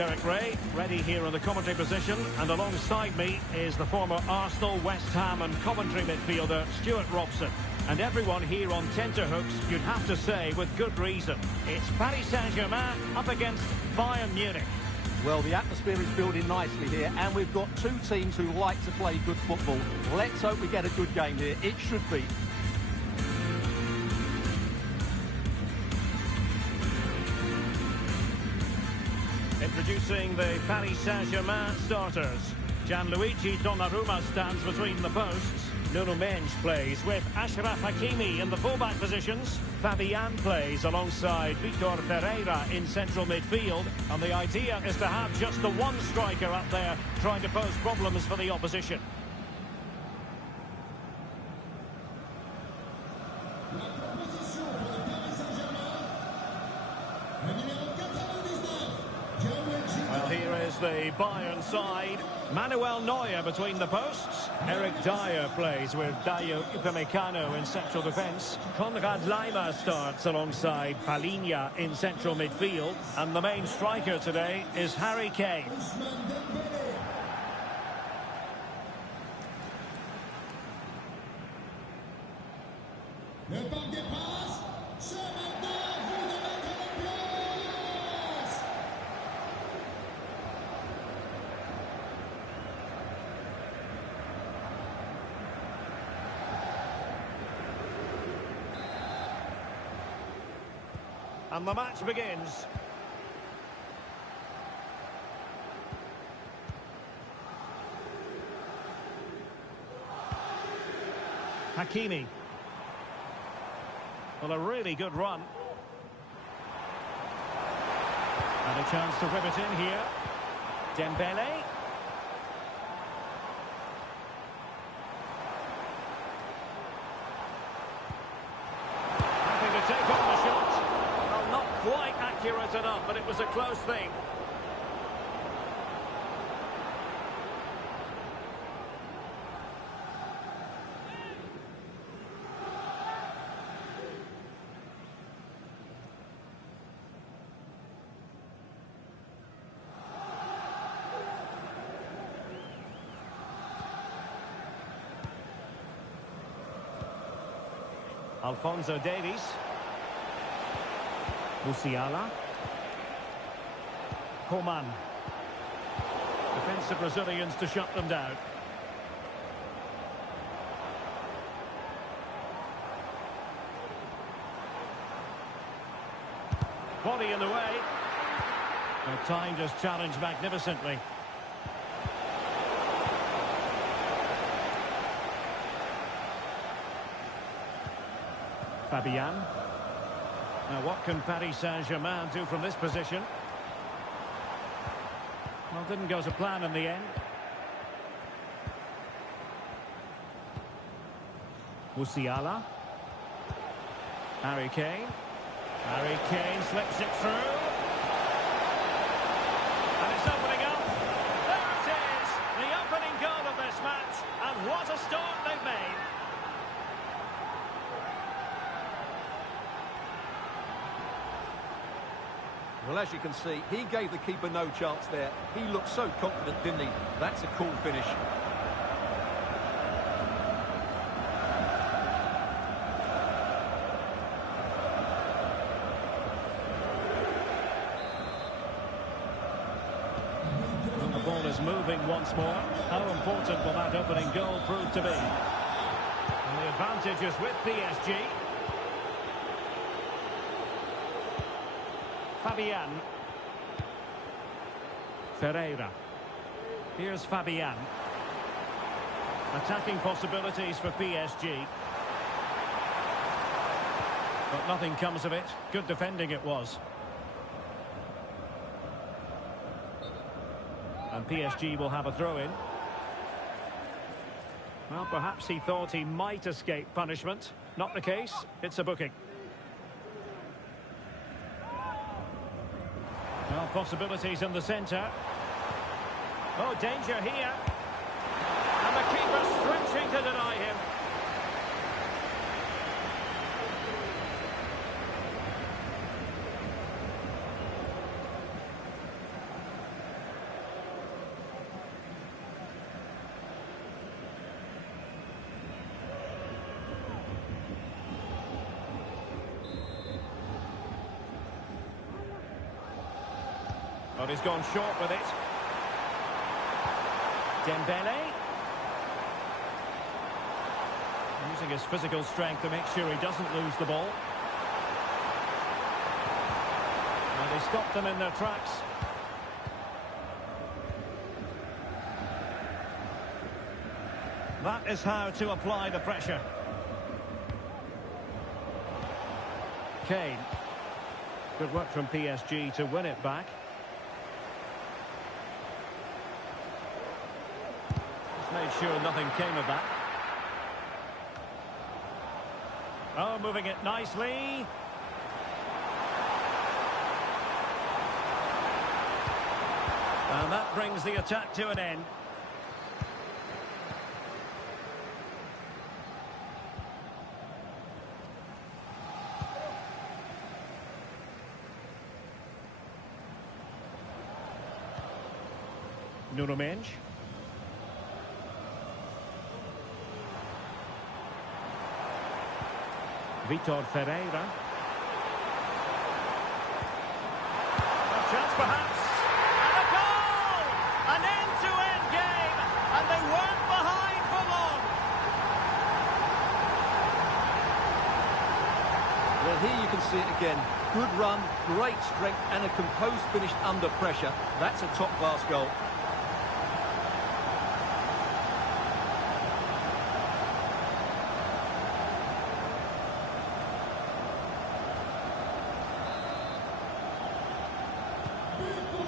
Derek Ray, ready here in the commentary position, and alongside me is the former Arsenal, West Ham and Coventry midfielder Stuart Robson. And everyone here on tenterhooks, you'd have to say, with good reason. It's Paris Saint-Germain up against Bayern Munich. Well, the atmosphere is building nicely here, and we've got two teams who like to play good football. Let's hope we get a good game here. It should be. Introducing the Paris Saint-Germain starters. Gianluigi Donnarumma stands between the posts. Nuno Mendes plays with Achraf Hakimi in the fullback positions. Fabian plays alongside Vitor Pereira in central midfield. And the idea is to have just the one striker up there trying to pose problems for the opposition. Well, here is the Bayern side. Manuel Neuer between the posts. Eric Dyer plays with Dayo Upamecano in central defence. Konrad Laimer starts alongside Palhinha in central midfield. And the main striker today is Harry Kane. And the match begins. Hakimi. Well, a really good run. And a chance to whip it in here. Dembele. Happy to take on the shot. Not quite accurate enough, but it was a close thing. Alphonso Davies. Musiala. Coman. Defensive Brazilians to shut them down. Body in the way. The time just challenged magnificently. Fabian. Now, what can Paris Saint-Germain do from this position? Well, didn't go to plan in the end. Musiala. Harry Kane. Harry Kane slips it through. And it's opening up. There it is! The opening goal of this match. And what a start they've made. Well, as you can see, he gave the keeper no chance there. He looked so confident, didn't he? That's a cool finish. And the ball is moving once more. How important will that opening goal prove to be? And the advantage is with PSG. Fabian. Ferreira. Here's Fabian. Attacking possibilities for PSG. But nothing comes of it. Good defending it was. And PSG will have a throw-in. Well, perhaps he thought he might escape punishment. Not the case. It's a booking. Well, possibilities in the centre. Oh, danger here. And the keeper stretching to deny him. But he's gone short with it. Dembele. Using his physical strength to make sure he doesn't lose the ball. And they stopped them in their tracks. That is how to apply the pressure. Kane. Good work from PSG to win it back. Just made sure nothing came of that. Oh, moving it nicely. And that brings the attack to an end. Nuno Mendes. Vitor Ferreira. A chance perhaps. And a goal! An end-to-end game. And they weren't behind for long. Well, here you can see it again. Good run, great strength, and a composed finish under pressure. That's a top-class goal.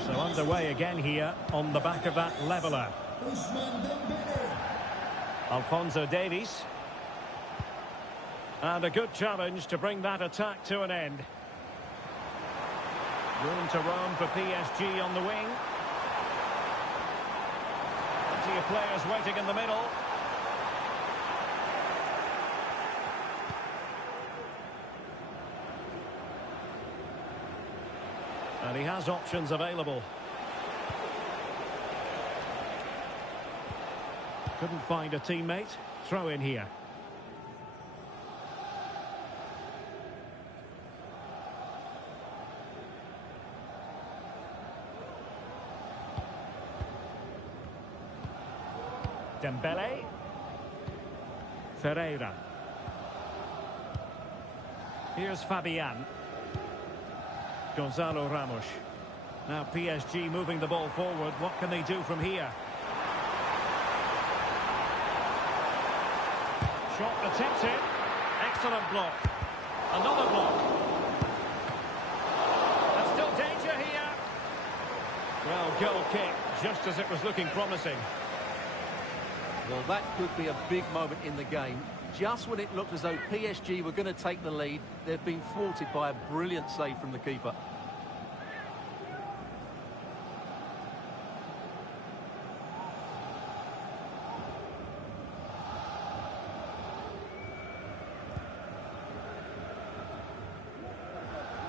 So underway again here on the back of that leveller. Alphonso Davies. And a good challenge to bring that attack to an end. Room to roam for PSG on the wing. Plenty of players waiting in the middle. And he has options available. Couldn't find a teammate. Throw in here. Dembele. Ferreira. Here's Fabian. Gonzalo Ramos. Now PSG moving the ball forward. What can they do from here? Shot attempted. Excellent block. Another block. There's still danger here. Well, goal kick, just as it was looking promising. Well, that could be a big moment in the game. Just when it looked as though PSG were going to take the lead, they've been thwarted by a brilliant save from the keeper.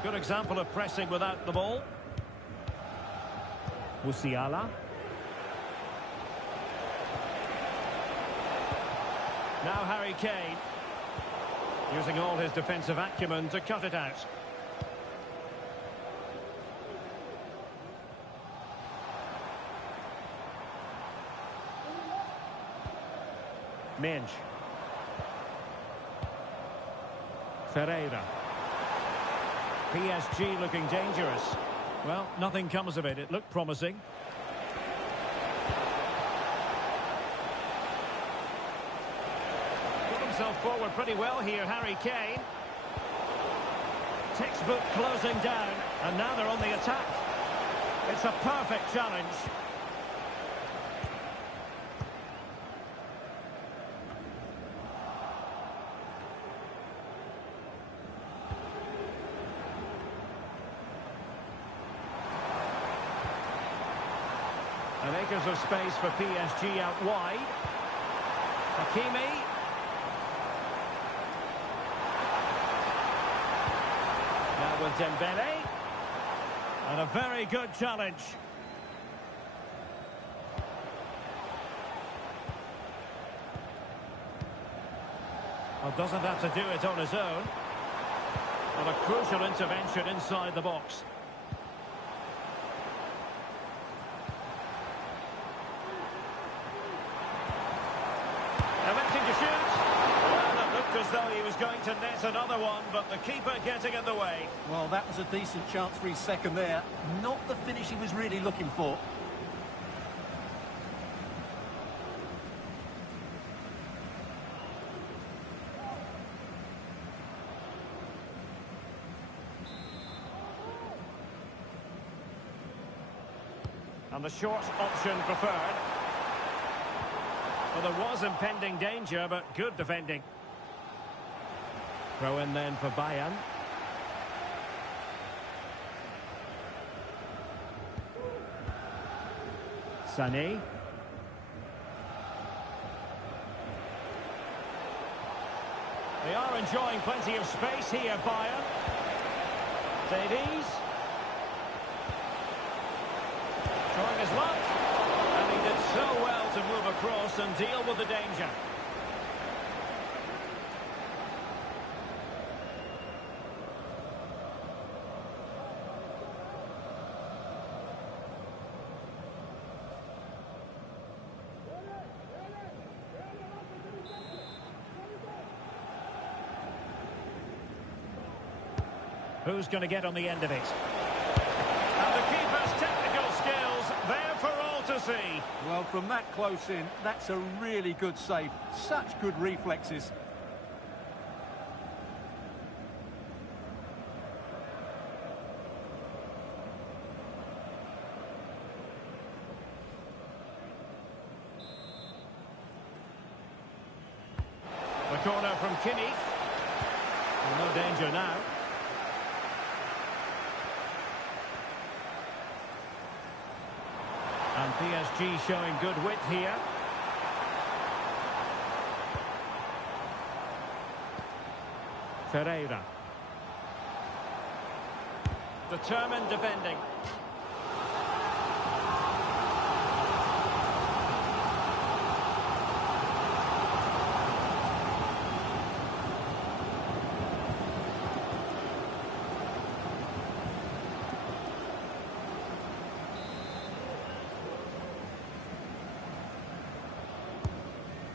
Good example of pressing without the ball. Musiala. Now Harry Kane, using all his defensive acumen to cut it out. Mendes. Ferreira. PSG looking dangerous. Well, nothing comes of it. It looked promising. Himself forward pretty well here, Harry Kane. Textbook closing down, and now they're on the attack. It's a perfect challenge. And acres of space for PSG out wide. Hakimi. Now with Dembele. And a very good challenge. Well, doesn't have to do it on his own. And a crucial intervention inside the box. as though he was going to net another one, but the keeper getting in the way. Well, that was a decent chance for his second there. Not the finish he was really looking for. And the short option preferred. Well, there was impending danger, but good defending. Throw in then for Bayern. Sané. They are enjoying plenty of space here, Bayern. Davies. Trying his luck. And he did so well to move across and deal with the danger. Who's going to get on the end of it? And the keeper's technical skills there for all to see. Well, from that close in, that's a really good save. Such good reflexes. The corner from Kimmich. Well, no danger now. And PSG showing good width here. Ferreira. Determined defending.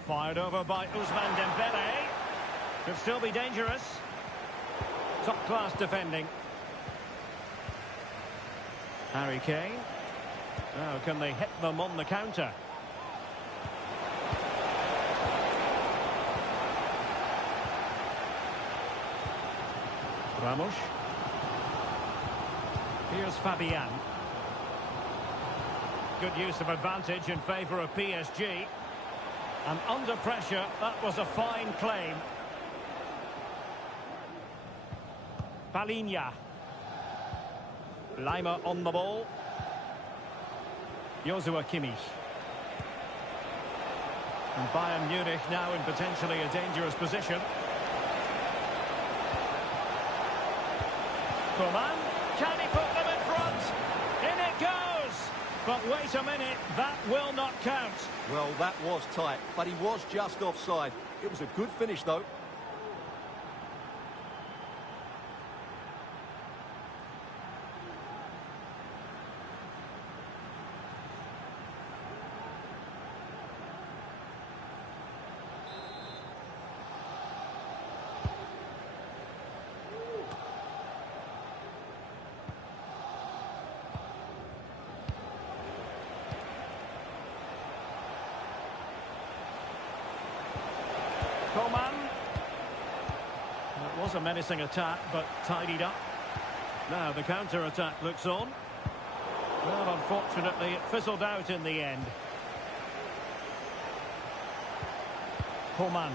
Fired over by Ousmane Dembele. Could still be dangerous. Top-class defending. Harry Kane. Now, can they hit them on the counter? Ramos. Here's Fabian. Good use of advantage in favour of PSG. And under pressure, that was a fine claim. Palinha. Lima on the ball. Joshua Kimmich. And Bayern Munich now in potentially a dangerous position. Coman. Can he put them in front? In it goes! But wait a minute, that will not count. Well, that was tight, but he was just offside. It was a good finish, though. Coman. That was a menacing attack, but tidied up. Now the counter-attack looks on. Well, unfortunately, it fizzled out in the end. Coman.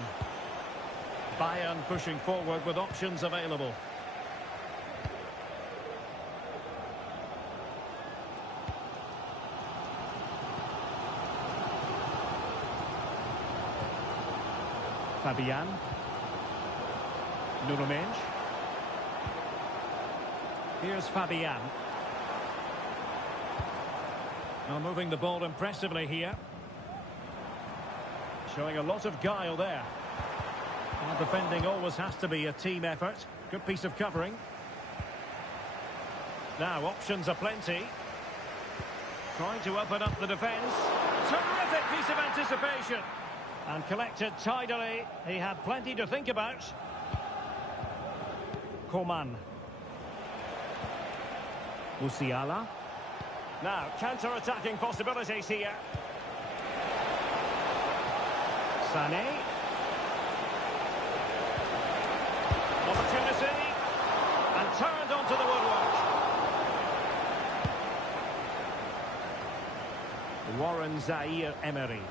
Bayern pushing forward with options available. Fabian. Nuno Mendes. Here's Fabian. Now moving the ball impressively here. Showing a lot of guile there. Well, defending always has to be a team effort. Good piece of covering. Now options are plenty. Trying to open up the defence. Terrific piece of anticipation. And collected tidily. He had plenty to think about. Coman. Musiala. Now, counter-attacking possibilities here. Sané. Opportunity. And turned onto the woodwork. Warren Zaire-Emery.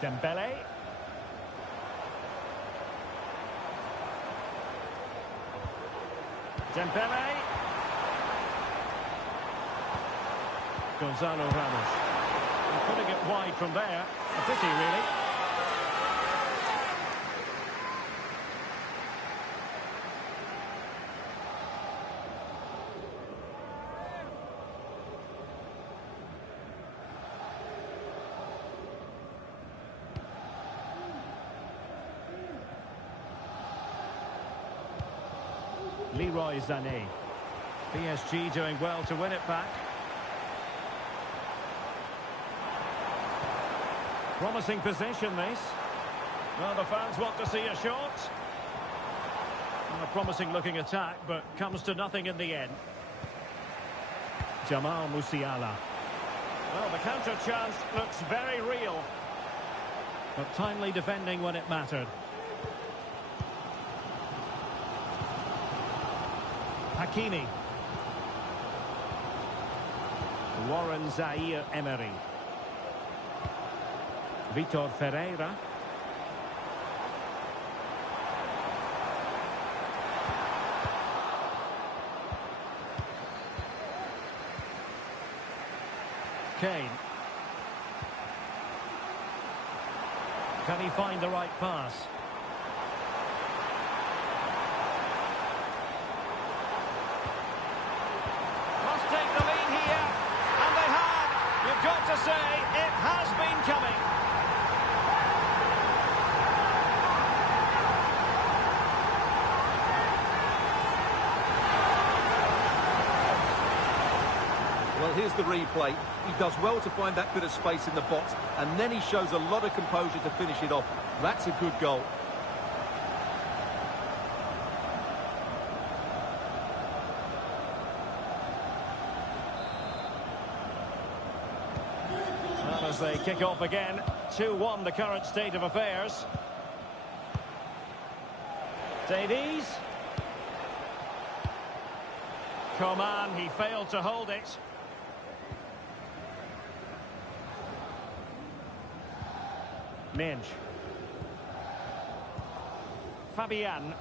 Dembele. Dembele. Gonzalo Ramos. And putting it wide from there. A pity, really. Leroy Sané. PSG doing well to win it back. Promising possession, this. Well, the fans want to see a shot. And a promising looking attack, but comes to nothing in the end. Jamal Musiala. Well, the counter chance looks very real. But timely defending when it mattered. Hakimi. Warren Zaire-Emery. Vitor Ferreira. Kane. Can he find the right pass? Must take the lead here. And they have. You've got to say, it has been coming. Well, here's the replay. He does well to find that bit of space in the box, and then he shows a lot of composure to finish it off. That's a good goal. Well, as they kick off again, 2-1 the current state of affairs. Davies. Coman, he failed to hold it. Minge. Fabian.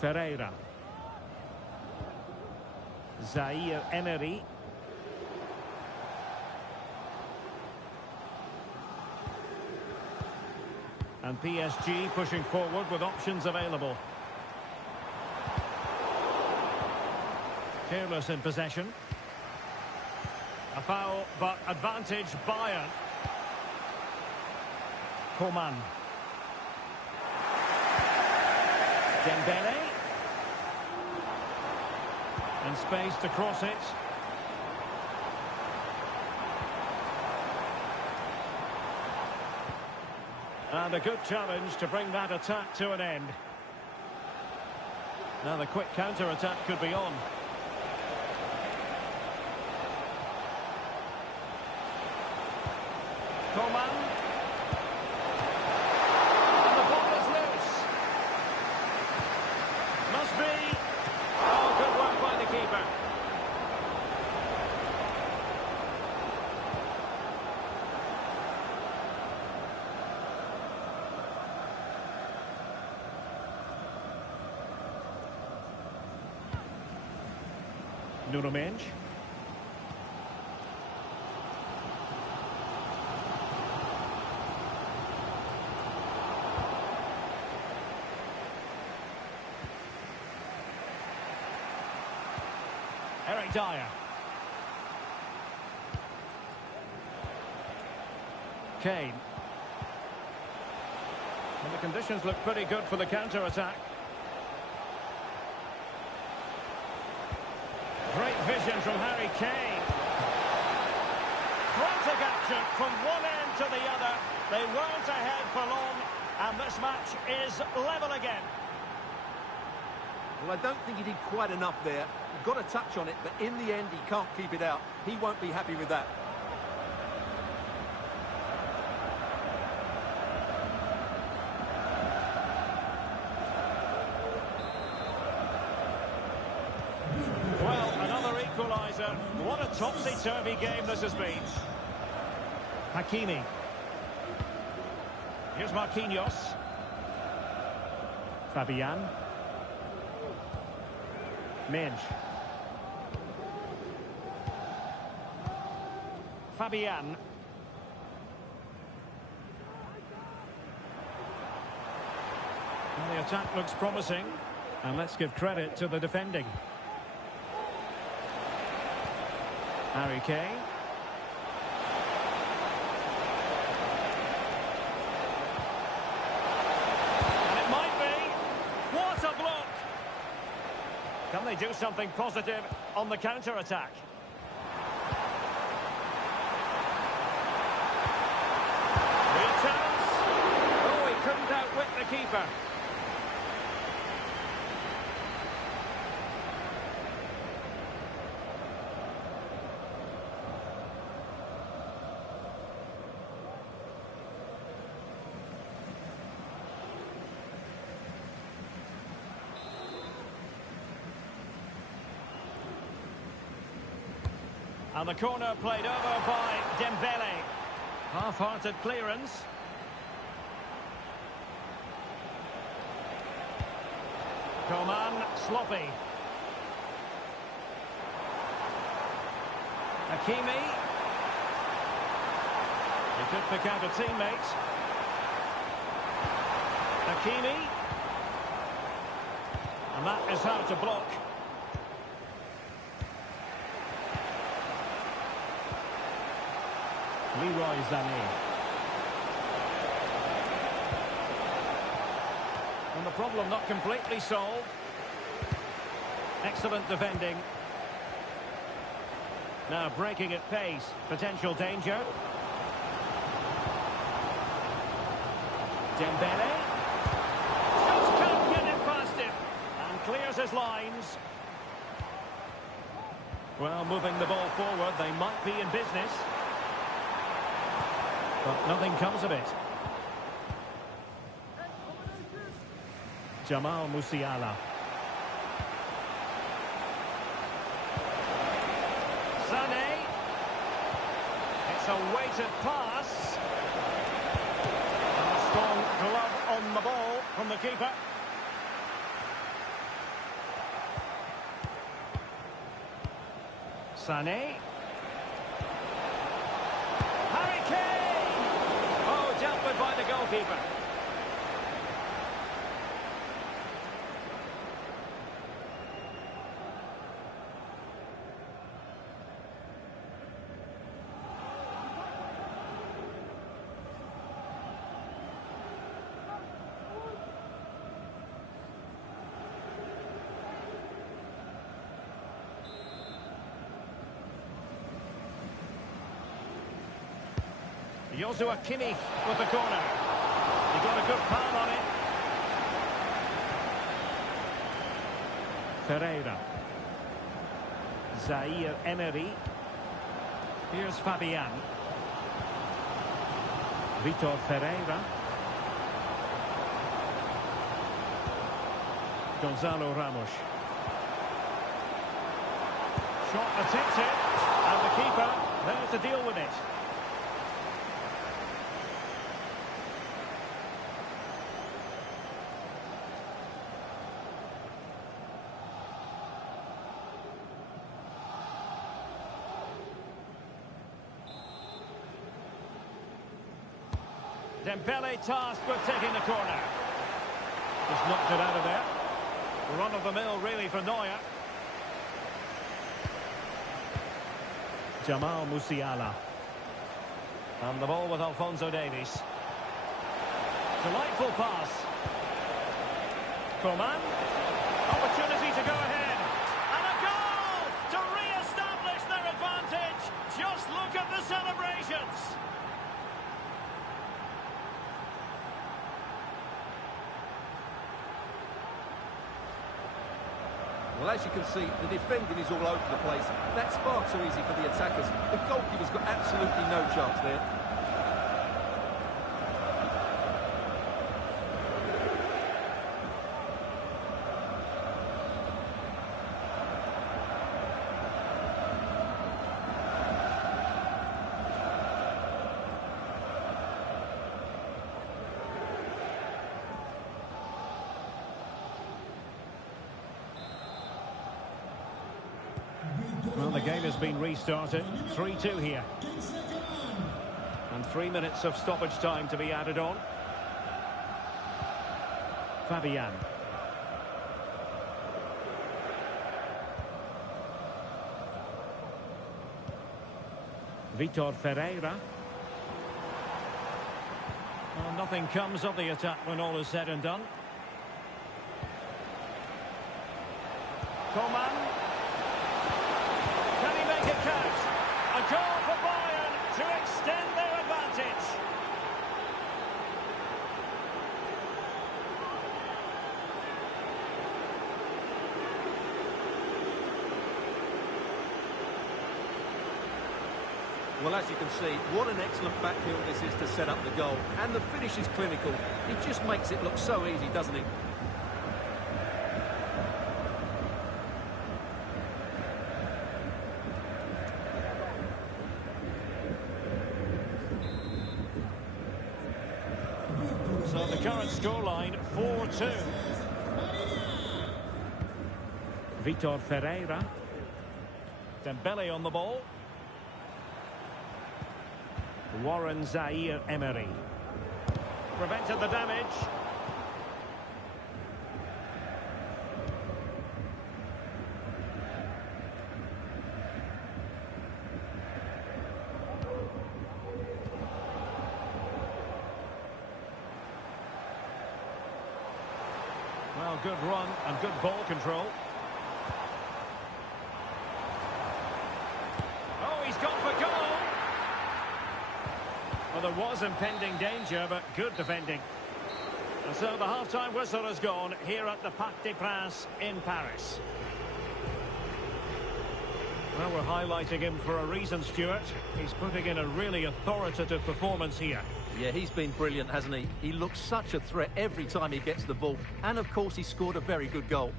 Ferreira. Zaire-Emery. And PSG pushing forward with options available. Careless in possession. A foul, but advantage Bayern. Coman. Dembele. And space to cross it. And a good challenge to bring that attack to an end. Now the quick counter-attack could be on. Coman. And the ball is loose. Must be. Oh, good work by the keeper. Nuno Mendes. Eric Dyer. Kane. And the conditions look pretty good for the counter-attack. Great vision from Harry Kane. Frantic action from one end to the other. They weren't ahead for long, and this match is level again. Well, I don't think he did quite enough there. He got a touch on it, but in the end, he can't keep it out. He won't be happy with that. Well, another equaliser. What a topsy-turvy game this has been. Hakimi. Here's Marquinhos. Fabian. Menj. Fabian. Well, the attack looks promising. And let's give credit to the defending. Harry Kane. And it might be. What a block! Can they do something positive on the counter-attack? Real chance. Oh, he couldn't outwit the keeper. And the corner played over by Dembele. Half-hearted clearance. Coman, sloppy. Hakimi. He could pick out a teammate. Hakimi. And that is how to block. Leroy Sané. And the problem not completely solved. Excellent defending. Now breaking at pace. Potential danger. Dembele. Just can't get it past him. And clears his lines. Well, moving the ball forward, they might be in business. But nothing comes of it. Jamal Musiala. Sané. It's a weighted pass. And a strong glove on the ball from the keeper. Sané. Harry Kane! Oh, dealt with by the goalkeeper. Joshua Kimmich with the corner. He got a good palm on it. Ferreira. Zaire Emery. Here's Fabian. Vitor Ferreira. Gonzalo Ramos. Shot attempted. And the keeper there to deal with it. Dembele tasked with taking the corner. Just knocked it out of there. Run of the mill really for Neuer. Jamal Musiala. And the ball with Alphonso Davies. Delightful pass. Coman. Opportunity to go ahead. And a goal to re-establish their advantage. Just look at the celebration. Well, as you can see, the defending is all over the place. That's far too easy for the attackers. The goalkeeper's got absolutely no chance there. Well, the game has been restarted. 3-2 here. And 3 minutes of stoppage time to be added on. Fabian. Vitor Ferreira. Well, nothing comes of the attack when all is said and done. Coman. Can he make it count? A goal for Bayern to extend their advantage. Well, as you can see, what an excellent backfield this is to set up the goal. And the finish is clinical. He just makes it look so easy, doesn't he? So the current scoreline, 4-2. Vitor Ferreira. Dembele on the ball. Warren Zaire-Emery. Prevented the damage. Well, good run and good ball control. Oh, he's gone for goal. Well, there was impending danger, but good defending. And so the half-time whistle has gone here at the Parc des Princes in Paris. Well, we're highlighting him for a reason, Stuart. He's putting in a really authoritative performance here. Yeah, he's been brilliant, hasn't he? He looks such a threat every time he gets the ball. And, of course, he scored a very good goal.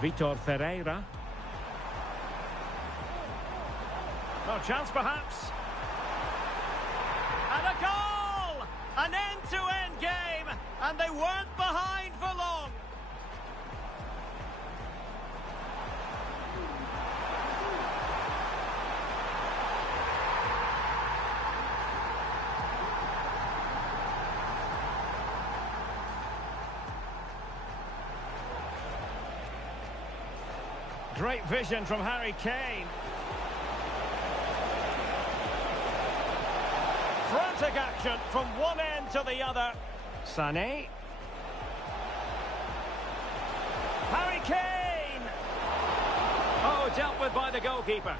Vitor Ferreira. No chance, perhaps. And a goal! An end-to-end game, and they weren't behind for long. Great vision from Harry Kane. Frantic action from one end to the other. Sané. Harry Kane! Oh, dealt with by the goalkeeper.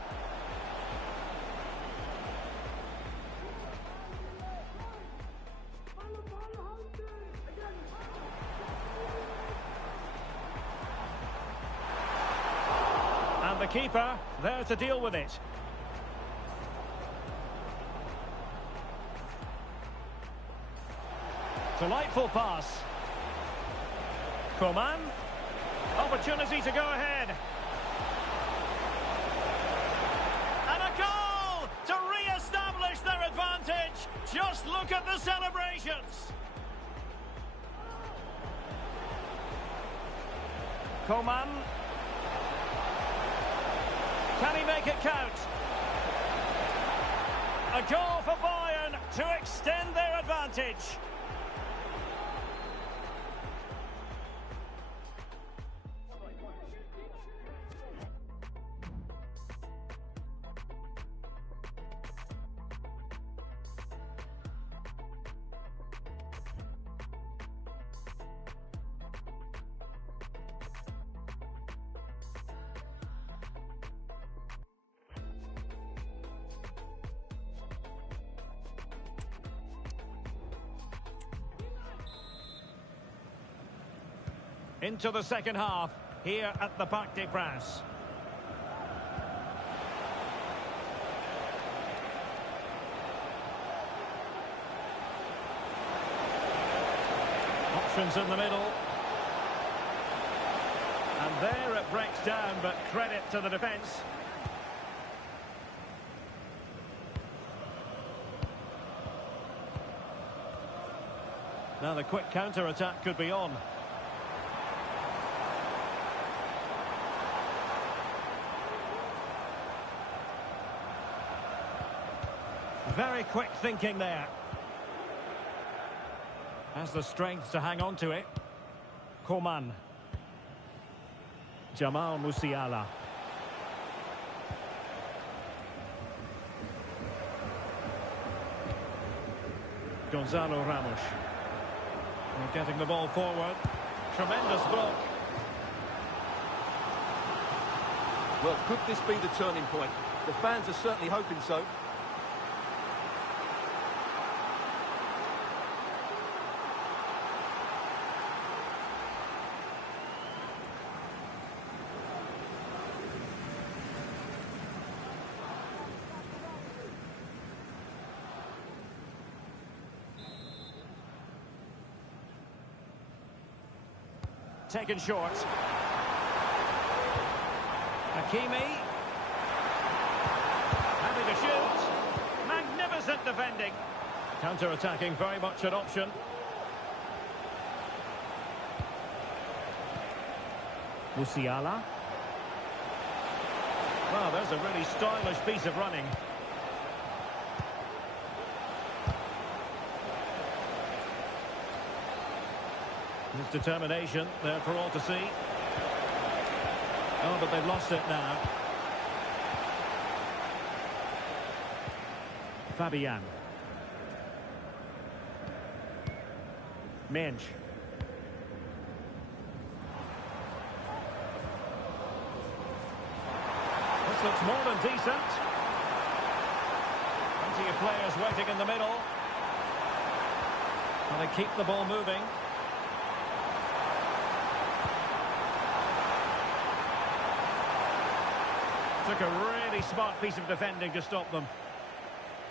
And the keeper there to deal with it. Delightful pass. Coman. Opportunity to go ahead. And a goal to re-establish their advantage. Just look at the celebrations. Coman. Can he make it count? A goal for Bayern to extend their advantage. Into the second half, here at the Parc des Princes. Options in the middle. And there it breaks down, but credit to the defence. Now the quick counter-attack could be on. Very quick thinking there. Has the strength to hang on to it. Coman. Jamal Musiala. Gonzalo Ramos. We're getting the ball forward. Tremendous block. Well, could this be the turning point? The fans are certainly hoping so. Taken short. Hakimi. Happy to shoot. Magnificent defending. Counter-attacking, very much an option. Musiala. Well, there's a really stylish piece of running. His determination there for all to see. Oh, but they've lost it now. Fabian. Mensch. This looks more than decent. Plenty of players waiting in the middle. And they keep the ball moving. Took a really smart piece of defending to stop them.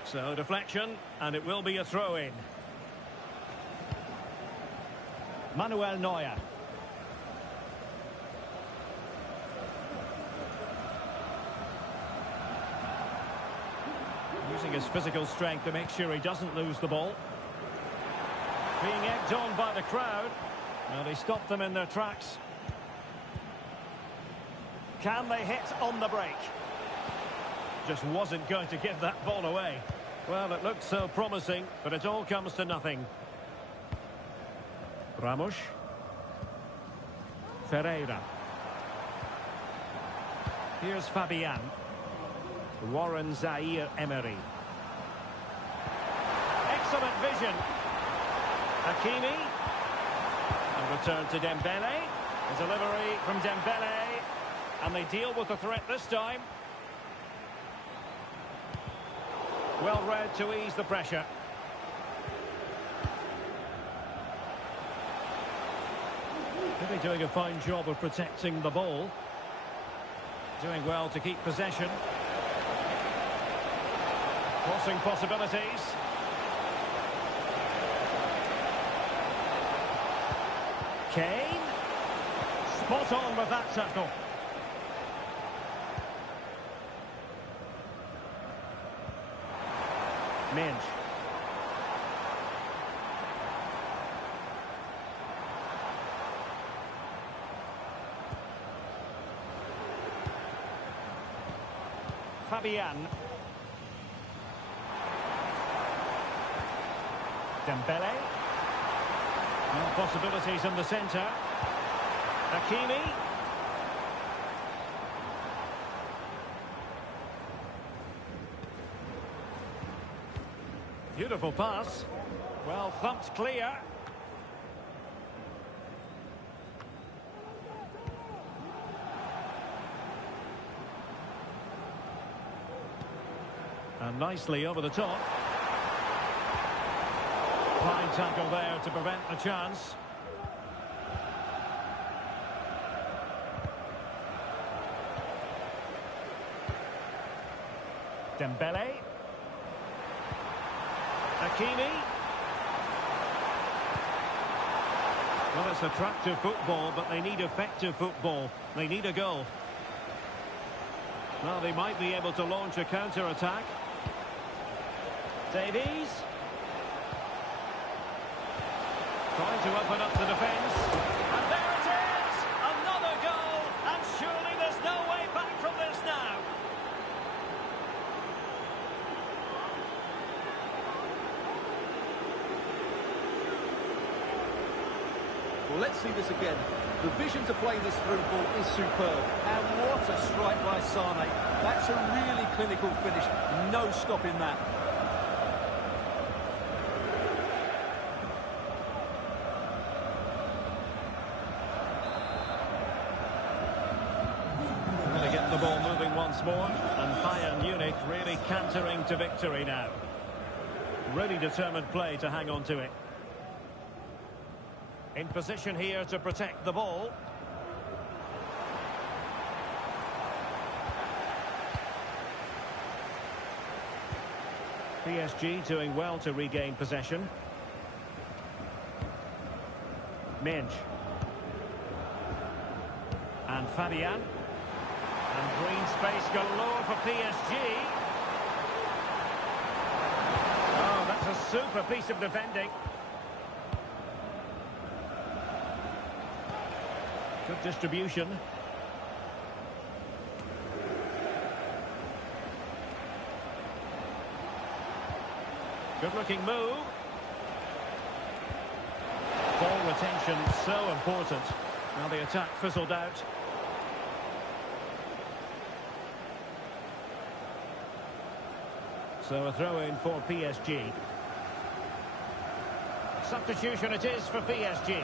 So deflection, and it will be a throw-in. Manuel Neuer. Using his physical strength to make sure he doesn't lose the ball. Being egged on by the crowd. Well, he stopped them in their tracks. Can they hit on the break? Just wasn't going to give that ball away. Well, it looked so promising, but it all comes to nothing. Ramos. Ferreira. Here's Fabian. Warren Zaire-Emery. Excellent vision. Hakimi. And return to Dembele. A delivery from Dembele. And they deal with the threat this time. Well read to ease the pressure. Really doing a fine job of protecting the ball. Doing well to keep possession. Crossing possibilities. Kane. Spot on with that tackle. Mensch. Fabian. Dembele. And possibilities in the centre. Hakimi. Beautiful pass. Well thumped clear. And nicely over the top. Fine tackle there to prevent the chance. Dembele. Hakimi. Well, it's attractive football, but they need effective football. They need a goal. Well, they might be able to launch a counter-attack. Davies. Trying to open up the defence. And there it is! Another goal! And surely there's no way back from this now. Well, let's see this again. The vision to play this through ball is superb. And what a strike by Sane. That's a really clinical finish. No stopping that. Going to get the ball moving once more. And Bayern Munich really cantering to victory now. Really determined play to hang on to it. In position here to protect the ball. PSG doing well to regain possession. Minge. And Fabian. And green space galore for PSG. Oh, that's a super piece of defending. Good distribution. Good looking move. Ball retention so important. Now the attack fizzled out. So a throw in for PSG. Substitution it is for PSG.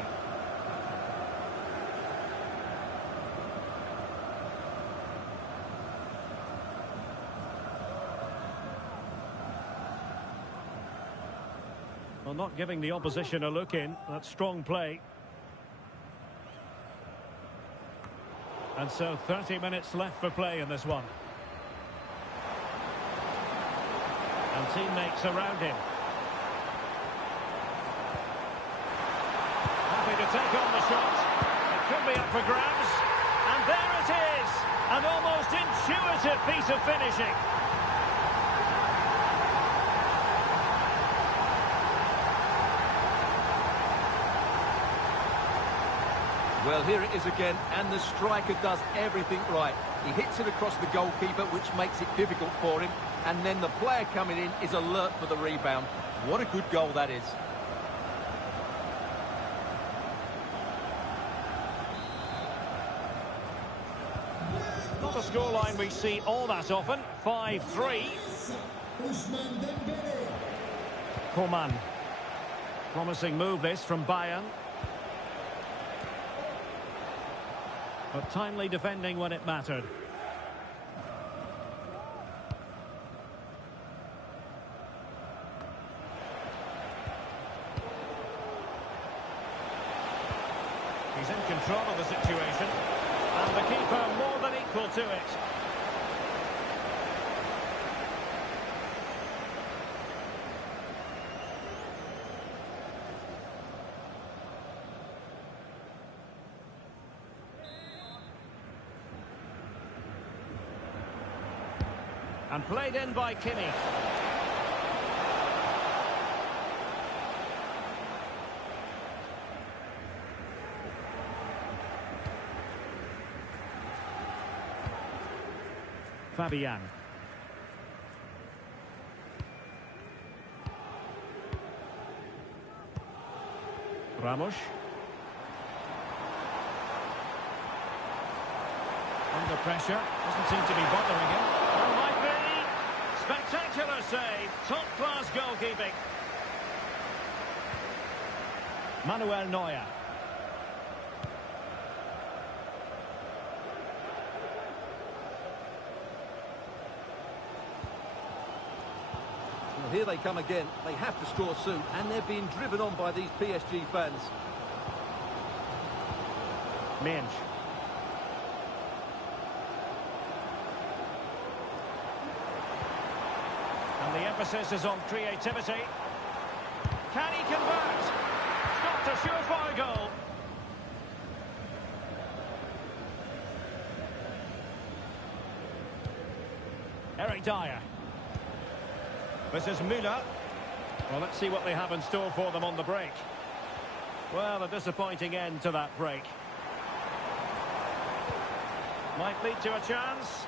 Well, not giving the opposition a look in. That's strong play. And so 30 minutes left for play in this one. And teammates around him. Happy to take on the shot. It could be up for grabs. And there it is. An almost intuitive piece of finishing. Well, here it is again, and the striker does everything right. He hits it across the goalkeeper, which makes it difficult for him. And then the player coming in is alert for the rebound. What a good goal that is. Not a scoreline we see all that often. 5-3. Coman. Promising move this from Bayern. But timely defending when it mattered. He's in control of the situation. And the keeper more than equal to it. And played in by Kimmich. Fabian. Ramos. Under pressure. Doesn't seem to be bothering him. Oh, might be. Spectacular save. Top-class goalkeeping. Manuel Neuer. Well, here they come again. They have to score soon, and they're being driven on by these PSG fans. Minge. emphasis is on creativity. Can he convert? Not a surefire goal. Eric Dyer. This is Müller. Well, let's see what they have in store for them on the break. Well, a disappointing end to that break. Might lead to a chance.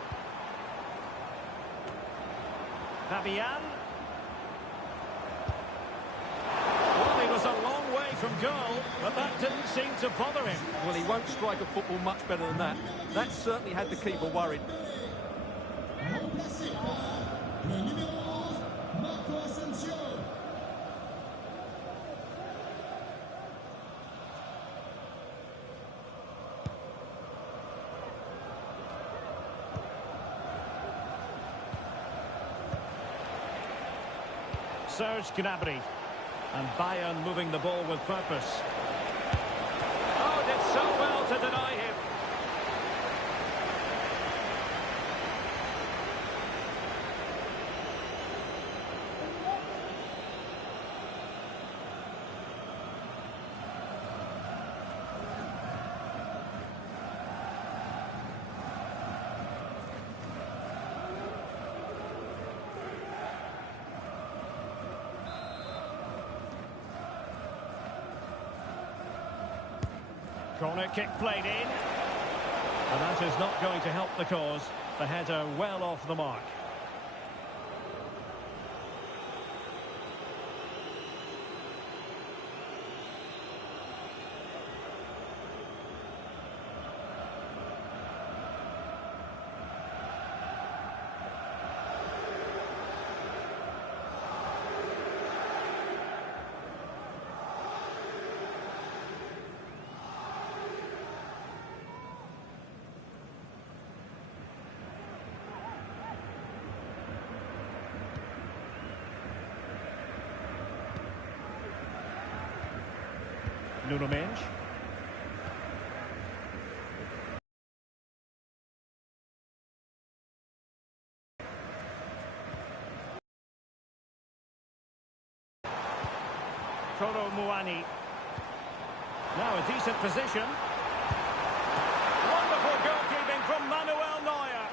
Fabian. Well, he was a long way from goal, but that didn't seem to bother him. Well, he won't strike a football much better than that. That certainly had the keeper worried. Serge Gnabry. And Bayern moving the ball with purpose. Oh, did so well to deny him. Corner kick played in. And that is not going to help the cause. The header well off the mark. Nuno Mendes. Kolo Muani. Now a decent position. Wonderful goalkeeping from Manuel Neuer.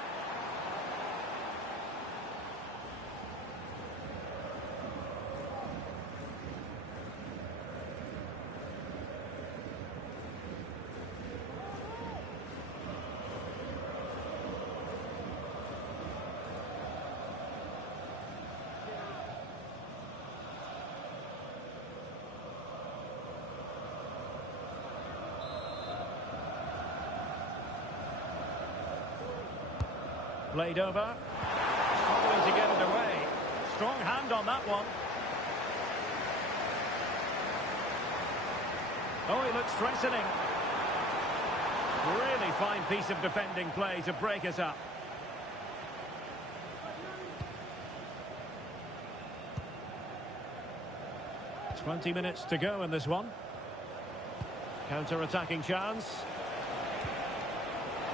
Played over. Struggling to get it away. Strong hand on that one. Oh, he looks threatening. Really fine piece of defending play to break us up. "20 minutes to go in this one. Counter-attacking chance.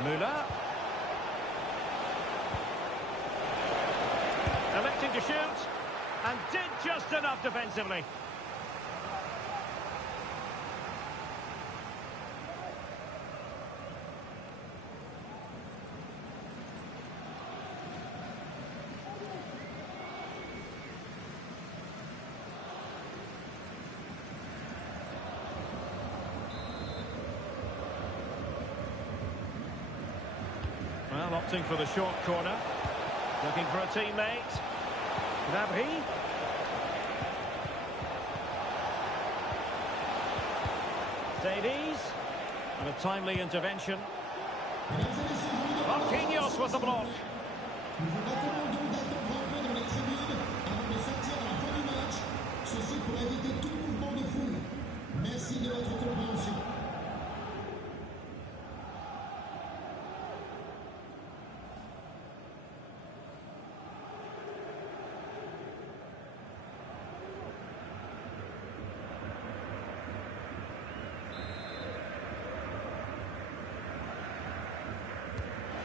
Müller. Electing to shoot, and did just enough defensively. Well, opting for the short corner, looking for a teammate. Gnabry. Davies. And a timely intervention. Marquinhos with the block.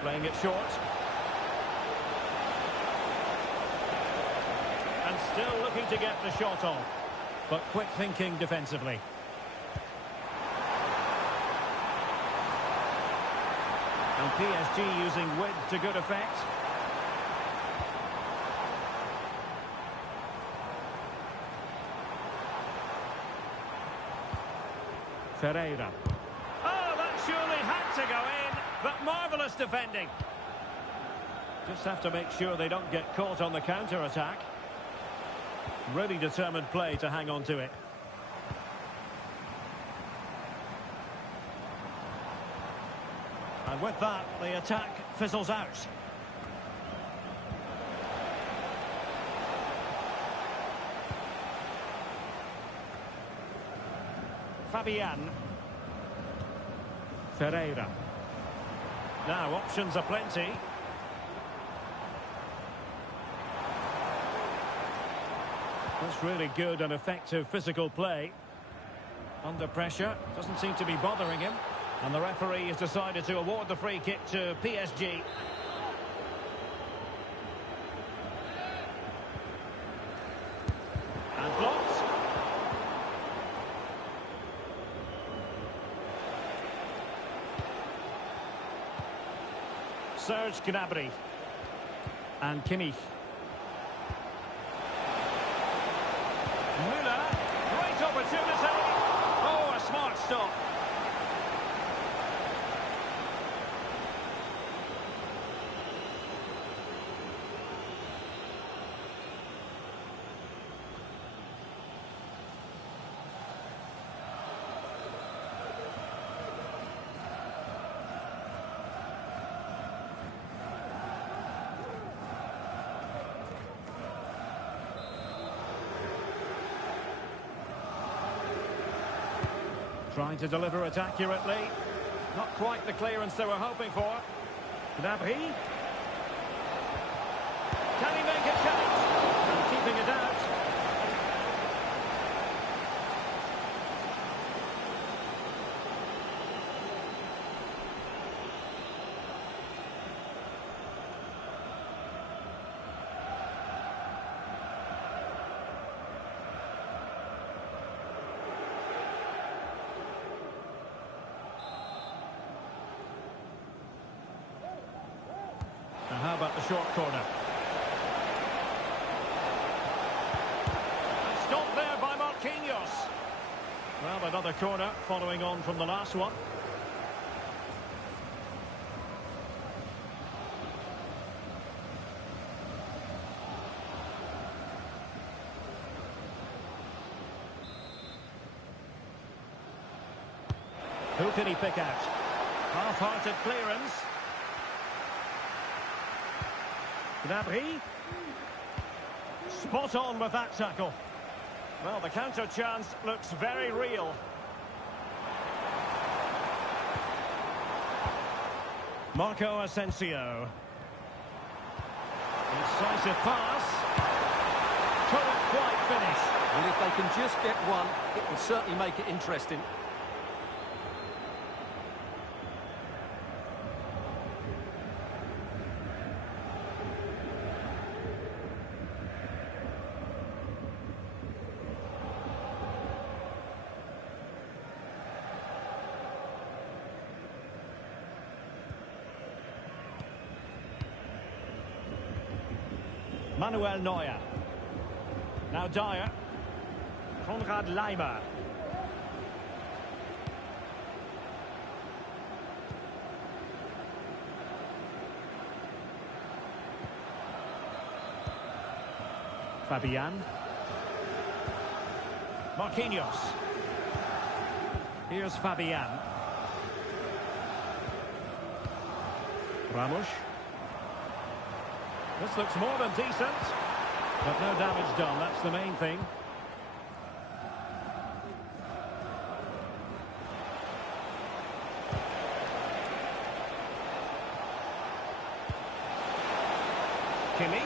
Playing it short. And Still looking to get the shot off, but quick thinking defensively. And PSG using width to good effect. Ferreira. Oh, that surely had to go in, but marvellous defending. Just have to make sure they don't get caught on the counter-attack. Really determined play to hang on to it. And with that, the attack fizzles out. Fabian. Ferreira. Now, options are plenty. That's really good and effective physical play. Under pressure, doesn't seem to be bothering him. And the referee has decided to award the free kick to PSG. And blocked. Serge Gnabry. And Kimmich. Müller, great opportunity. Oh, a smart stop. Trying to deliver it accurately. Not quite the clearance they were hoping for. Gnabry. Can he make it count? And keeping it out. And how about the short corner? And stopped there by Marquinhos. Well, another corner following on from the last one. Who can he pick out? Half-hearted clearance. Gnabry. Spot on with that tackle. Well, the counter chance looks very real. Marco Asensio. Incisive pass. Couldn't quite finish. And if they can just get one, it will certainly make it interesting. Manuel Neuer. Now Dyer. Konrad Laimer. Fabian. Marquinhos. Here's Fabian. Ramos. This looks more than decent, but no damage done, that's the main thing. Kimmich.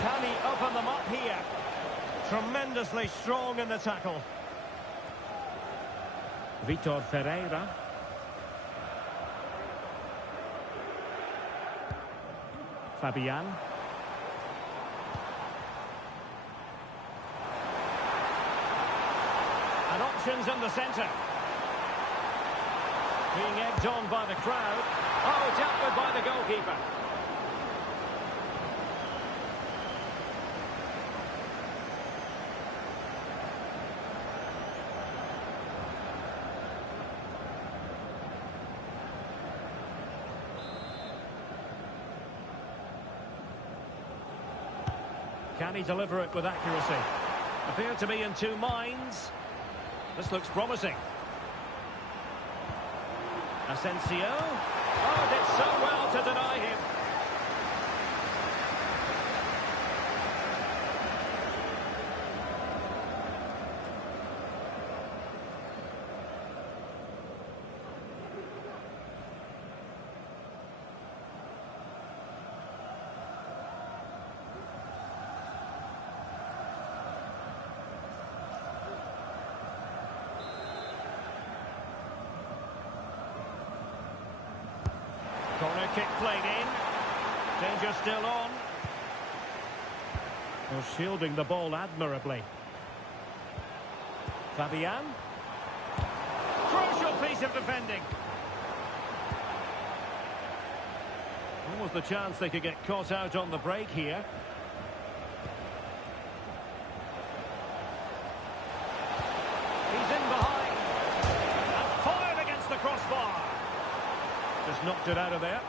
Can he open them up here? Tremendously strong in the tackle. Vitor Ferreira. Fabian. And options in the centre. Being egged on by the crowd. Oh, dealt with by the goalkeeper. Can he deliver it with accuracy? Appear to be in two minds. This looks promising. Asensio. Oh, did so well to deny him. Corner kick played in. Danger still on. Well, shielding the ball admirably. Fabian. Crucial piece of defending. Almost the chance they could get caught out on the break here. He's in behind. And fired against the crossbar. Just knocked it out of there.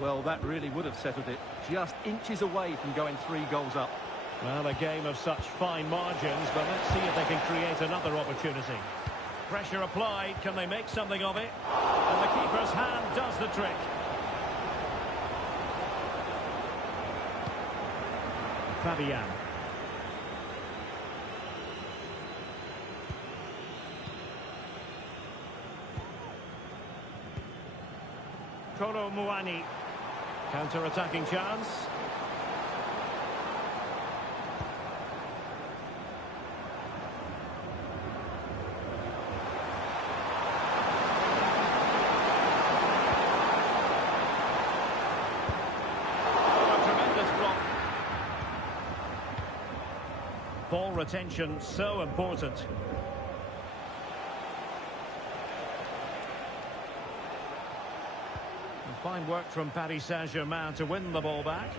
Well, that really would have settled it. Just inches away from going 3 goals up. Well, a game of such fine margins, but let's see if they can create another opportunity. Pressure applied. Can they make something of it? And the keeper's hand does the trick. Fabian. Kolo Muani. Counter-attacking chance. Oh, a tremendous block. Ball retention so important. Fine work from Paris Saint-Germain to win the ball back.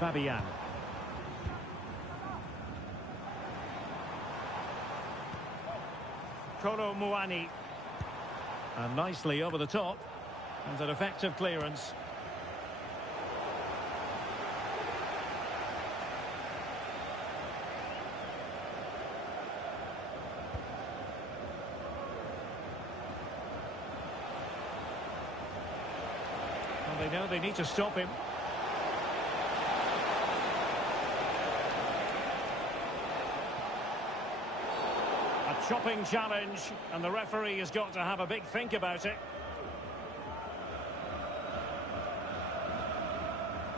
Fabian. Kolo Muani. And nicely over the top. And an effective clearance. They know they need to stop him. A chopping challenge, and the referee has got to have a big think about it.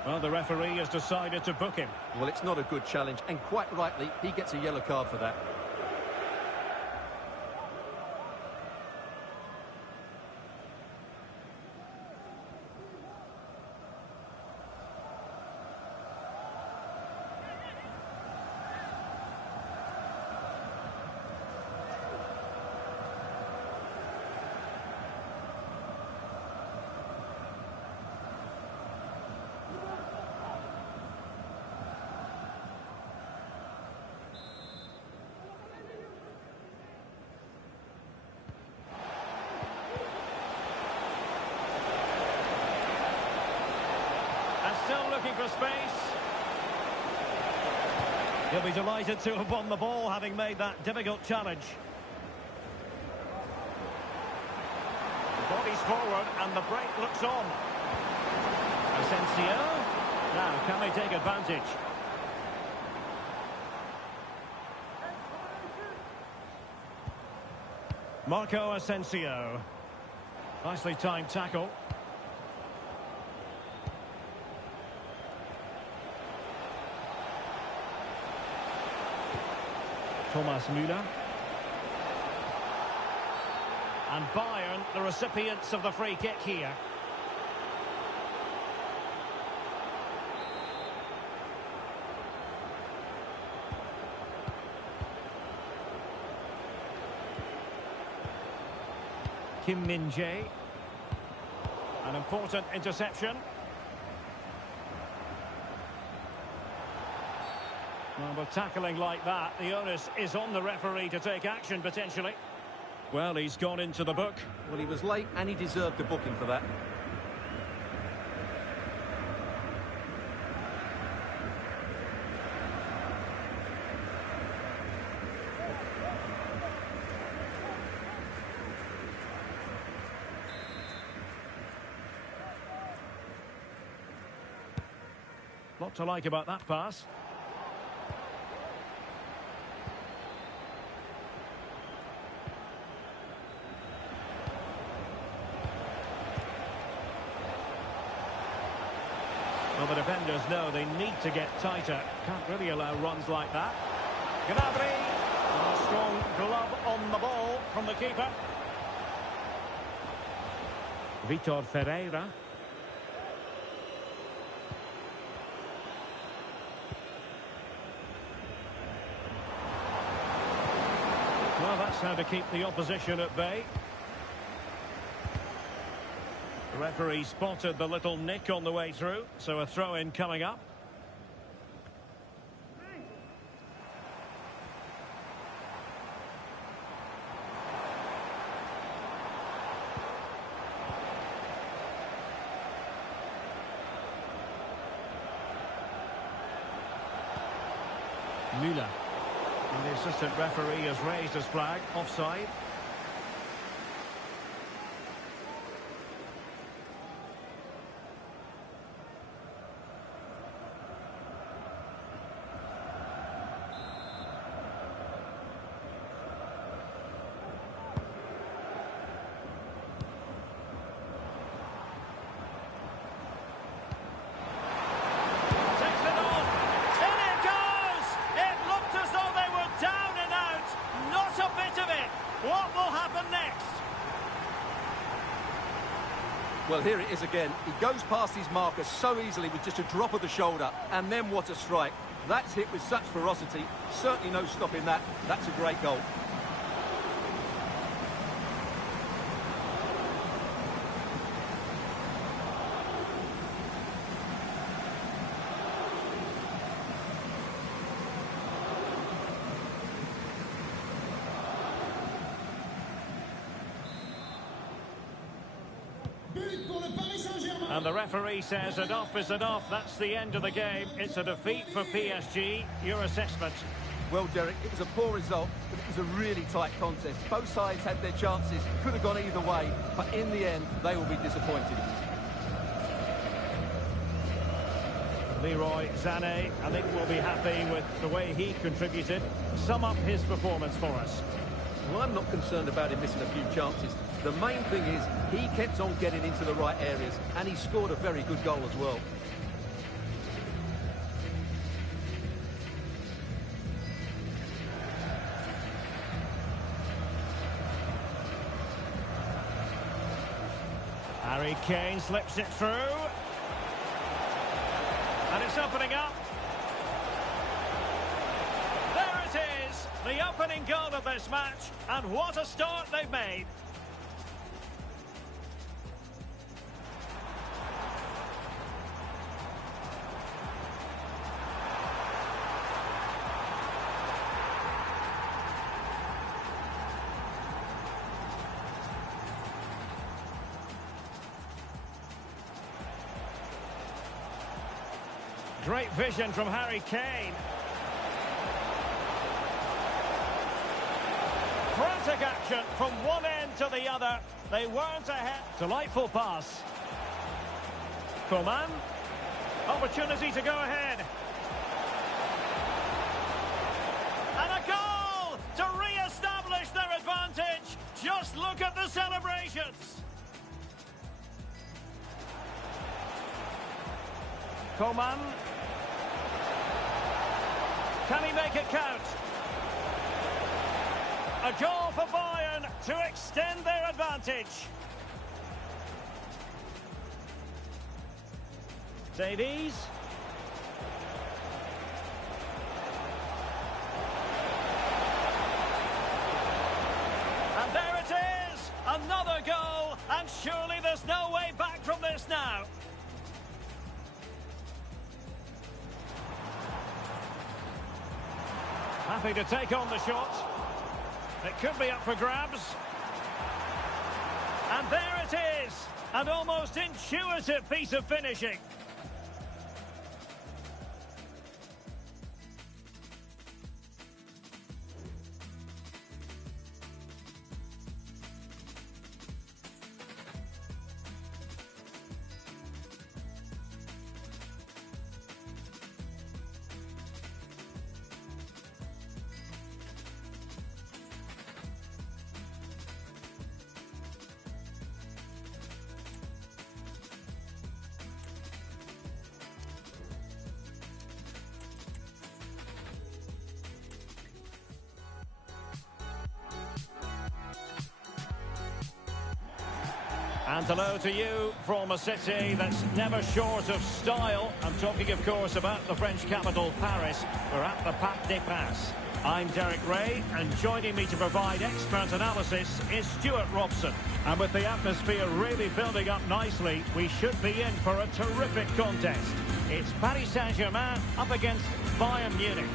Well, the referee has decided to book him. Well, it's not a good challenge, and quite rightly, he gets a yellow card for that. Still looking for space. He'll be delighted to have won the ball, having made that difficult challenge. Bodies forward, and the break looks on. Asensio. Now, can they take advantage? Marco Asensio. Nicely timed tackle. Thomas Müller. And Bayern, the recipients of the free kick here. Kim Min-jae. An important interception. Well, with tackling like that, the onus is on the referee to take action, potentially. Well, he's gone into the book. Well, he was late and he deserved a booking for that. Lot to like about that pass. Well, the defenders know they need to get tighter. Can't really allow runs like that. Gnabry. A strong glove on the ball from the keeper. Vitor Ferreira. Well, that's how to keep the opposition at bay. The referee spotted the little nick on the way through, so a throw-in coming up. Müller. And the assistant referee has raised his flag, offside. What will happen next? Well, here it is again. He goes past his marker so easily with just a drop of the shoulder. And then what a strike. That's hit with such ferocity. Certainly no stopping that. That's a great goal. And the referee says enough is enough. That's the end of the game. It's a defeat for PSG. Your assessment? Well, Derek, it was a poor result, but it was a really tight contest. Both sides had their chances, could have gone either way, but in the end, they will be disappointed. Leroy Sané, I think, will be happy with the way he contributed. Sum up his performance for us. Well, I'm not concerned about him missing a few chances. The main thing is he kept on getting into the right areas, and he scored a very good goal as well. Harry Kane slips it through. And it's opening up. There it is, the opening goal of this match. And what a start they've made. Great vision from Harry Kane. Frantic action from one end to the other. They weren't ahead. Delightful pass. Coman. Opportunity to go ahead. And a goal to re-establish their advantage. Just look at the celebrations. Coman. Can he make it count? A goal for Bayern to extend their advantage. Davies. And there it is! Another goal. there's no way back from this now. Happy to take on the shot. It could be up for grabs. And there it is. An almost intuitive piece of finishing. And hello to you from a city that's never short of style. I'm talking, of course, about the French capital, Paris. We're at the Parc des Princes. I'm Derek Ray, and joining me to provide expert analysis is Stuart Robson. And with the atmosphere really building up nicely, we should be in for a terrific contest. It's Paris Saint-Germain up against Bayern Munich.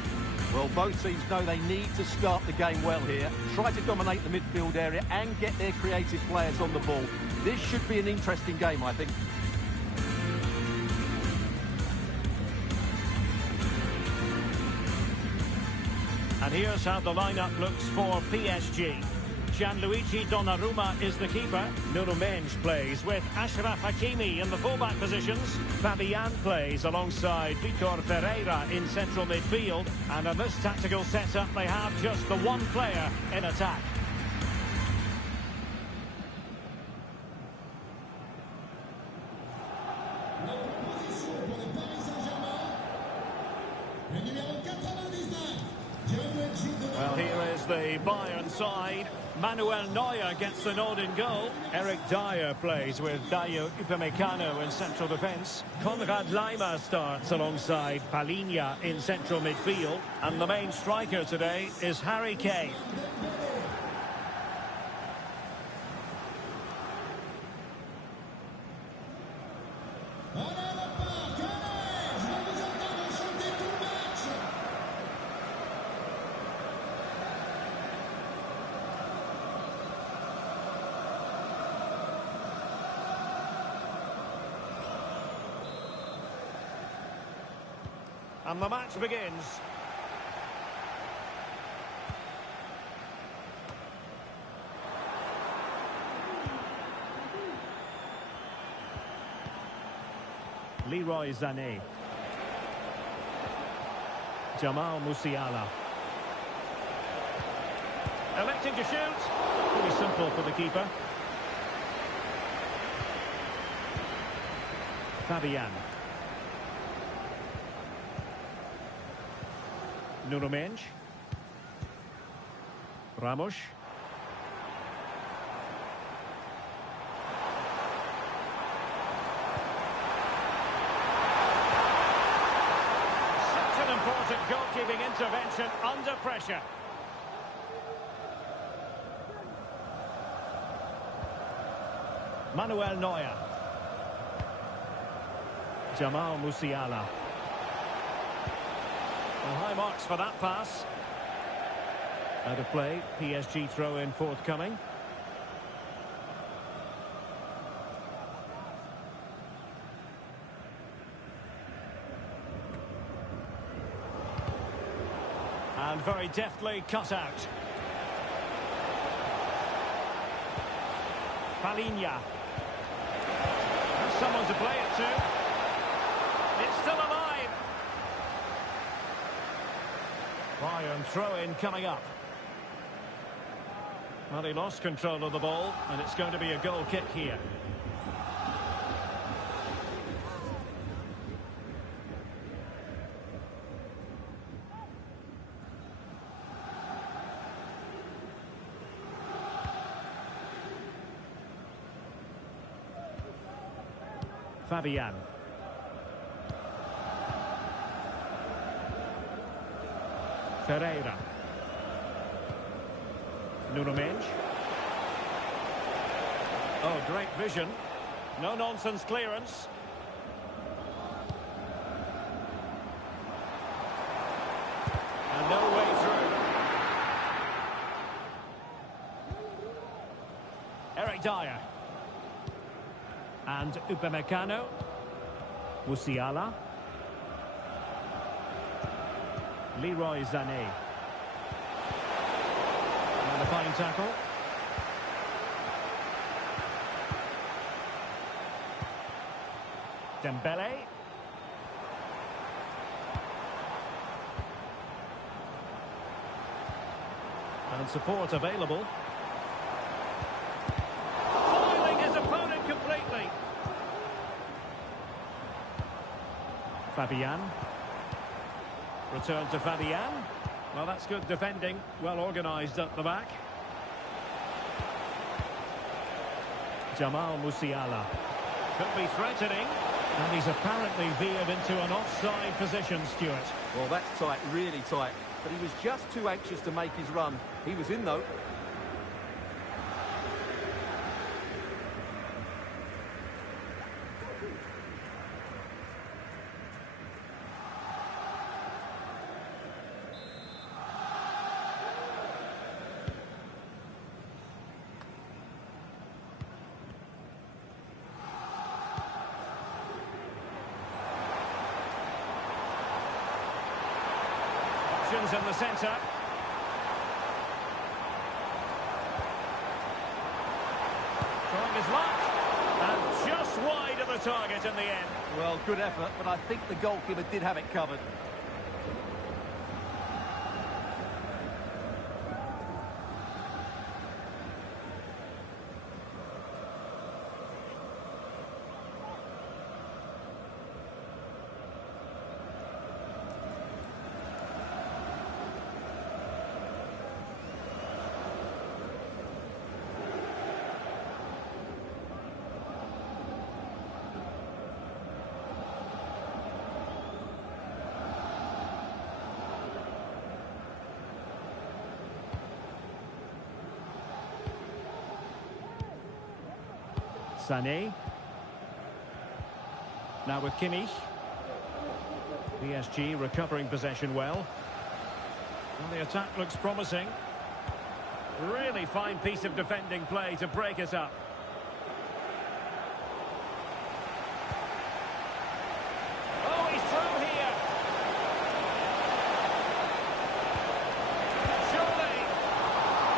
Well, both teams know they need to start the game well here, try to dominate the midfield area and get their creative players on the ball. This should be an interesting game, I think. And here's how the lineup looks for PSG. Gianluigi Donnarumma is the keeper. Nuno Mendes plays with Achraf Hakimi in the fullback positions. Fabian plays alongside Vitor Ferreira in central midfield. And in this tactical setup, they have just the one player in attack. Well, here is the Bayern side. Manuel Neuer gets the nod in goal. Eric Dyer plays with Dayo Upamecano in central defence. Konrad Laimer starts alongside Palinha in central midfield. And the main striker today is Harry Kane. And the match begins. Leroy Sané. Jamal Musiala. Electing to shoot. Pretty simple for the keeper. Fabian. Nuno Mendes. Ramos. Such an important goalkeeping intervention under pressure. Manuel Neuer. Jamal Musiala. Well, high marks for that pass. Out of play, PSG throw-in forthcoming. And very deftly cut out. Palinha. There's someone to play it to. It's still alive. Bayern throw-in coming up. Well, he lost control of the ball, and it's going to be a goal kick here. Fabian. Ferreira. Nuno Mendes. Oh, great vision. No-nonsense clearance. And no way through. Eric Dyer. And Upamecano. Musiala. Leroy Sané. And a fine tackle. Dembele. And support available. Foiling his opponent completely. Fabian. Return to Fabian. Well, that's good defending. Well organised at the back. Jamal Musiala. Could be threatening. And he's apparently veered into an offside position, Stuart. Well, that's tight, really tight. But he was just too anxious to make his run. He was in, though. In the centre. Trying his luck. And just wide of the target in the end. Well, good effort, but I think the goalkeeper did have it covered. Sané. Now with Kimmich. PSG recovering possession well. Well, the attack looks promising. Really fine piece of defending play to break us up. Oh, he's through here. Surely.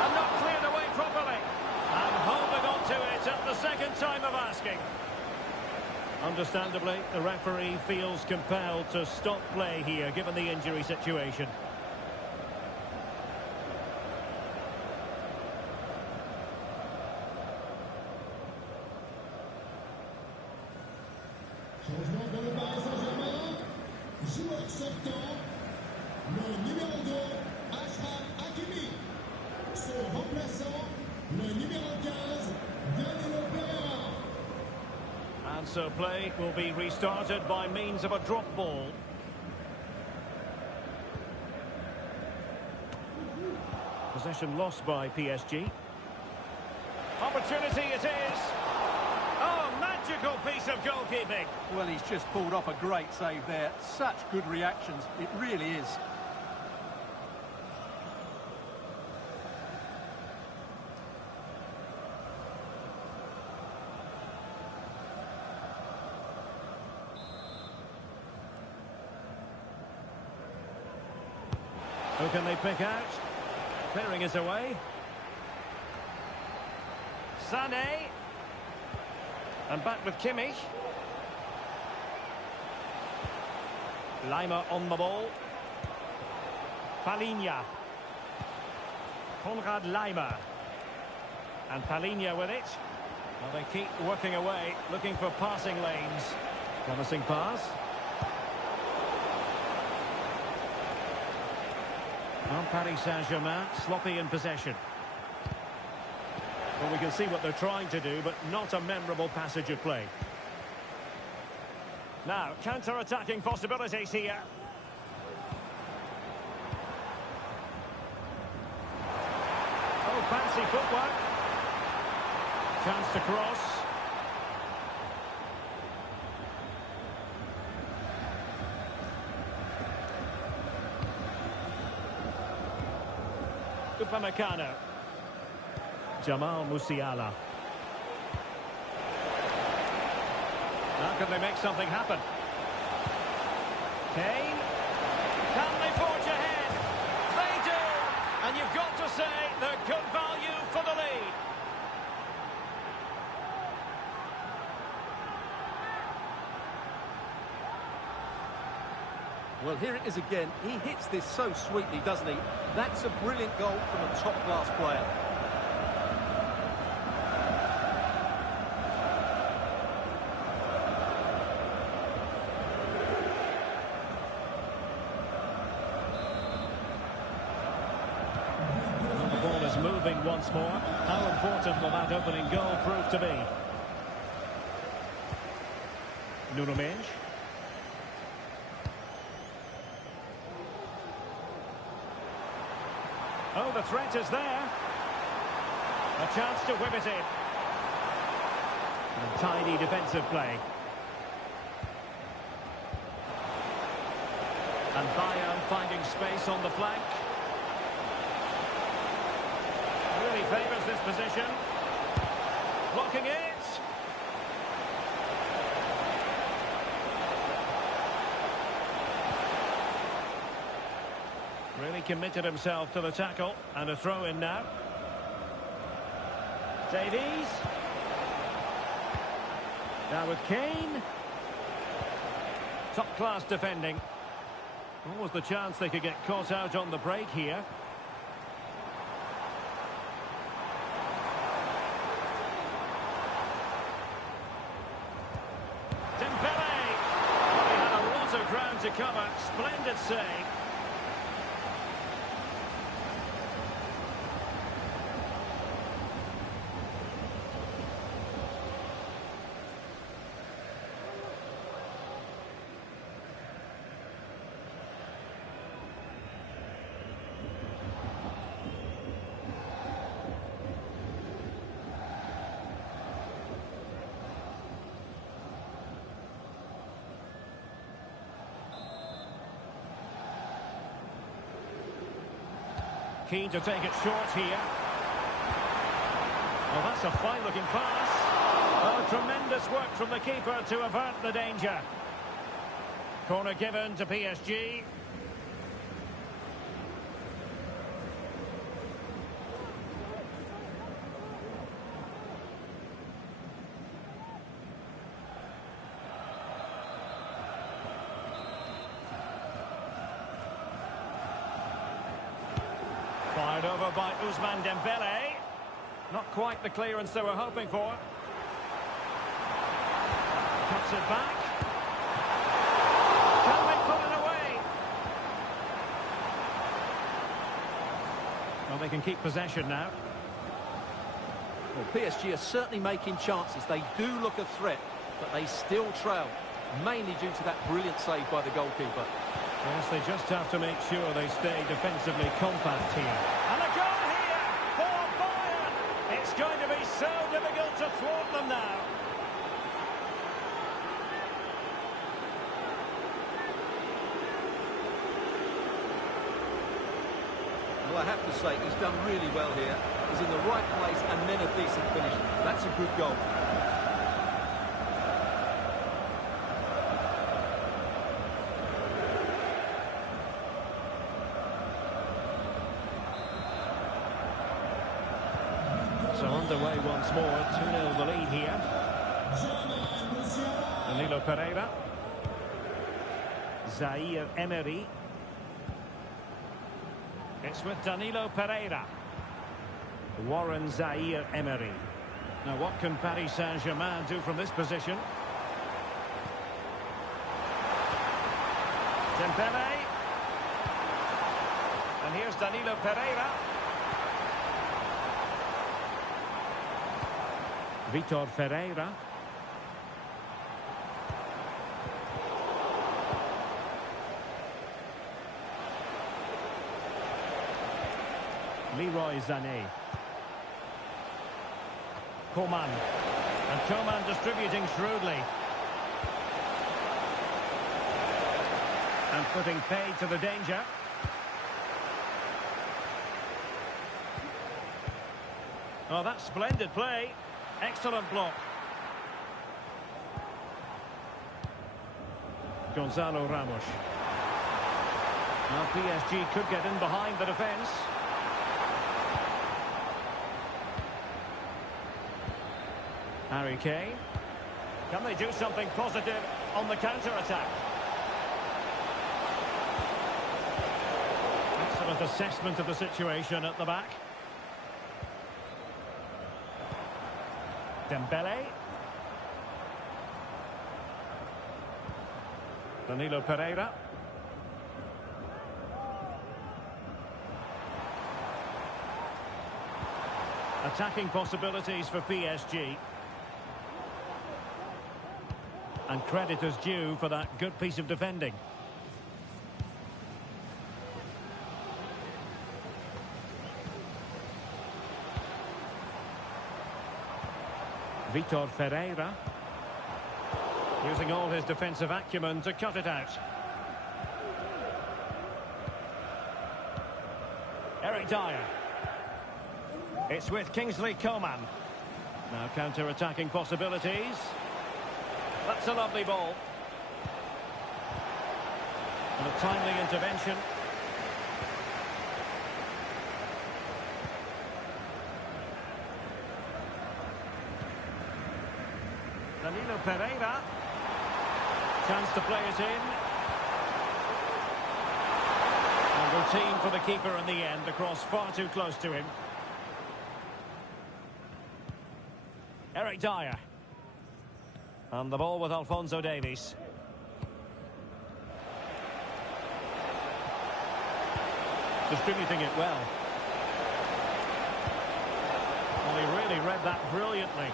And not cleared away properly. And holding on to it at the second time of asking. Understandably, the referee feels compelled to stop play here, given the injury situation. Changement dans le Paris Saint-Germain. Joueur sortant. Le numéro 2, Achraf Hakimi. Son remplaçant, le numéro 15, Danilo Pereira. And so play will be restarted by means of a drop ball. Possession lost by PSG. Opportunity it is. Oh, magical piece of goalkeeping. Well, he's just pulled off a great save there. Such good reactions. It really is. Who can they pick out? Clearing is away. Sané. And back with Kimmich. Lima on the ball. Palinha. Konrad Lima. And Palinha with it. Well, they keep working away, looking for passing lanes. Promising pass. Well, Paris Saint-Germain sloppy in possession. Well, we can see what they're trying to do, but not a memorable passage of play. Now, counter-attacking possibilities here. Oh, fancy footwork. Chance to cross. Upamecano. Jamal Musiala. How can they make something happen? Kane. Can they forge ahead? They do! And you've got to say they're good value for the lead. Well, here it is again. He hits this so sweetly, doesn't he? That's a brilliant goal from a top-class player. The ball is moving once more. How important will that opening goal prove to be? Nuno Mendes. Oh, the threat is there. A chance to whip it in. And tidy defensive play. And Bayern finding space on the flank. Really favours this position. Blocking it. Really committed himself to the tackle. And a throw in now. Davies. Now with Kane. Top class defending. What was the chance they could get caught out on the break here? Dembele. Well, he had a lot of ground to cover. Splendid save. Keen to take it short here. Well, that's a fine-looking pass. Oh, tremendous work from the keeper to avert the danger. Corner given to PSG. Fired over by Ousmane Dembele. Not quite the clearance they were hoping for. Cuts it back. Can they put it away? Well, they can keep possession now. Well, PSG are certainly making chances. They do look a threat, but they still trail, mainly due to that brilliant save by the goalkeeper. Yes, they just have to make sure they stay defensively compact here. And a goal here for Bayern! It's going to be so difficult to thwart them now. Well, I have to say, he's done really well here. He's in the right place and then a decent finish. That's a good goal. So underway once more, 2-0 the lead here. Danilo Pereira. Zaire Emery. It's with Danilo Pereira. Warren Zaire Emery. Now what can Paris Saint-Germain do from this position? Dembele. And here's Danilo Pereira. Vitor Ferreira. Leroy Sané. Coman. And Coman distributing shrewdly. And putting pay to the danger. Oh, that's splendid play. Excellent block. Gonzalo Ramos. Now PSG could get in behind the defence. Harry Kane. Can they do something positive on the counter-attack? Excellent assessment of the situation at the back. Dembele. Danilo Pereira. Attacking possibilities for PSG. And credit is due for that good piece of defending. Vitor Ferreira. Using all his defensive acumen to cut it out. Eric Dyer. It's with Kingsley Coman. Now counter-attacking possibilities. That's a lovely ball. And a timely intervention. Danilo Pereira. Chance to play it in. And routine for the keeper in the end. The cross far too close to him. Eric Dyer. And the ball with Alphonso Davies. Distributing it well. Well, he really read that brilliantly.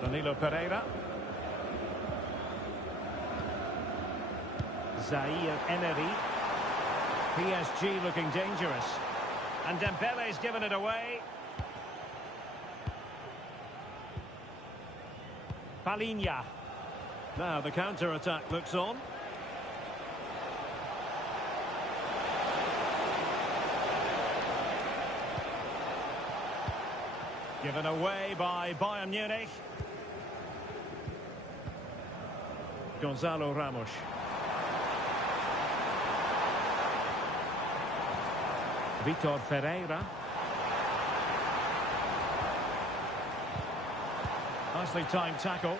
Danilo Pereira. Zaire Emery. PSG looking dangerous. And Dembele's given it away. Palinha. Now the counter-attack looks on. Given away by Bayern Munich. Gonzalo Ramos. Vitor Ferreira. Nicely timed tackle.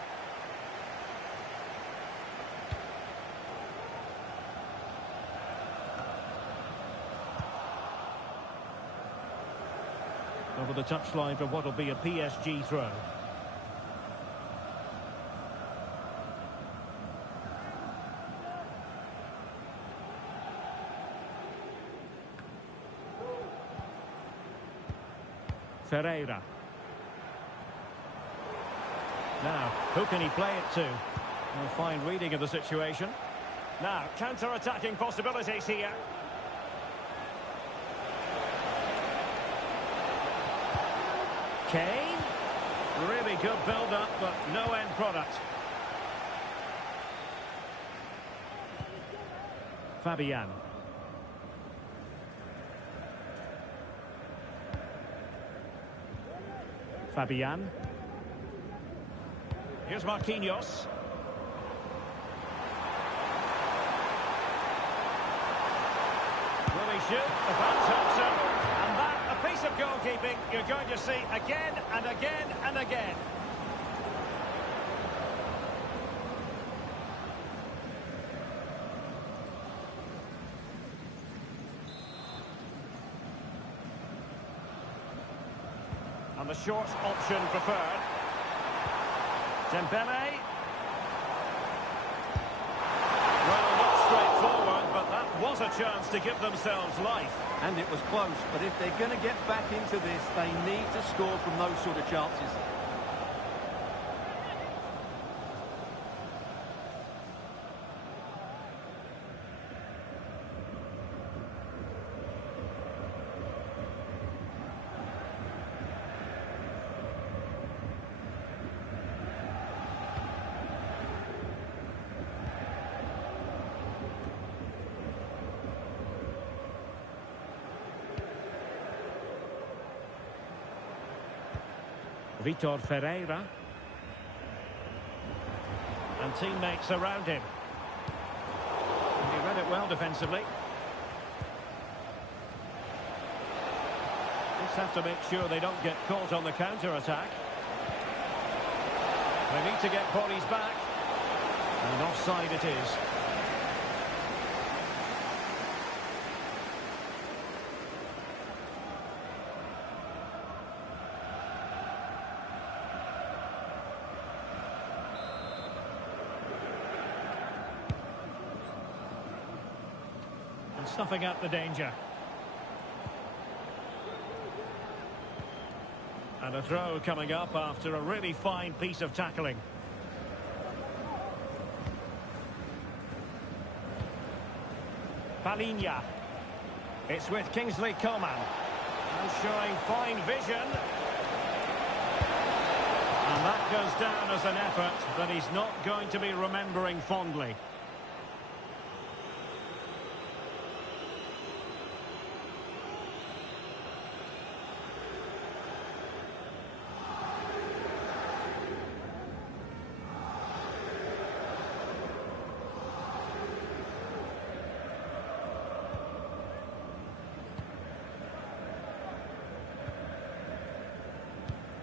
Over the touchline for what will be a PSG throw. Ferreira. Now, who can he play it to? A fine reading of the situation. Now, counter-attacking possibilities here. Kane. Really good build-up, but no end product. Fabian. Fabian. Here's Marquinhos. Will he shoot? The fans hope so. And that, a piece of goalkeeping you're going to see again and again and again. And the short option preferred. Dembele. Well, not straightforward, but that was a chance to give themselves life. And it was close, but if they're going to get back into this, they need to score from those sort of chances. Vitor Ferreira. And teammates around him. He read it well defensively. Just have to make sure they don't get caught on the counter-attack. They need to get bodies back. And offside it is. And snuffing out the danger. And a throw coming up after a really fine piece of tackling. Palinha. It's with Kingsley Coman. And showing fine vision. And that goes down as an effort that he's not going to be remembering fondly.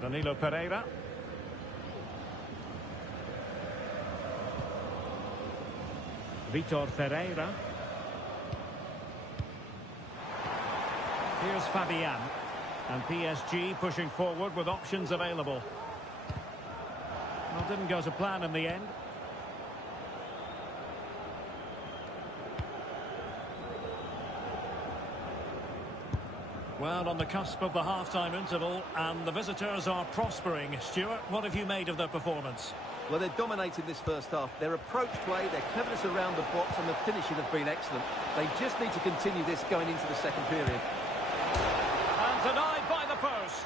Danilo Pereira. Vitor Ferreira. Here's Fabian. And PSG pushing forward with options available. Well, didn't go to plan in the end. Well, on the cusp of the half-time interval, and the visitors are prospering. Stuart, what have you made of their performance? Well, they're dominating this first half. Their approach play, their cleverness around the box and the finishing have been excellent. They just need to continue this going into the second period. And denied by the post.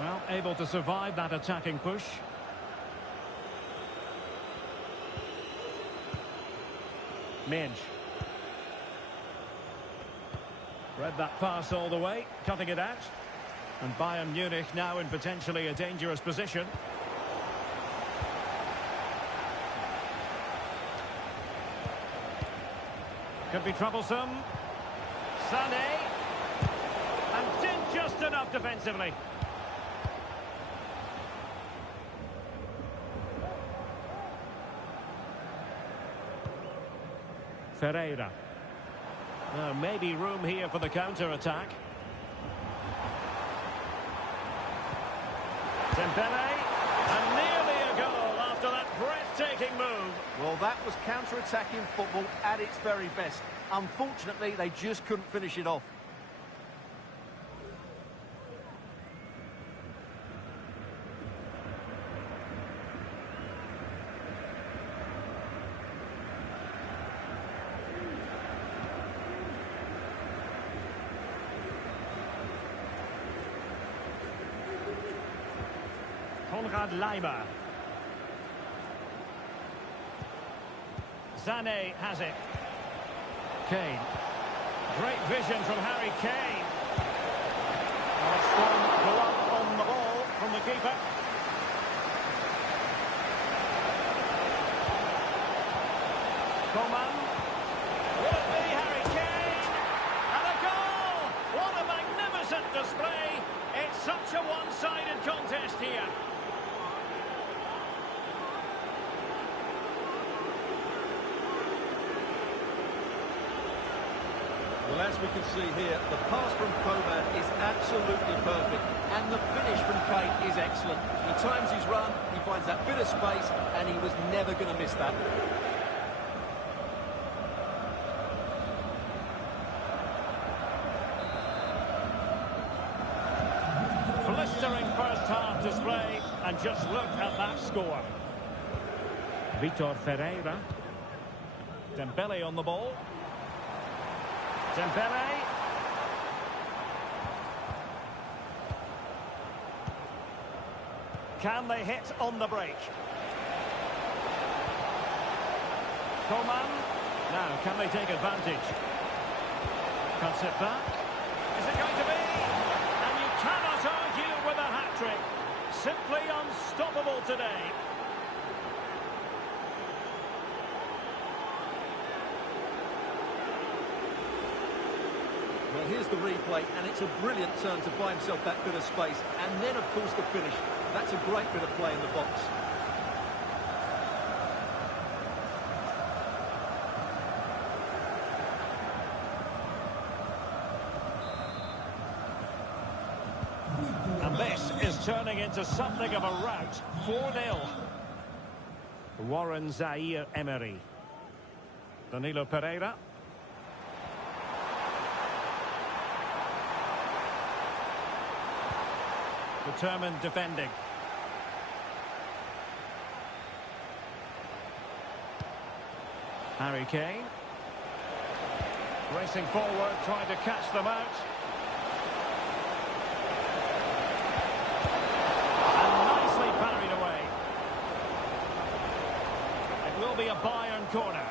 Well, able to survive that attacking push. Minge. Read that pass all the way, cutting it out. And Bayern Munich now in potentially a dangerous position. Could be troublesome. Sané. And did just enough defensively. Ferreira. Maybe room here for the counter-attack. Dembele, and nearly a goal after that breathtaking move. Well, that was counter-attacking football at its very best. Unfortunately, they just couldn't finish it off. Leimer. Sané has it. Kane. Great vision from Harry Kane. A strong glove on the ball from the keeper. Coman. Will it be Harry Kane? And a goal! What a magnificent display. It's such a one-sided contest here. Well, as we can see here, the pass from Coman is absolutely perfect, and the finish from Kane is excellent. He times his run, he finds that bit of space, and he was never going to miss that. Blistering first-half display, and just look at that score. Vitor Ferreira. Dembele on the ball. Dembele. Can they hit on the break? Coman. Now, can they take advantage? Cuts it back. Is it going to be? And you cannot argue with a hat-trick. simply unstoppable today. Well, here's the replay, and it's a brilliant turn to buy himself that bit of space. And then, of course, the finish. That's a great bit of play in the box. And this is turning into something of a rout. 4-0. Warren Zaire-Emery. Danilo Pereira. Determined defending. Harry Kane. Racing forward, trying to catch them out. And nicely parried away. It will be a Bayern corner.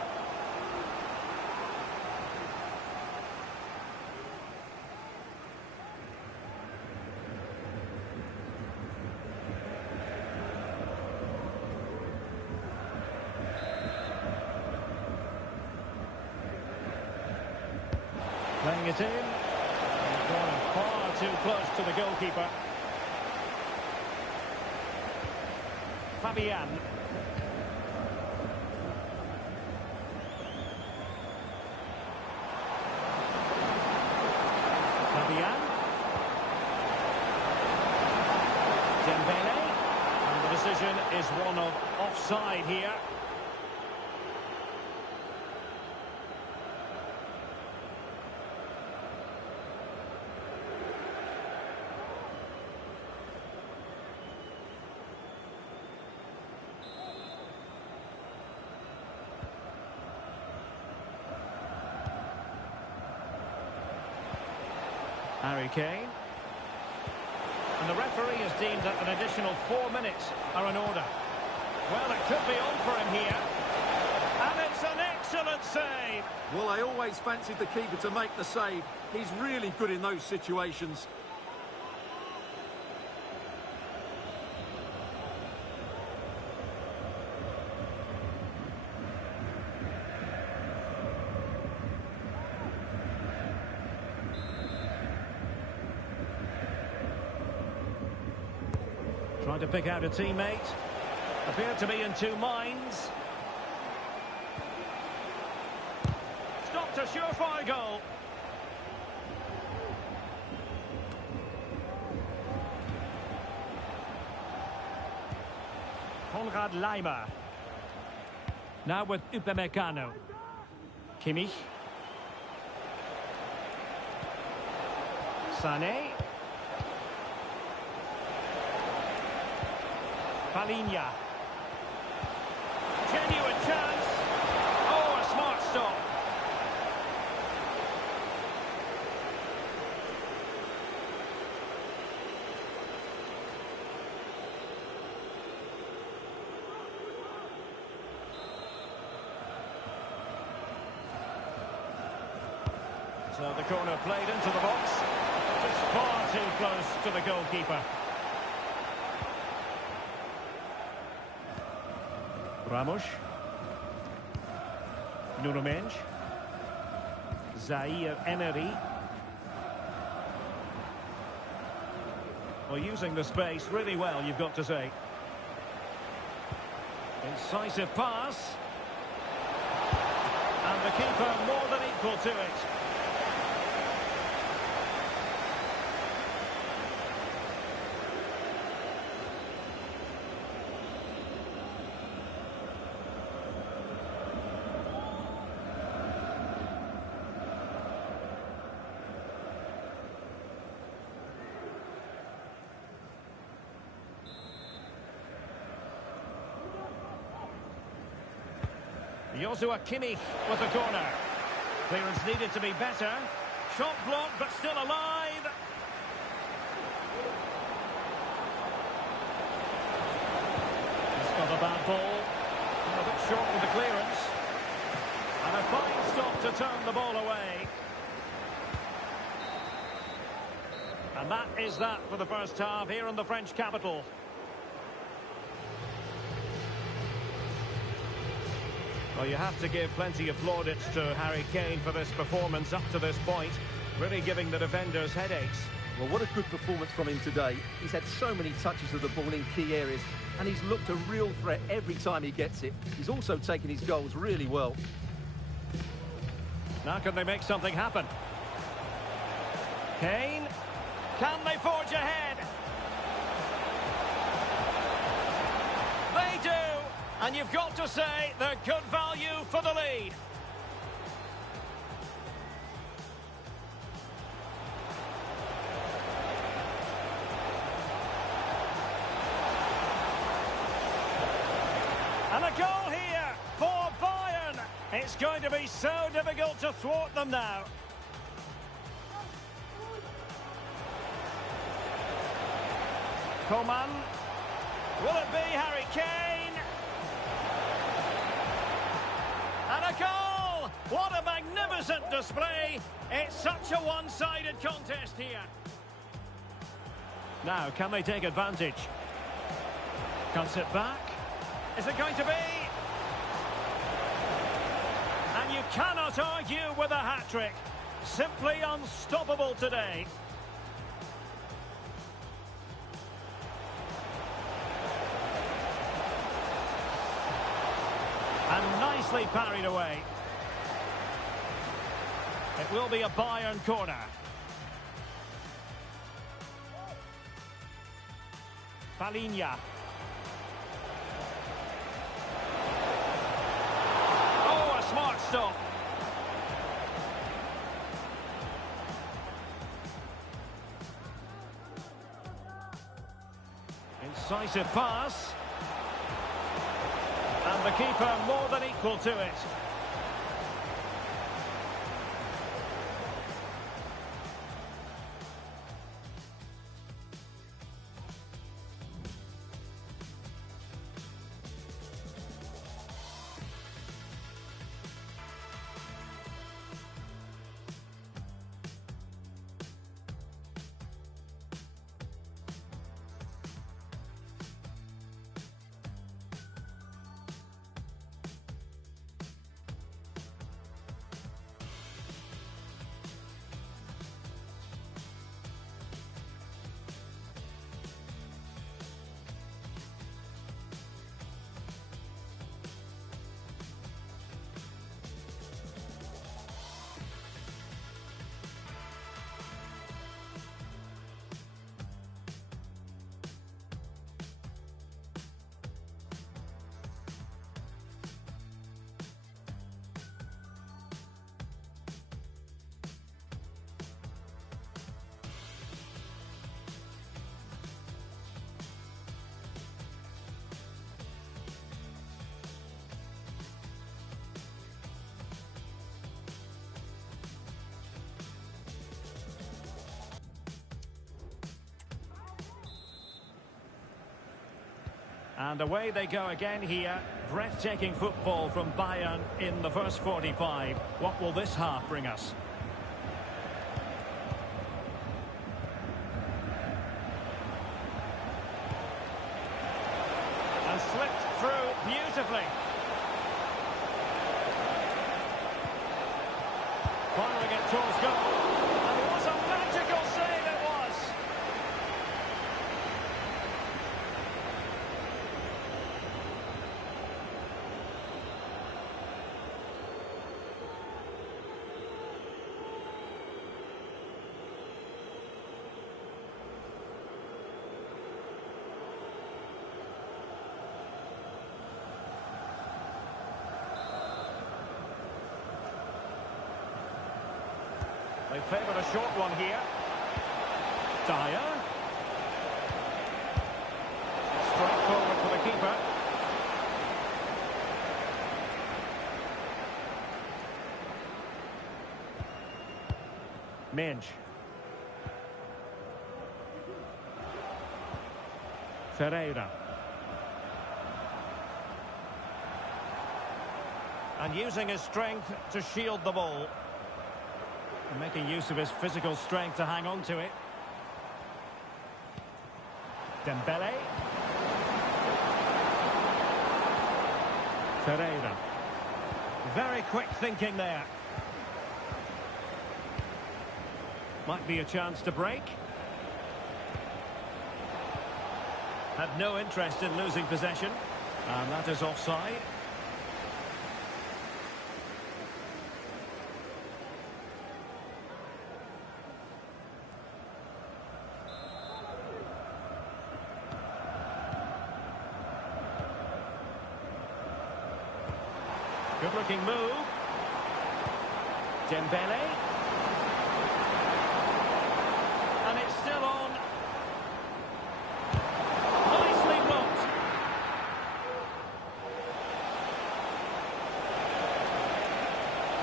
Playing it in. And going far too close to the goalkeeper. Fabian. Fabian. Dembele. And the decision is one of offside here. Harry Kane. And the referee has deemed that an additional 4 minutes are in order. Well, it could be on for him here. And it's an excellent save. Well, I always fancied the keeper to make the save. He's really good in those situations. Trying to pick out a teammate. Appeared to be in two minds. Stopped a surefire goal. Konrad Laimer. Now with Upamecano. Kimmich. Sané. Palinha. Genuine chance. Oh, a smart stop. So the corner played into the box. Just far too close to the goalkeeper. Ramos. Nuno Mendes. Zaire-Emery. Well, using the space really well, you've got to say. Incisive pass. And the keeper more than equal to it. Joshua Kimmich with the corner. Clearance needed to be better. Shot blocked, but still alive. He's got a bad ball. A bit short with the clearance. And a fine stop to turn the ball away. And that is that for the first half here in the French capital. Well, you have to give plenty of plaudits to Harry Kane for this performance up to this point. Really giving the defenders headaches. Well, what a good performance from him today. He's had so many touches of the ball in key areas, and he's looked a real threat every time he gets it. He's also taken his goals really well. Now can they make something happen? Kane. Can they forge ahead? They do. And you've got to say they're good value for the lead. And a goal here for Bayern. It's going to be so difficult to thwart them now. Coman. Will it be Harry Kane? And a goal! What a magnificent display! It's such a one-sided contest here. Now, can they take advantage? Cuts it back. Is it going to be? And you cannot argue with a hat-trick. Simply unstoppable today. And nicely parried away. It will be a Bayern corner. Palinha. Oh, a smart stop. Incisive pass. And the keeper more than equal to it. And away they go again here. Breathtaking football from Bayern in the first 45. What will this half bring us? And slipped through beautifully. Firing it towards goal. And what a magical save it was! They favoured a short one here. Dyer. Straight forward for the keeper. Minge. Ferreira. And using his strength to shield the ball. Making use of his physical strength to hang on to it. Dembele. Ferreira. Very quick thinking there. Might be a chance to break. Had no interest in losing possession. And that is offside. Good-looking move. Dembele. And it's still on. Nicely blocked.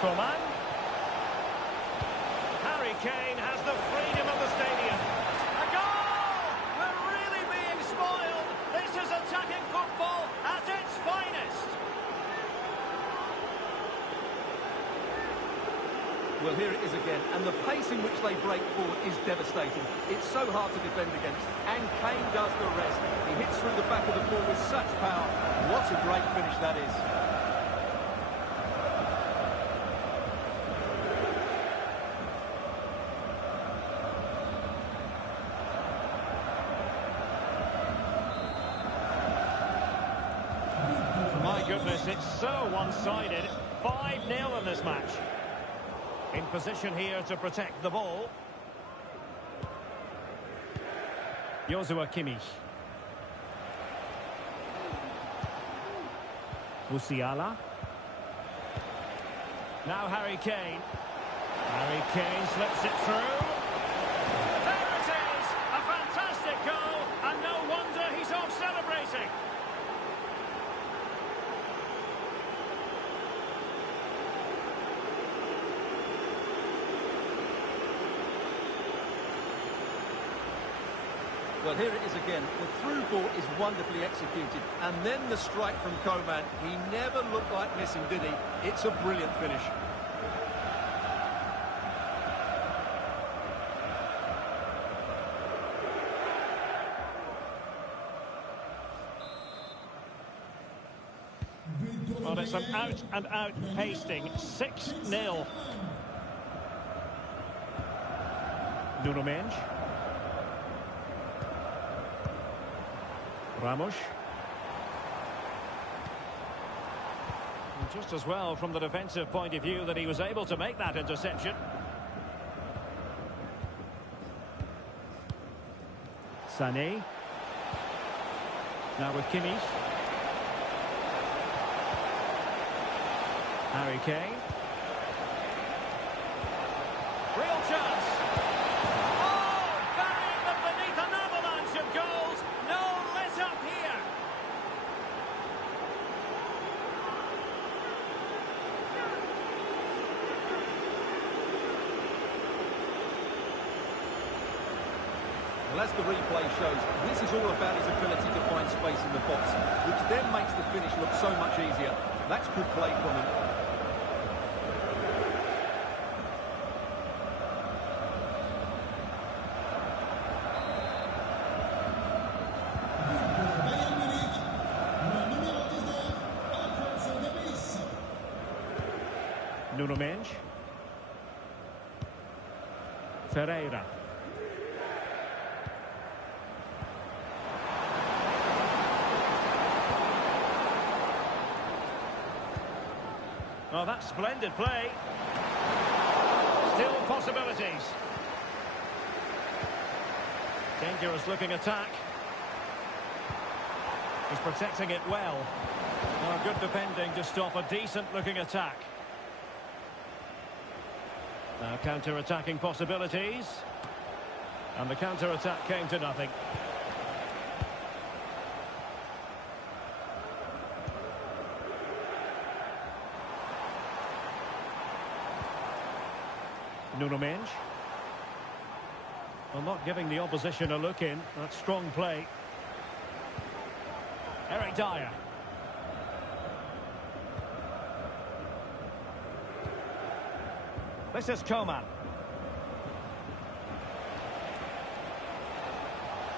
Coman. Harry Kane has the freedom of the stadium. A goal! We're really being spoiled. This is attacking football at its finest. Well, here it is again, and the pace in which they break forward is devastating. It's so hard to defend against, and Kane does the rest. He hits through the back of the ball with such power. What a great finish that is. My goodness, it's so one-sided. 5-0 in this match. In position here to protect the ball. Joshua Kimmich. Musiala. Now Harry Kane. Harry Kane slips it through. There it is! A fantastic goal, and no wonder he's off celebrating. Well, here it is again. The through ball is wonderfully executed. And then the strike from Coman. He never looked like missing, did he? It's a brilliant finish. Well, it's an out-and-out pasting. 6-0. Nuno Mendes. Ramos. And just as well from the defensive point of view that he was able to make that interception. Sané. Now with Kimmich. Harry Kane. Real chance. Oh, burying them beneath an avalanche of goals. No let up here. Well, as the replay shows, this is all about his ability to find space in the box, which then makes the finish look so much easier. That's good play from him. Bayern Munich, le numéro 19, Alphonso Davies. Nuno Mendes. Ferreira. Oh, that's splendid play. Still possibilities. Dangerous looking attack. He's protecting it well. Oh, good defending to stop a decent looking attack. Now counter-attacking possibilities. And the counter-attack came to nothing. Nuno Mendes. Well, not giving the opposition a look in. That's strong play. Eric Dyer. This is Coman.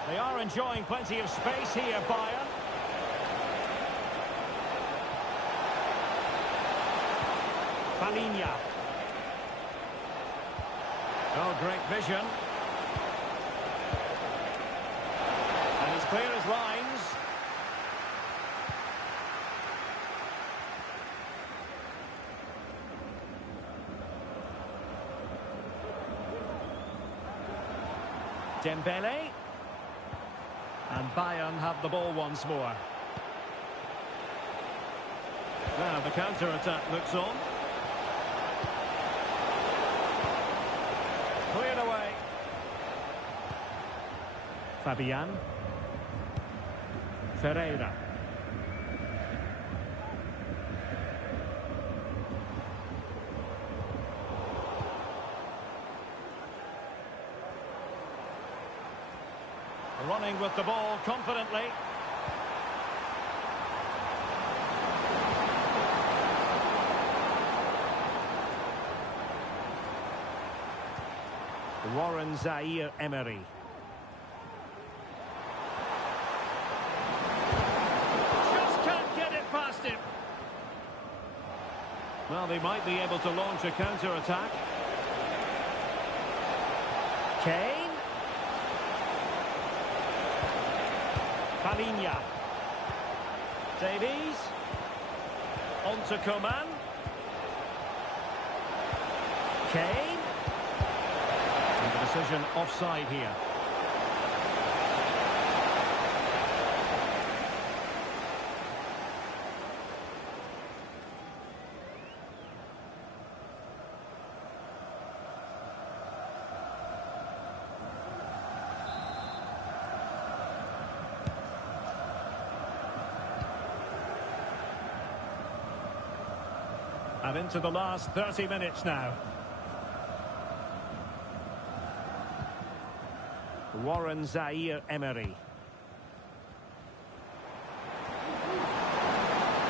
They are enjoying plenty of space here, Bayern. Palinha. Oh, great vision. And he's clear as lines. Dembele. And Bayern have the ball once more. Now the counter-attack looks on. Cleared away. Fabian. Ferreira. Running with the ball confidently. Warren Zaire-Emery. Just can't get it past him. Well, they might be able to launch a counter-attack. Kane. Palinha. Davies. On to Coman. Kane. And the decision offside here. And into the last 30 minutes now. Warren Zaire-Emery.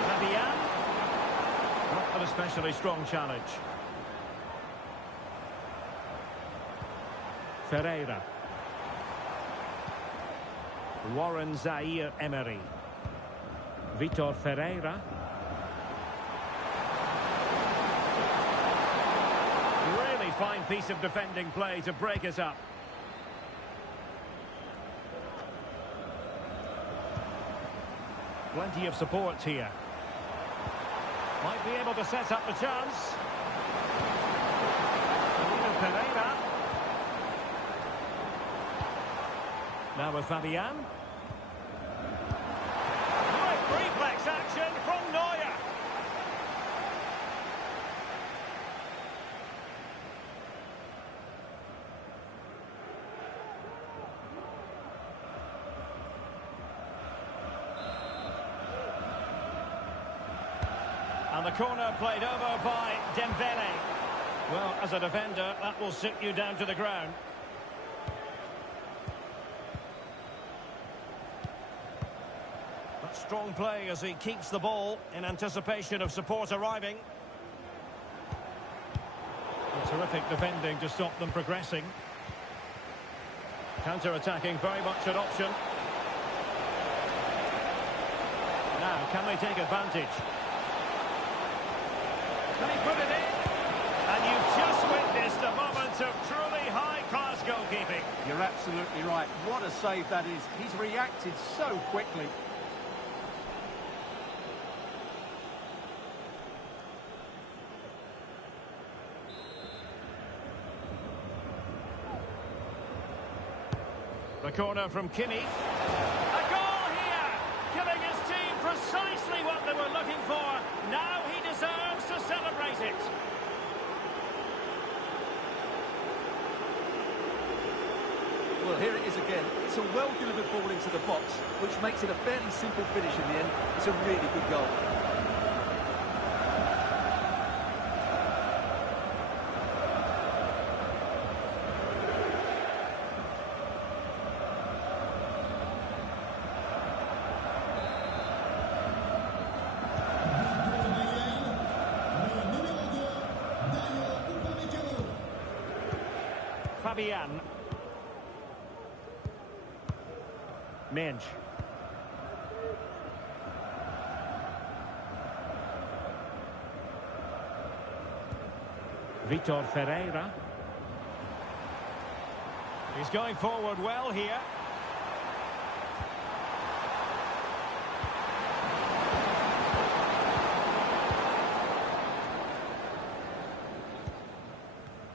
Fabian. Not an especially strong challenge. Ferreira. Warren Zaire-Emery. Vitor Ferreira. Really fine piece of defending play to break us up. Plenty of support here. Might be able to set up the chance. Pereira. Now with Fabian. Great reflex action from Neuer. And the corner played over by Dembele. Well, as a defender, that will sit you down to the ground. But strong play as he keeps the ball in anticipation of support arriving. And terrific defending to stop them progressing. Counter-attacking very much an option. Now, can they take advantage? Can he put it in? And you've just witnessed a moment of truly high-class goalkeeping. You're absolutely right. What a save that is. He's reacted so quickly. The corner from Kimmich. A goal here! Giving his team precisely what they were looking for. Now he deserves to celebrate it. Well, here it is again. It's a well-delivered ball into the box, which makes it a fairly simple finish in the end. It's a really good goal. Fabian. Mensch. Vitor Ferreira. He's going forward well here.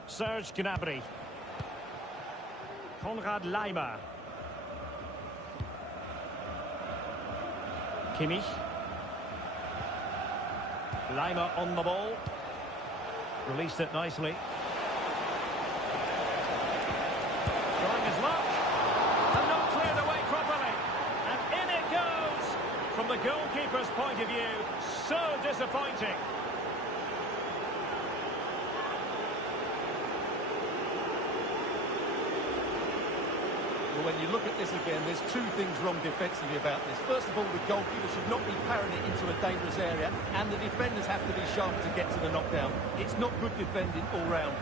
Serge Gnabry. Konrad Laimer. Kimmich. Laimer on the ball. Released it nicely. Trying his luck. And not cleared away properly. And in it goes. From the goalkeeper's point of view, so disappointing. Well, when you look at this again, there's two things wrong defensively about this. First of all, the goalkeeper should not be parrying it into a dangerous area, and the defenders have to be sharp to get to the knockdown. It's not good defending all round.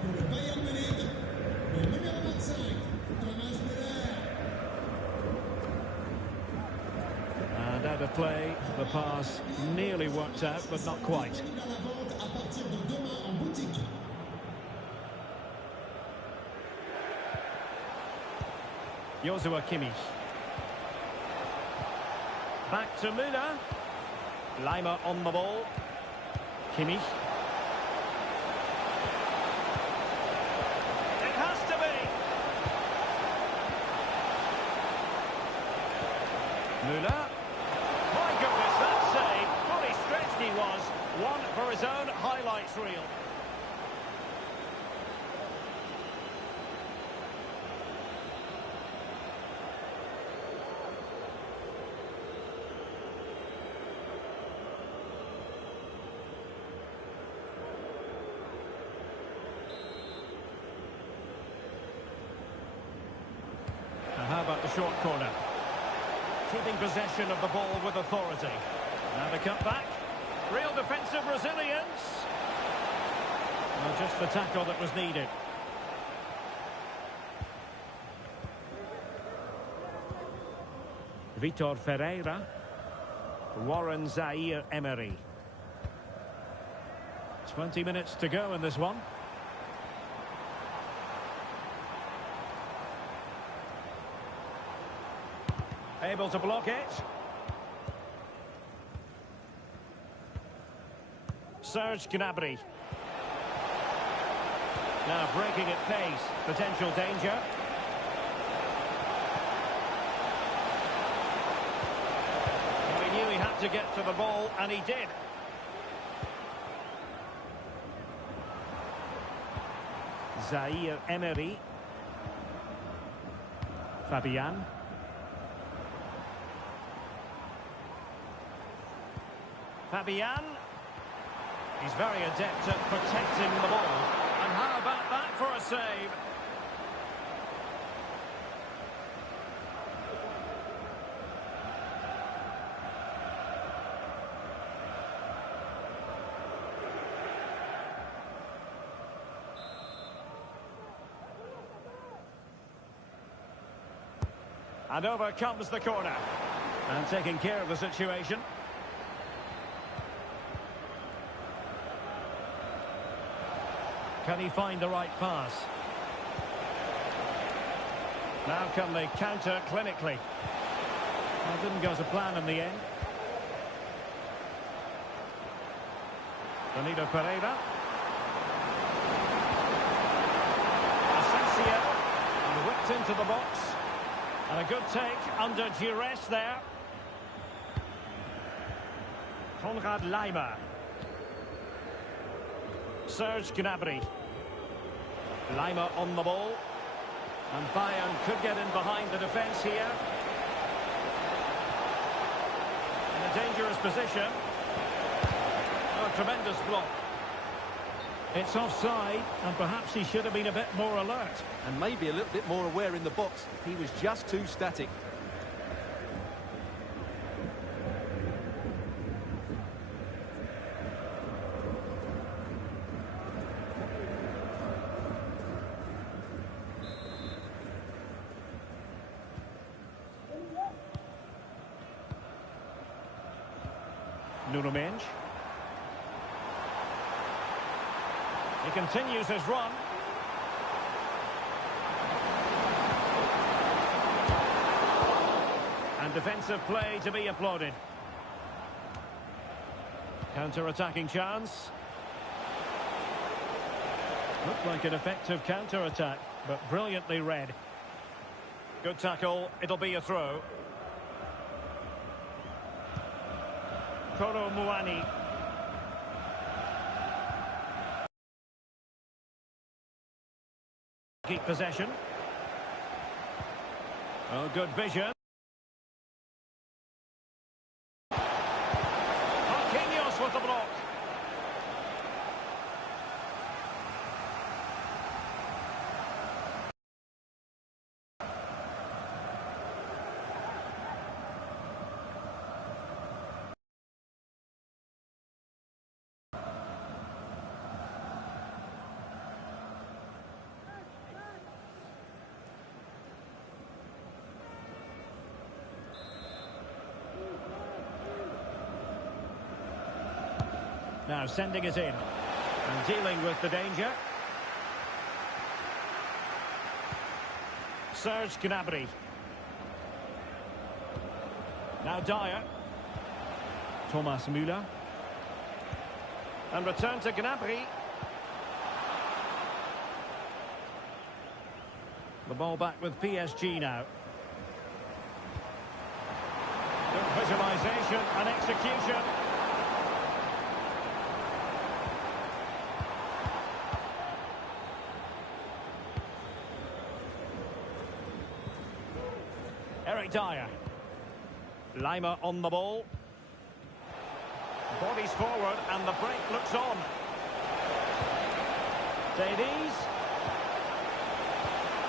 Pour le Bayern Munich, le numéro 25, Thomas Müller. And out of play, the pass nearly worked out, but not quite. Disponible à la vente à partir de demain en boutique. Joshua Kimmich. Back to Müller. Laimer on the ball. Kimmich. It has to be. Müller. My goodness, that save. Fully stretched he was. One for his own highlights reel. And how about the short corner? Keeping possession of the ball with authority. Now the cut back. Real defensive resilience. Well, just the tackle that was needed. Vitor Ferreira. Warren Zaire-Emery. 20 minutes to go in this one. Able to block it. Serge Gnabry. Now breaking at pace. Potential danger. Well, he knew he had to get to the ball, and he did. Zaire-Emery. Fabian. Fabian. He's very adept at protecting the ball. And how about that for a save? And over comes the corner. And taking care of the situation. Can he find the right pass? Now can they counter clinically? Well, didn't go to plan in the end. Danilo Pereira. Asensio. And whipped into the box. And a good take under duress there. Konrad Laimer. Serge Gnabry. Laimer on the ball. And Bayern could get in behind the defence here. In a dangerous position. Oh, tremendous block. It's offside, and perhaps he should have been a bit more alert. And maybe a little bit more aware in the box. He was just too static. Nuno Mendes. He continues his run. And defensive play to be applauded. Counter-attacking chance. Looked like an effective counter-attack, but brilliantly read. Good tackle, it'll be a throw. Kolo Muani. Keep possession. Oh, good vision. Marquinhos with the block. Now sending it in and dealing with the danger. Serge Gnabry. Now Dyer. Thomas Müller. And return to Gnabry. The ball back with PSG now. Good visualisation and execution. Dyer. Lima on the ball. Bodies forward and the break looks on. Davies.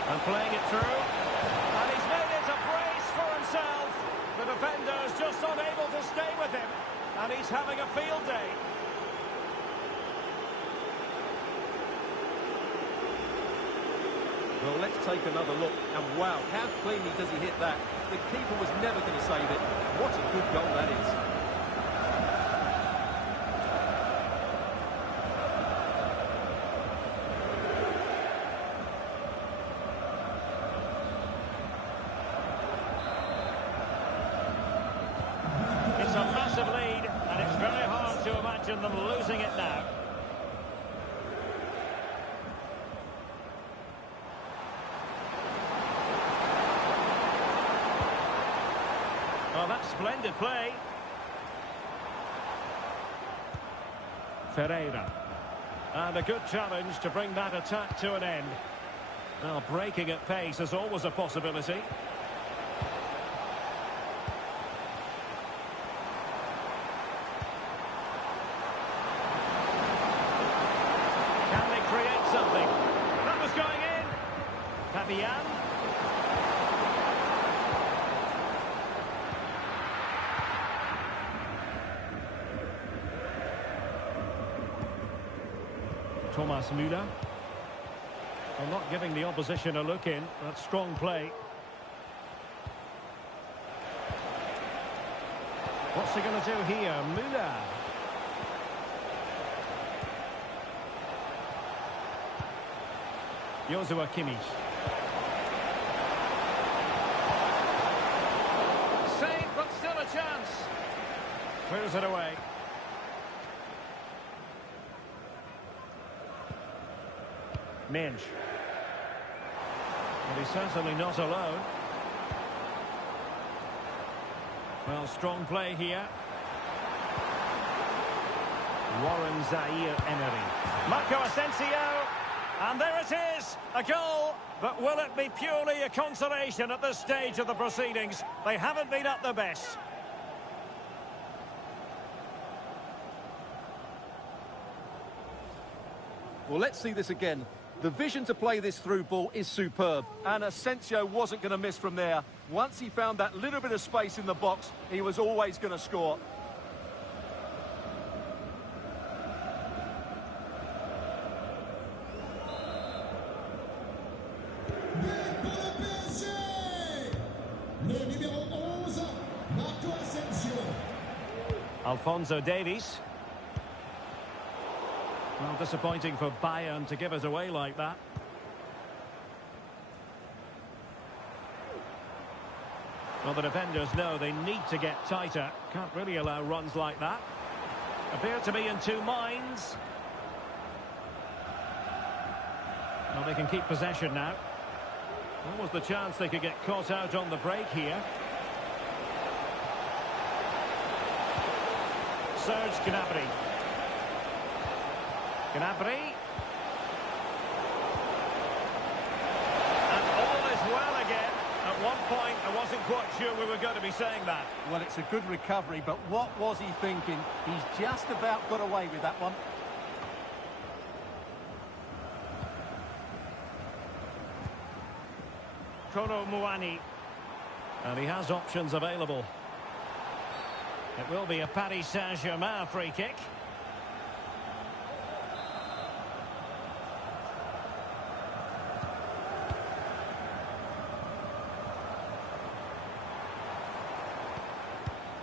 And playing it through. And he's made it a brace for himself. The defender's just unable to stay with him. And he's having a field day. Well, let's take another look. And wow, how cleanly does he hit that? The keeper was never going to save it. What a good goal that is. It's a massive lead, and it's very hard to imagine them losing it now. Oh, that's splendid play. Ferreira. And a good challenge to bring that attack to an end. Well, breaking at pace is always a possibility. Can they create something? That was going in. Fabian. Thomas Müller. Well, not giving the opposition a look in. That's strong play. What's he going to do here? Müller. Joshua Kimmich. Save, but still a chance. Clears it away. Mendes. But he's certainly not alone. Well, strong play here. Warren Zaire-Emery. Marco Asensio. And there it is, a goal. But will it be purely a consolation at this stage of the proceedings? They haven't been at their best. Well, let's see this again. The vision to play this through ball is superb, and Asensio wasn't going to miss from there. Once he found that little bit of space in the box, he was always going to score. Alphonso Davies. Well, disappointing for Bayern to give it away like that. Well, the defenders know they need to get tighter. Can't really allow runs like that. Appear to be in two minds. Well, they can keep possession now. Almost the chance they could get caught out on the break here. Serge Gnabry. Gnabry. And all is well again. At one point, I wasn't quite sure we were going to be saying that. Well, it's a good recovery, but what was he thinking? He's just about got away with that one. Kolo Muani. And he has options available. It will be a Paris Saint-Germain free kick.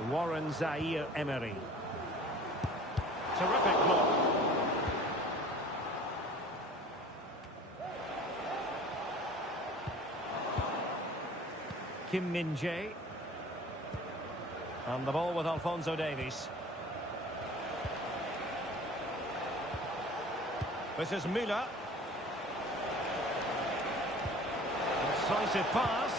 Warren Zaïre-Emery. Terrific block. Kim Min-jae. And the ball with Alphonso Davies. This is Müller. Decisive pass.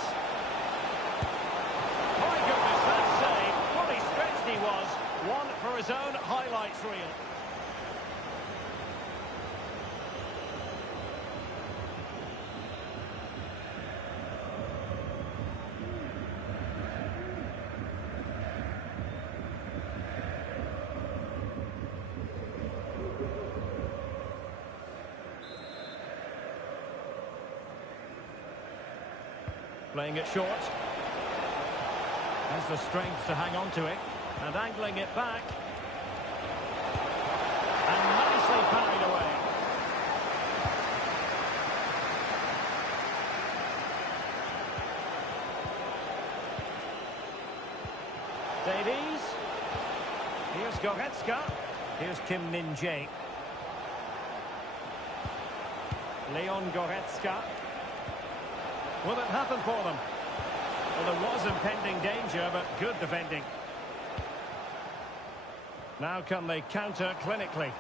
My goodness, that save. Fully stretched he was. One for his own highlights reel. Playing it short. Has the strength to hang on to it. And angling it back. And nicely parried away. Davies. Here's Goretzka. Here's Kim Min-jae. Leon Goretzka. Will it happen for them? Well, there was impending danger, but good defending. Now can they counter clinically?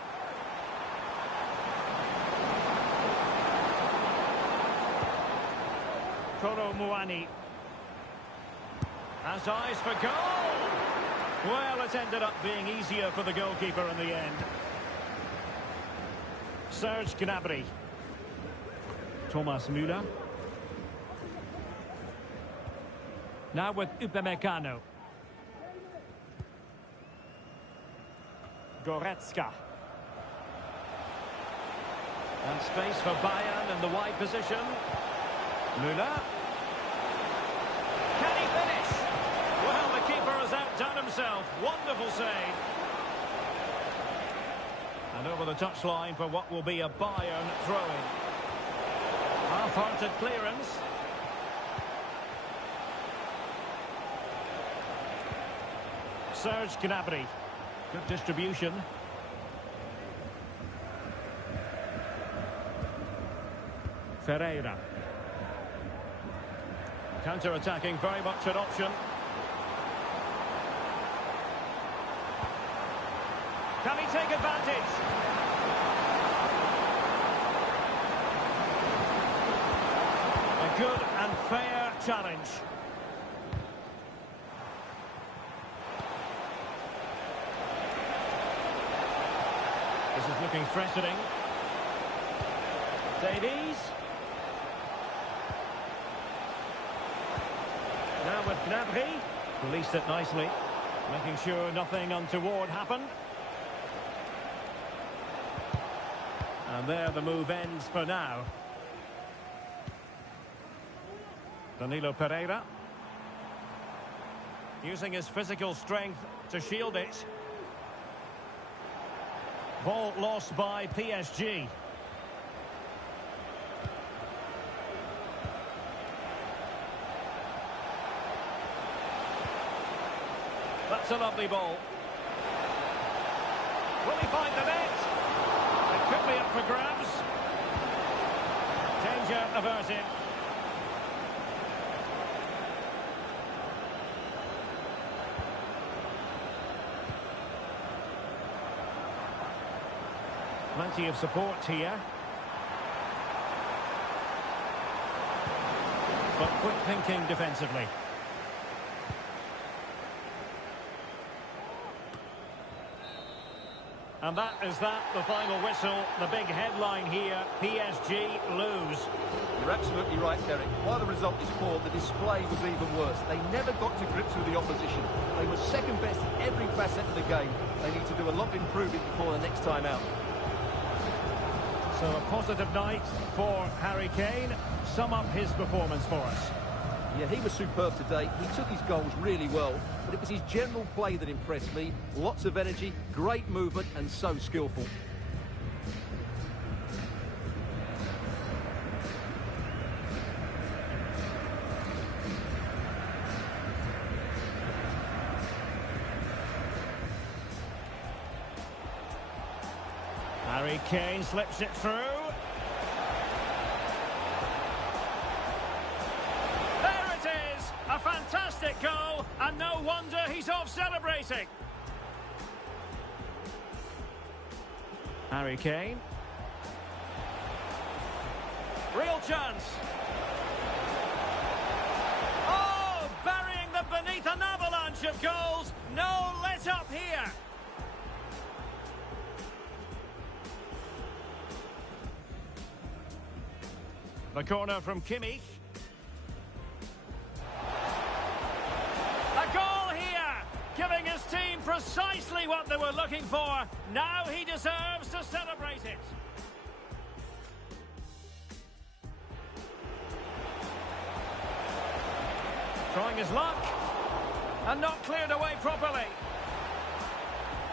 Kolo Muani. Has eyes for goal! Well, it ended up being easier for the goalkeeper in the end. Serge Gnabry. Thomas Müller. Now with Upamecano. Goretzka. And space for Bayern in the wide position. Müller. Can he finish? Well, the keeper has outdone himself. Wonderful save. And over the touchline for what will be a Bayern throw-in. Half-hearted clearance. Serge Gnabry. Good distribution. Ferreira. Counter-attacking, very much an option. Can he take advantage? A good and fair challenge. This is looking threatening. Davies. Now with Gnabry. Released it nicely. Making sure nothing untoward happened. And there the move ends for now. Danilo Pereira. Using his physical strength to shield it. Ball lost by PSG. That's a lovely ball. Will he find the net? It could be up for grabs. Danger averted. Plenty of support here. But quick thinking defensively. And that is the final whistle. The big headline here, PSG lose. You're absolutely right, Derek. While the result is poor, the display was even worse. They never got to grips with the opposition. They were second best in every facet of the game. They need to do a lot of improving before the next time out. So a positive night for Harry Kane. Sum up his performance for us. Yeah, he was superb today. He took his goals really well, but it was his general play that impressed me. Lots of energy, great movement, and so skillful. Harry Kane slips it through. There it is! A fantastic goal, and no wonder he's off celebrating. Harry Kane. Real chance. Oh, burying them beneath an avalanche of goals. No let up here. The corner from Kimmich. A goal here, giving his team precisely what they were looking for. Now he deserves to celebrate it. Trying his luck, and not cleared away properly.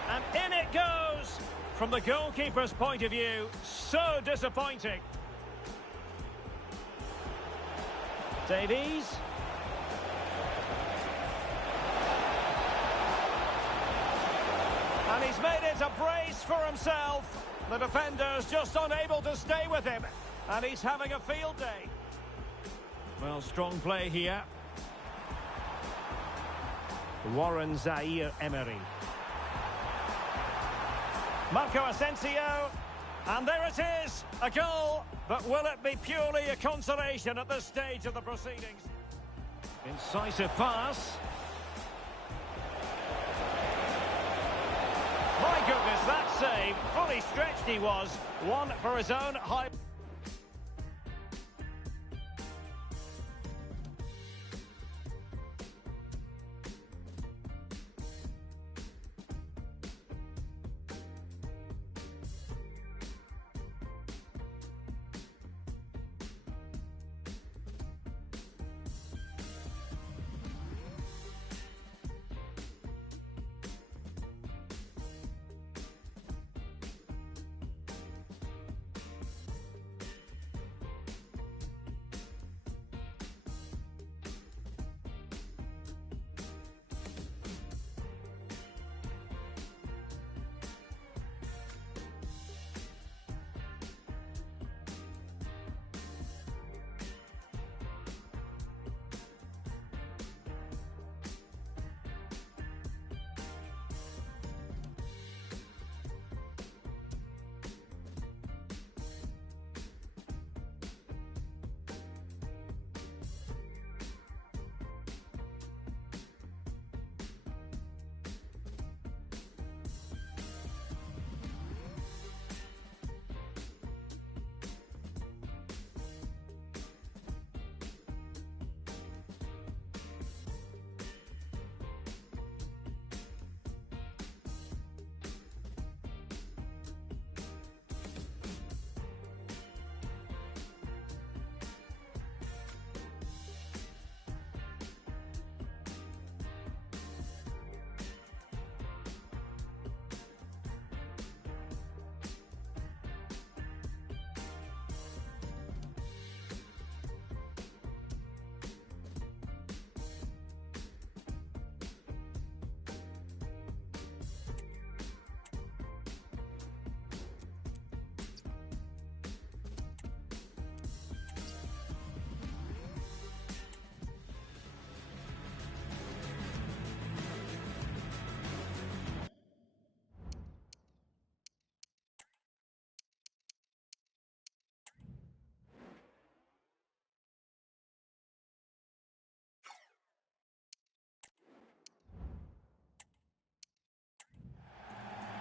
And in it goes. From the goalkeeper's point of view, so disappointing. Davies. And he's made it a brace for himself. The defender's just unable to stay with him. And he's having a field day. Well, strong play here. Warren Zaire-Emery. Marco Asensio. And there it is, a goal, but will it be purely a consolation at this stage of the proceedings? Incisive pass. My goodness, that save, fully stretched he was, one for his own high...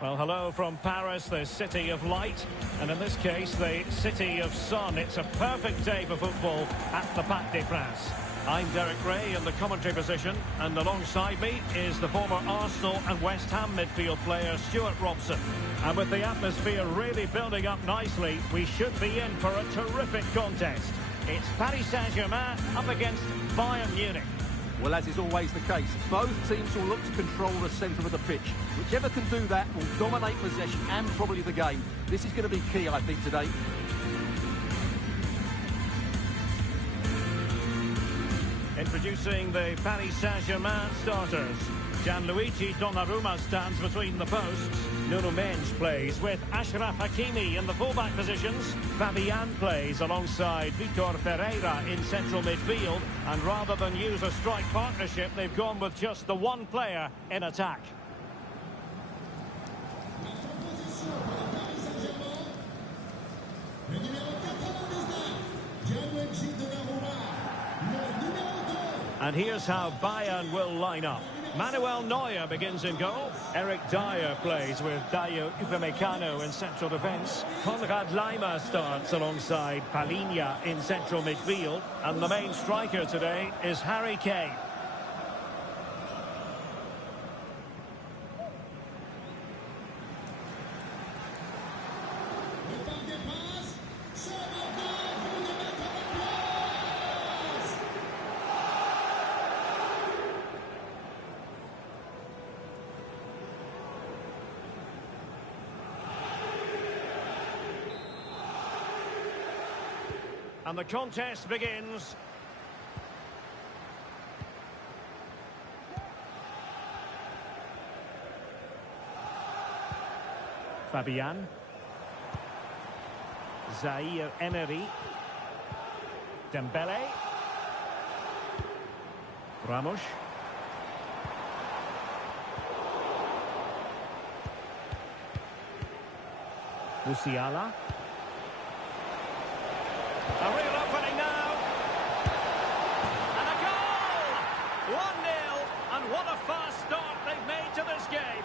Well, hello from Paris, the city of light, and in this case, the city of sun. It's a perfect day for football at the Parc des Princes. I'm Derek Ray in the commentary position, and alongside me is the former Arsenal and West Ham midfield player Stuart Robson. And with the atmosphere really building up nicely, we should be in for a terrific contest. It's Paris Saint-Germain up against Bayern Munich. Well, as is always the case, both teams will look to control the centre of the pitch. Whichever can do that will dominate possession and probably the game. This is going to be key, I think, today. Introducing the Paris Saint-Germain starters. Gianluigi Donnarumma stands between the posts. Nuno Mendes plays with Achraf Hakimi in the fullback positions. Fabian plays alongside Vitor Pereira in central midfield. And rather than use a strike partnership, they've gone with just the one player in attack. And here's how Bayern will line up. Manuel Neuer begins in goal. Eric Dyer plays with Dayo Upamecano in central defence. Konrad Laimer starts alongside Palhinha in central midfield. And the main striker today is Harry Kane. And the contest begins. Fabian. Zaire Emery. Dembele. Ramos. Musiala. A real opening now. And a goal! 1-0. And what a fast start they've made to this game.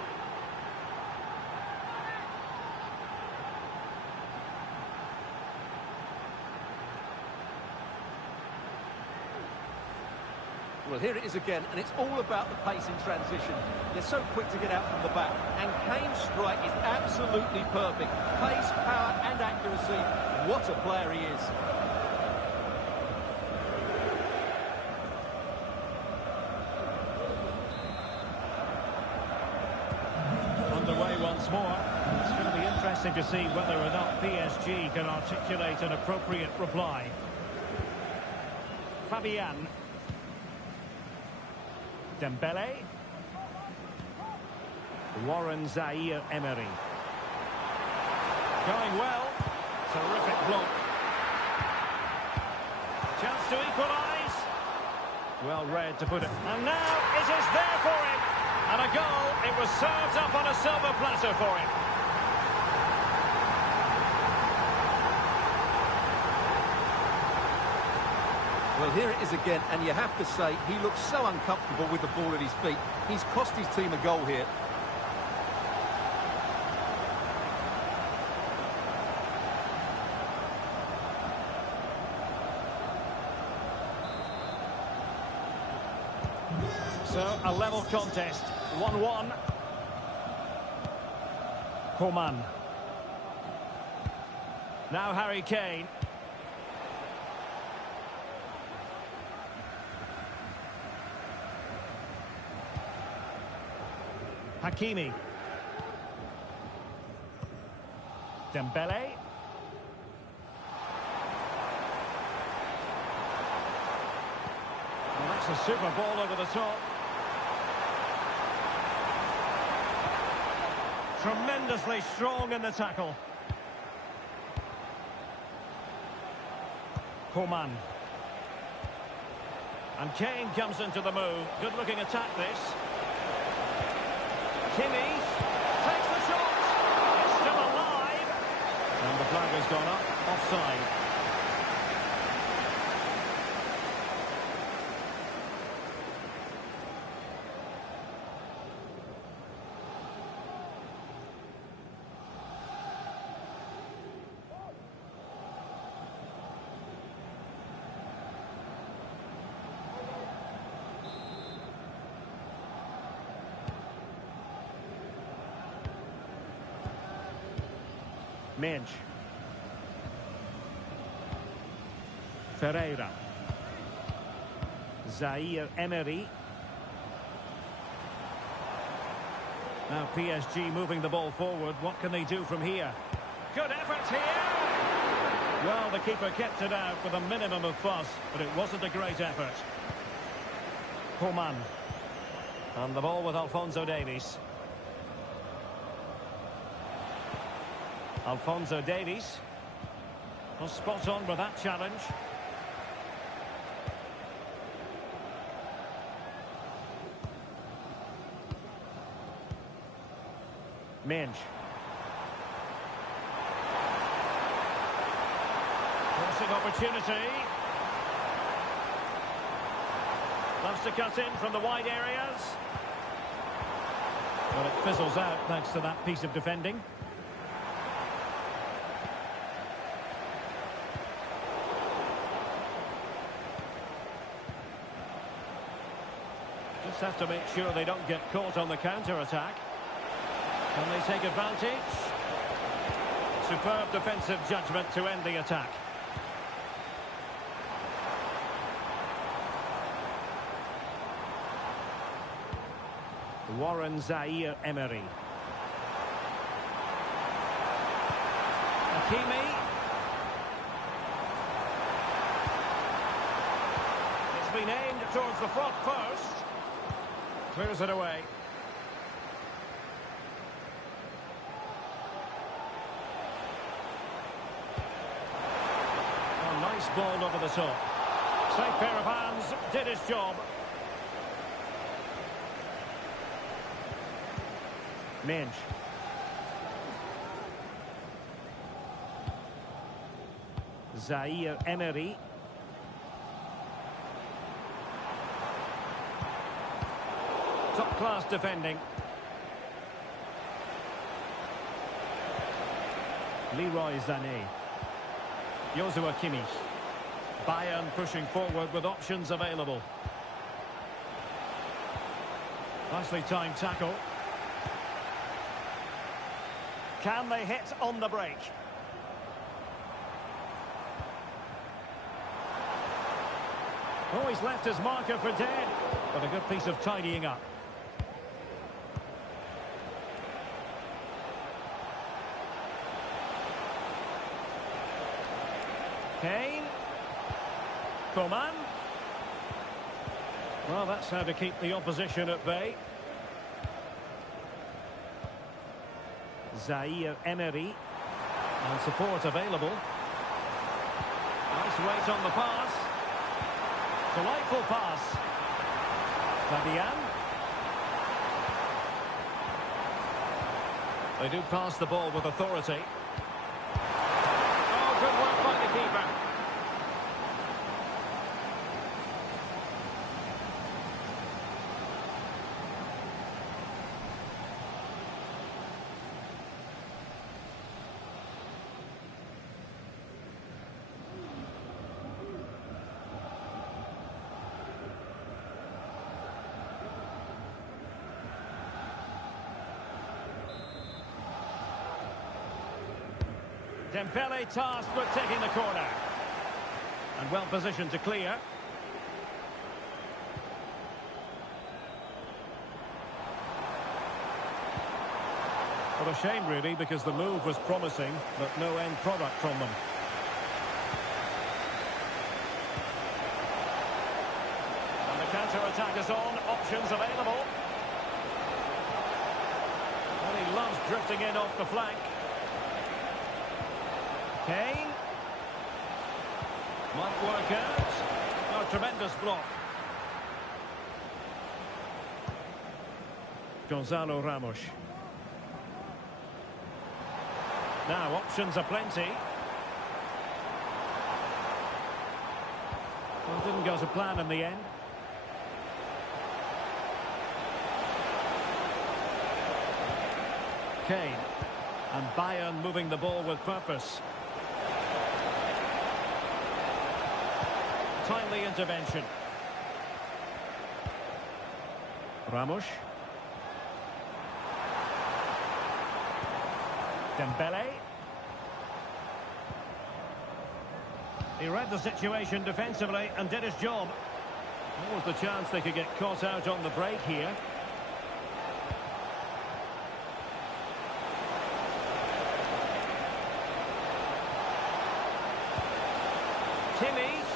Well, here it is again, and it's all about the pace in transition. They're so quick to get out from the back, and Kane's strike is absolutely perfect. Pace, power, and accuracy. What a player he is. Underway once more. It's going to be interesting to see whether or not PSG can articulate an appropriate reply. Fabian. Dembele. Warren Zaire Emery. Going well. Terrific block. Chance to equalise. Well read to put it. And now it is there for him. And a goal. It was served up on a silver platter for him. Well, here it is again, and you have to say, he looks so uncomfortable with the ball at his feet. He's cost his team a goal here. So, a level contest, 1-1. Coman. Now Harry Kane. Hakimi. Dembele. Well, that's a super ball over the top. Tremendously strong in the tackle. Coman. And Kane comes into the move. Good looking attack this. Kimi takes the shot. It's still alive. And the flag has gone up. Offside. Mensch. Ferreira. Zaire Emery. Now PSG moving the ball forward. What can they do from here? Good effort here! Well, the keeper kept it out with a minimum of fuss, but it wasn't a great effort. Coman. And the ball with Alphonso Davies. Alphonso Davies. Well, spot on with that challenge. Mensch. Crossing opportunity. Loves to cut in from the wide areas. But it fizzles out thanks to that piece of defending. Just have to make sure they don't get caught on the counter-attack. Can they take advantage? Superb defensive judgment to end the attack. Warren Zaire Emery. Hakimi. It's been aimed towards the front post. Clears it away. Oh, nice ball over the top. Safe pair of hands, did his job. Mensch. Zaire Emery. Top-class defending. Leroy Sané. Joshua Kimmich. Bayern pushing forward with options available. Nicely timed tackle. Can they hit on the break? Oh, he's left his marker for dead. But a good piece of tidying up. Kane. Coman. Well, that's how to keep the opposition at bay. Zaire Emery. And support available. Nice weight on the pass. Delightful pass. Fabian. They do pass the ball with authority. Oh, good work by the keeper. Dembele tasked with taking the corner. And well positioned to clear. Well, a shame really, because the move was promising, but no end product from them. And the counter-attack is on, options available. And he loves drifting in off the flank. Kane. Might work out. Oh, tremendous block. Gonzalo Ramos. Now, options are plenty. Well, didn't go to plan in the end. Kane. And Bayern moving the ball with purpose. Timely intervention. Ramos. Dembele. He read the situation defensively and did his job. What was the chance they could get caught out on the break here? Kimmich.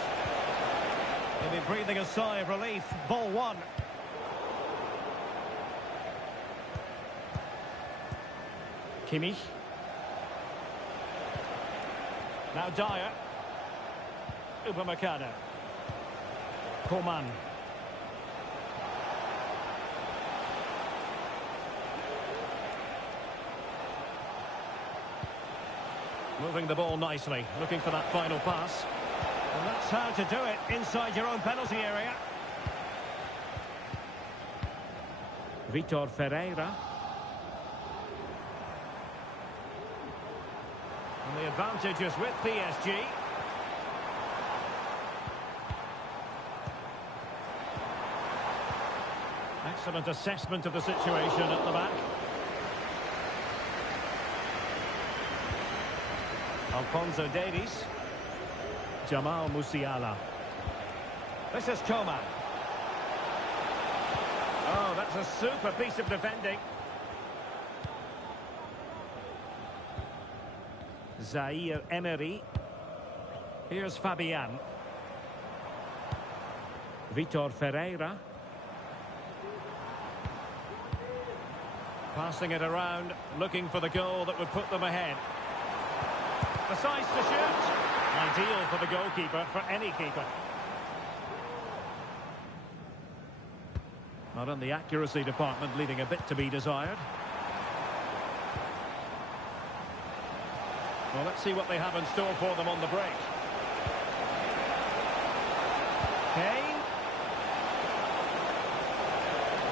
He'll be breathing a sigh of relief. Ball one. Kimmich. Now Dyer. Upamecano. Coman. Moving the ball nicely, looking for that final pass. And that's how to do it, inside your own penalty area. Vitor Ferreira. And the advantage is with PSG. Excellent assessment of the situation at the back. Alphonso Davies. Jamal Musiala. This is Coman. Oh, that's a super piece of defending. Zaire Emery. Here's Fabian. Vitor Ferreira. Passing it around, looking for the goal that would put them ahead. The size to shoot. Ideal for the goalkeeper, for any keeper. Not in the accuracy department, leaving a bit to be desired. Well, let's see what they have in store for them on the break. Kane.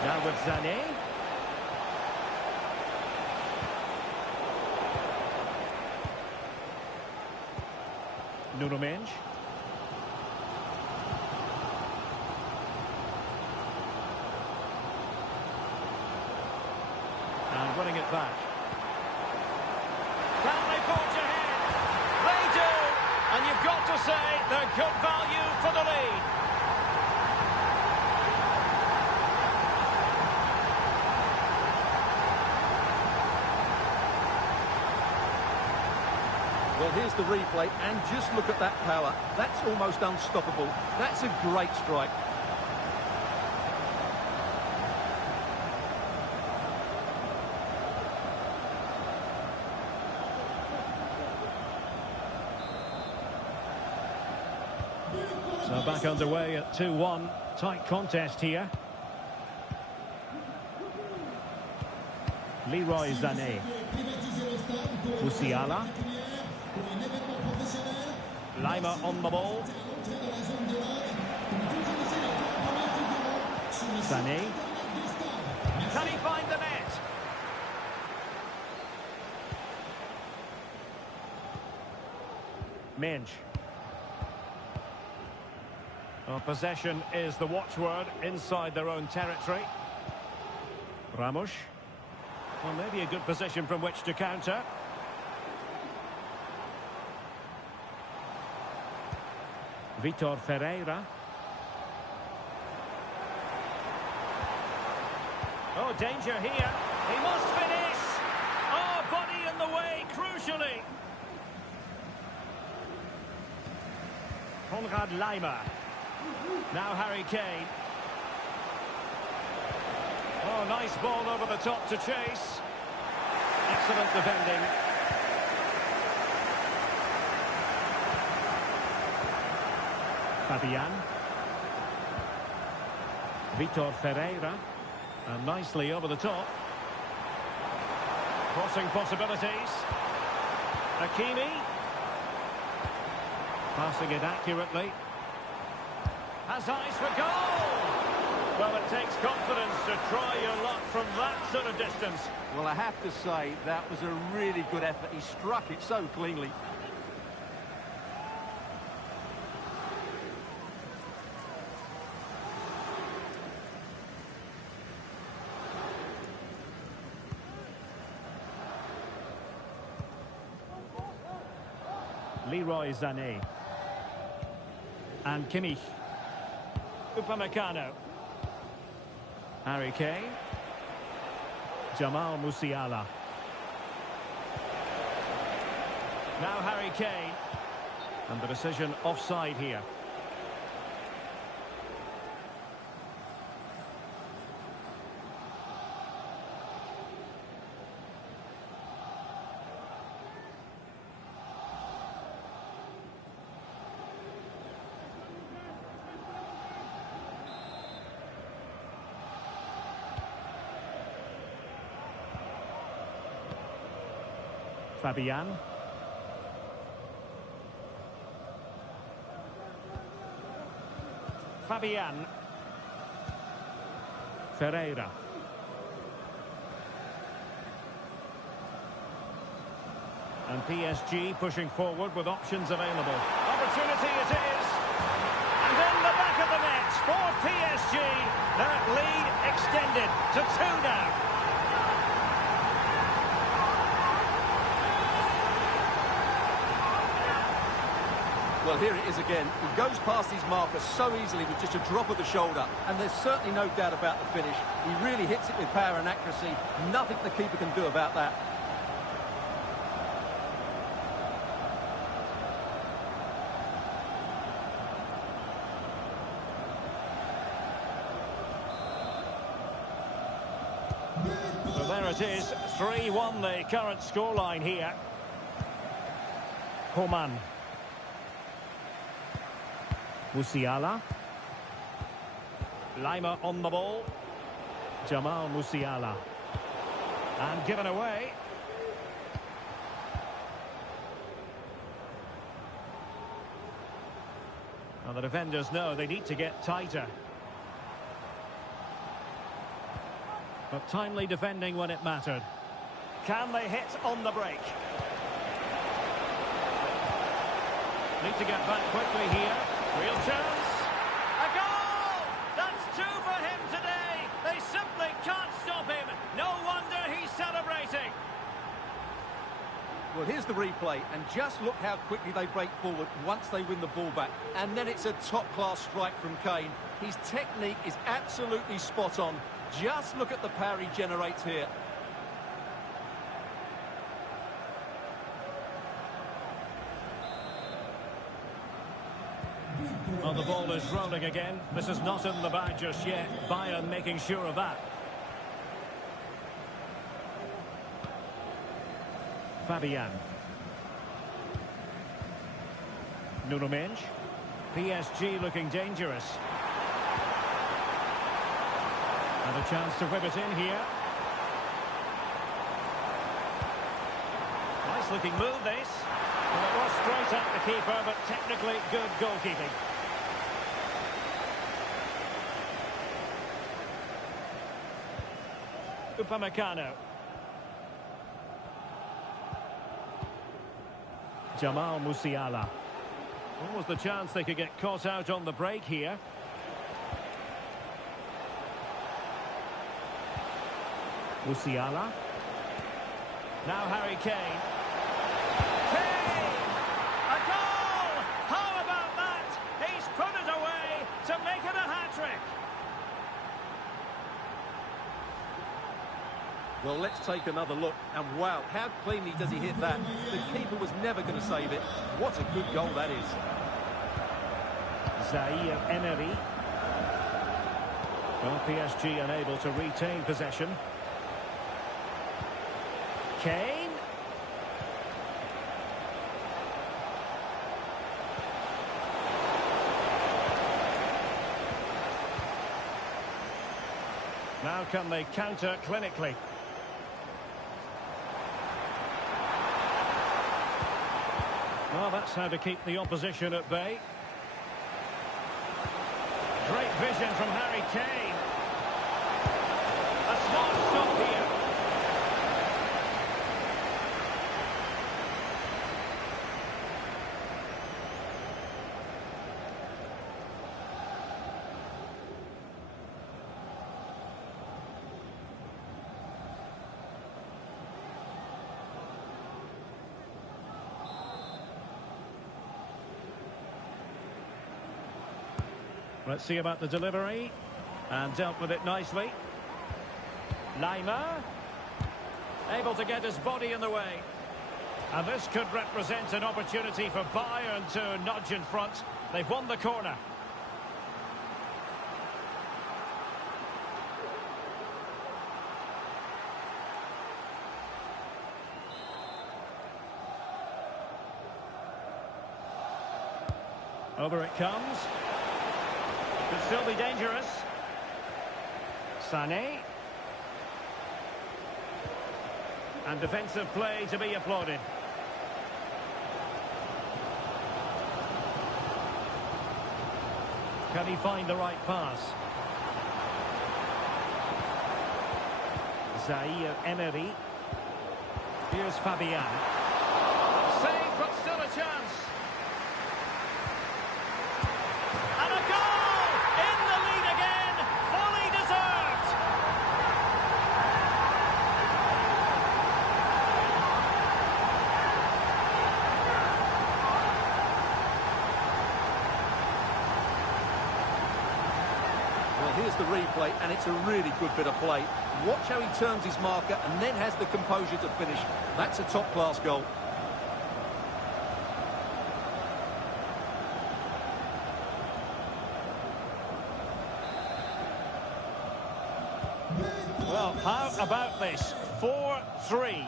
Now with Sané. Nuno Mendes. And winning it back. Can they forge ahead? They do! And you've got to say they're good value for the lead. Well, here's the replay, and just look at that power. That's almost unstoppable. That's a great strike. So back underway at 2-1. Tight contest here. Leroy Sané. Musiala. Lima on the ball. Sané. Can he find the net? Mendes. Well, possession is the watchword inside their own territory. Ramos. Well, maybe a good position from which to counter. Vitor Ferreira. Oh, danger here. He must finish. Oh, body in the way, crucially. Konrad Lima. Now Harry Kane. Oh, nice ball over the top to chase. Excellent defending. Fabian. Vitor Ferreira. And nicely over the top. Crossing possibilities. Hakimi. Passing it accurately. Has eyes for goal! Well, it takes confidence to try your luck from that sort of distance. Well, I have to say, that was a really good effort. He struck it so cleanly. Leroy Sané. And Kimmich. Upamecano. Harry Kane. Jamal Musiala. Now Harry Kane. And the decision offside here. Fabian. Fabian. Ferreira. And PSG pushing forward with options available. Opportunity it is. And in the back of the net for PSG. That lead extended to 2 now. Well, here it is again. He goes past his marker so easily with just a drop of the shoulder. And there's certainly no doubt about the finish. He really hits it with power and accuracy. Nothing the keeper can do about that. So there it is. 3-1 the current scoreline here. Coman. Musiala. Lima on the ball. Jamal Musiala. And given away. Well, the defenders know they need to get tighter. But timely defending when it mattered. Can they hit on the break? Need to get back quickly here. Real chance. A goal! That's 2 for him today. They simply can't stop him. No wonder he's celebrating. Well, here's the replay, and just look how quickly they break forward once they win the ball back. And then it's a top-class strike from Kane. His technique is absolutely spot on. Just look at the power he generates here. Well, the ball is rolling again. This is not in the bag just yet. Bayern making sure of that. Fabian. Nuno Mendes. PSG looking dangerous. And a chance to whip it in here. Nice looking move this. Well, it was straight at the keeper, but technically good goalkeeping. Upamecano. Jamal Musiala. What was the chance they could get caught out on the break here? Musiala. Now Harry Kane. Kane! A goal! How about that? He's put it away to make it a hat-trick. Well, let's take another look. And wow, how cleanly does he hit that? The keeper was never going to save it. What a good goal that is. Zaire Emery. Well, PSG unable to retain possession. Kane. Now can they counter clinically? Well, that's how to keep the opposition at bay. Great vision from Harry Kane. A smart stop here. Let's see about the delivery. And dealt with it nicely. Lima. Able to get his body in the way. And this could represent an opportunity for Bayern to nudge in front. They've won the corner. Over it comes. Could still be dangerous. Sané. And defensive play to be applauded. Can he find the right pass? Zaire Emery. Here's Fabian. Save, but still a chance. And a goal! In the lead again! Fully deserved! Well, here's the replay, and it's a really good bit of play. Watch how he turns his marker and then has the composure to finish. That's a top-class goal. Well, how about this? 4-3.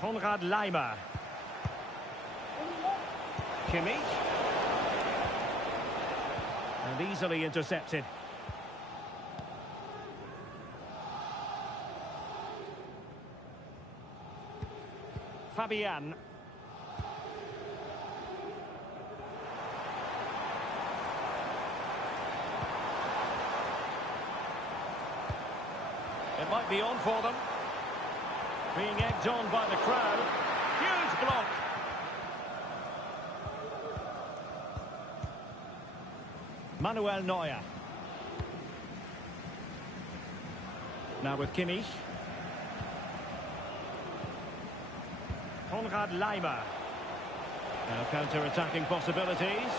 Konrad Laimer. Kimmich. And easily intercepted. Fabian. It might be on for them. Being egged on by the crowd. Huge block. Manuel Neuer. Now with Kimmich. Konrad Laimer. Now counter-attacking possibilities.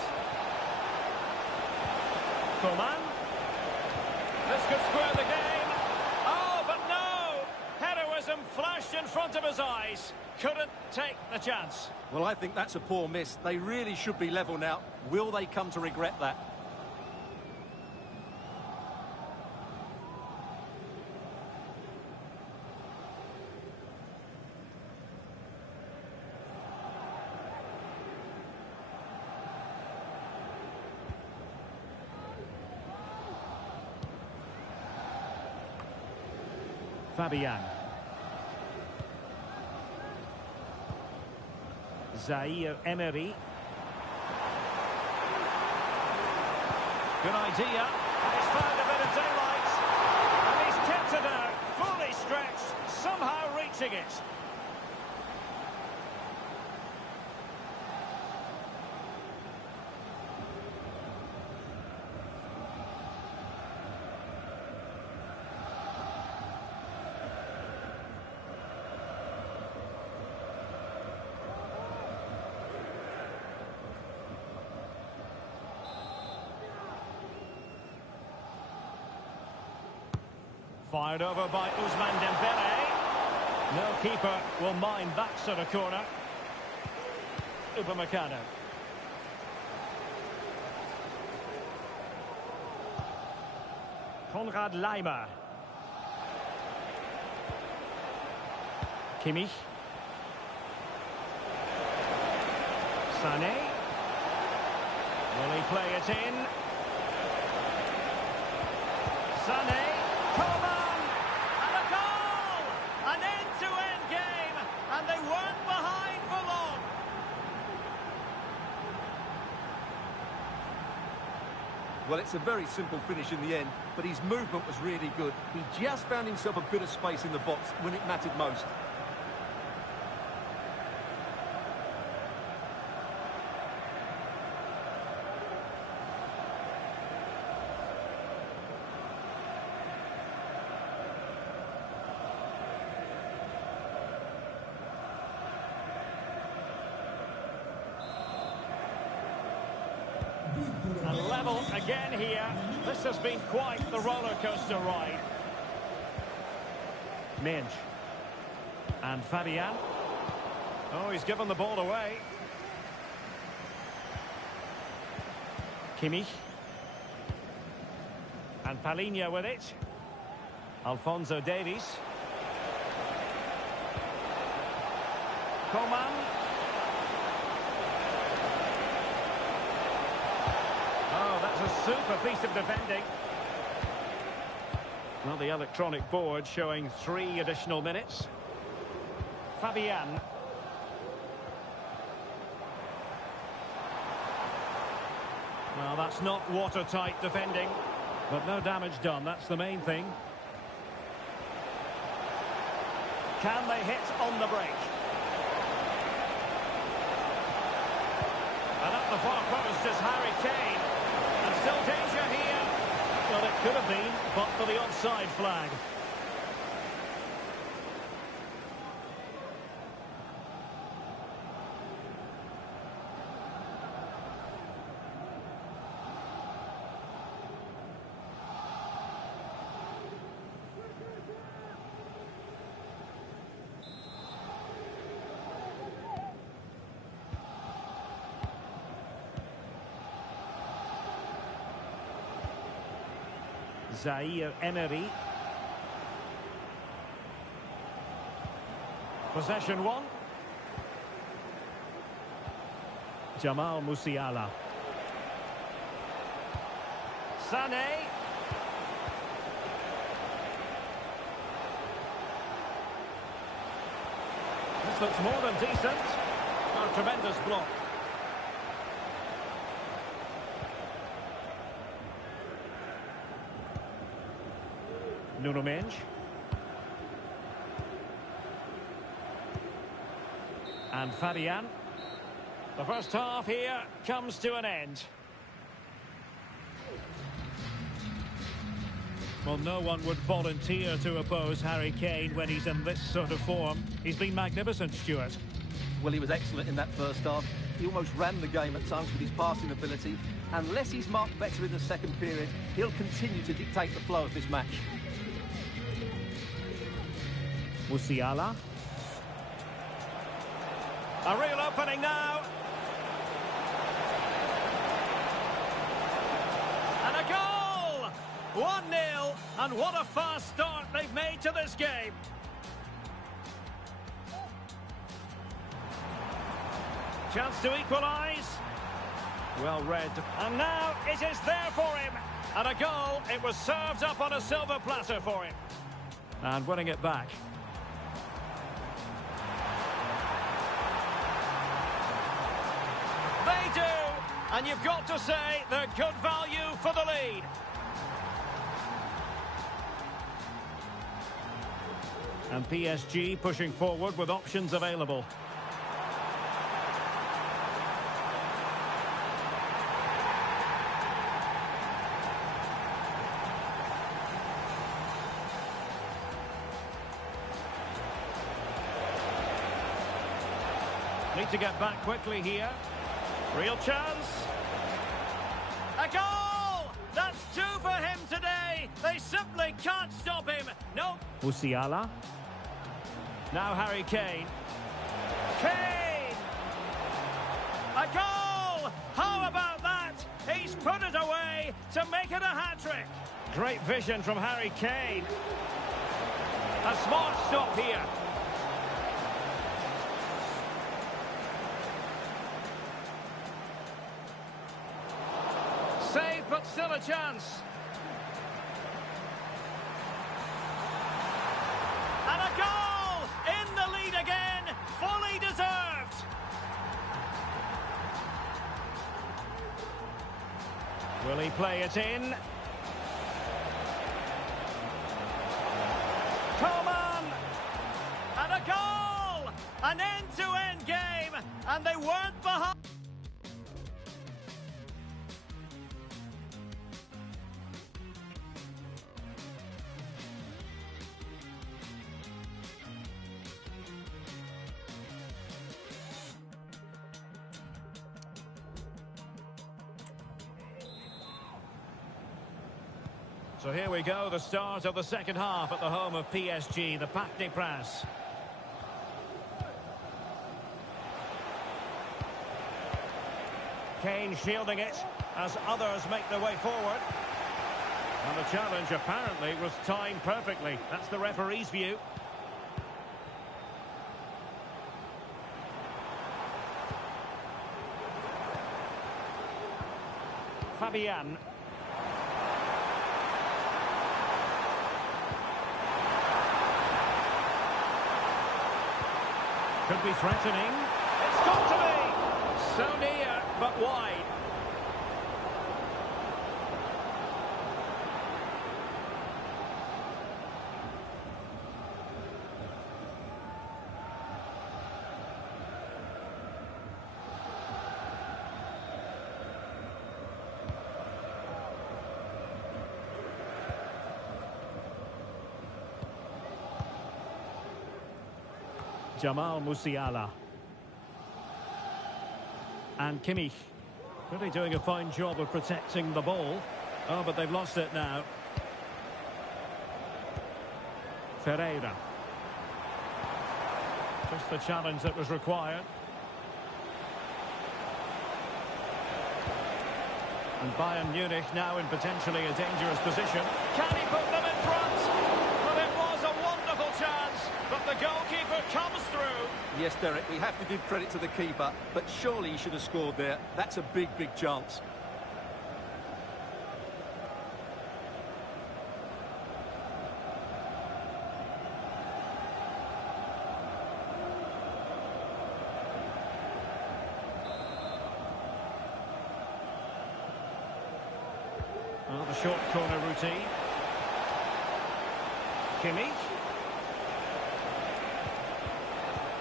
Coman. This could square the game. Oh, but no! Heroism flashed in front of his eyes. Couldn't take the chance. Well, I think that's a poor miss. They really should be level now. Will they come to regret that? Fabian. Zaire Emery. Good idea. He's found a bit of daylight. And he's kept it out, fully stretched, somehow reaching it. Fired over by Ousmane Dembele. No keeper will mind that sort of corner. Upamecano. Konrad Laimer. Kimmich. Sané. Will he play it in? Sané. Coman. And a goal! An end-to-end game. And they weren't behind for long. Well, it's a very simple finish in the end, but his movement was really good. He just found himself a bit of space in the box when it mattered most. And level again here. This has been quite the roller coaster ride. Minge. And Fabian. Oh, he's given the ball away. Kimmich. And Palhinha with it. Alphonso Davies. Coman. Oh, that's a super piece of defending. Well, the electronic board showing 3 additional minutes. Fabian. Well, that's not watertight defending, but no damage done. That's the main thing. Can they hit on the break? And at the far post is Harry Kane. And still danger here. Well, it could have been, but for the offside flag. Zaire Emery. Possession 1. Jamal Musiala. Sané. This looks more than decent. A tremendous block. Nuno Mendes. And Fabian. The first half here comes to an end. Well, no one would volunteer to oppose Harry Kane when he's in this sort of form. He's been magnificent, Stuart. Well, he was excellent in that first half. He almost ran the game at times with his passing ability. Unless he's marked better in the second period, he'll continue to dictate the flow of this match. Musiala. A real opening now. And a goal! 1-0, and what a fast start they've made to this game. Chance to equalise. Well read. And now it is there for him. And a goal, it was served up on a silver platter for him. And winning it back. They do, and you've got to say they're good value for the lead. And PSG pushing forward with options available. Need to get back quickly here. Real chance. A goal! That's 2 for him today. They simply can't stop him. No. Musiala. Now Harry Kane. Kane! A goal! How about that? He's put it away to make it a hat-trick. Great vision from Harry Kane. A smart stop here. Save, but still a chance. And a goal! In the lead again, fully deserved. Will he play it in? Coman! And a goal! An end-to-end game, and they weren't behind. So here we go, the start of the second half at the home of PSG, the Parc des Princes. Kane shielding it as others make their way forward. And the challenge apparently was timed perfectly. That's the referee's view. Fabian. Could be threatening. It's got to be! So near, but wide. Jamal Musiala. And Kimmich. Really doing a fine job of protecting the ball. Oh, but they've lost it now. Ferreira. Just the challenge that was required. And Bayern Munich now in potentially a dangerous position. Can he put them in front? Well, it was a wonderful chance, but the goalkeeper comes through. Yes, Derek, we have to give credit to the keeper, but surely he should have scored there. That's a big, big chance. Well, the short corner routine. Kimmich.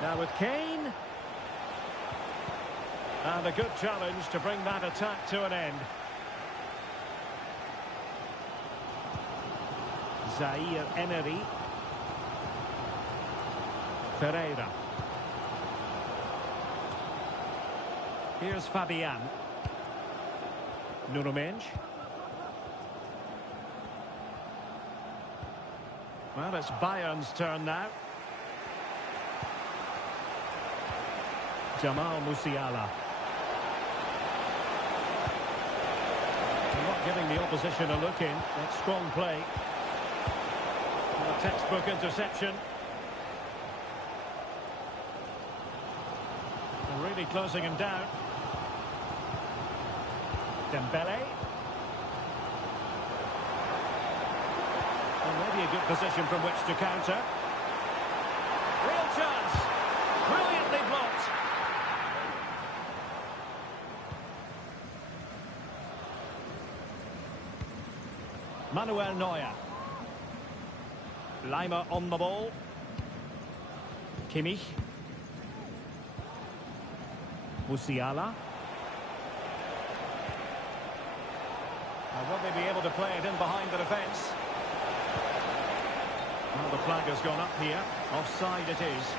Now with Kane. And a good challenge to bring that attack to an end. Zaire Emery. Ferreira. Here's Fabian. Nuno Mendes. Well, it's Bayern's turn now. Jamal Musiala. Not giving the opposition a look in. That's strong play. And a textbook interception. And really closing him down. Dembele. And maybe a good position from which to counter. Real chance. Brilliantly blocked. Manuel Neuer. Lima on the ball. Kimmich. Musiala. Will they be able to play it in behind the defence? Well, the flag has gone up here. Offside it is.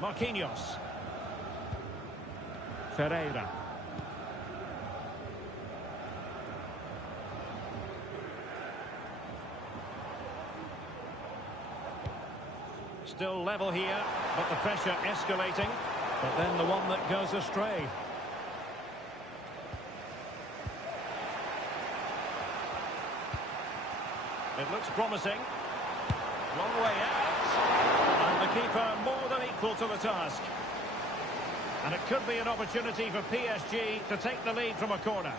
Marquinhos. Ferreira. Still level here, but the pressure escalating. But then the one that goes astray. It looks promising. Long way out. And the keeper more than equal to the task. And it could be an opportunity for PSG to take the lead from a corner.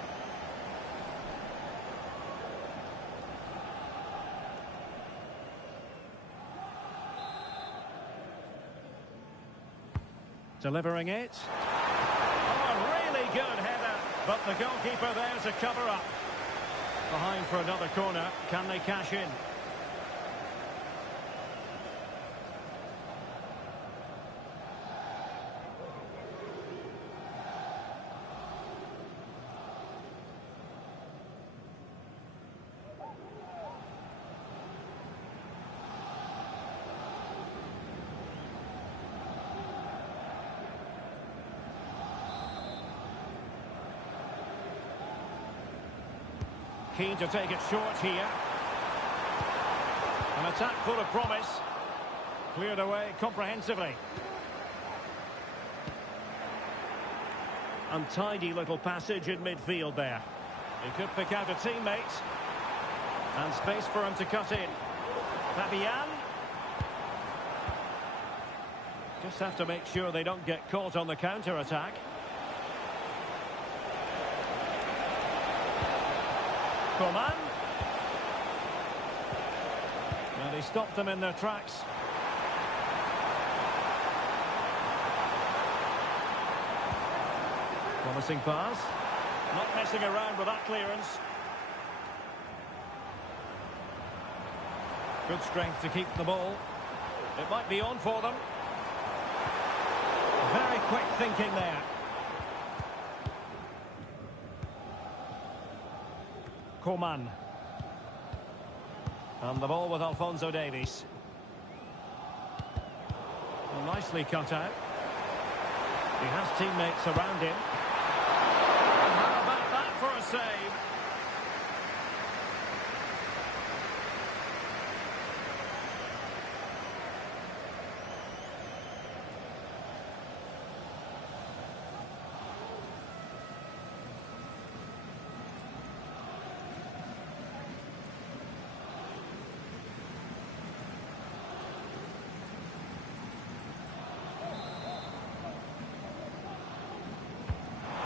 Delivering it. Oh, a really good header. But the goalkeeper there to cover up. Behind for another corner. Can they cash in? Keen to take it short here. An attack full of promise. Cleared away comprehensively. Untidy little passage in midfield there. He could pick out a teammate. And space for him to cut in. Fabian. Just have to make sure they don't get caught on the counter-attack. Coman. And he stopped them in their tracks. Promising pass. Not messing around with that clearance. Good strength to keep the ball. It might be on for them. Very quick thinking there. Coman. And the ball with Alphonso Davies. Well, nicely cut out. He has teammates around him. And how about that for a save?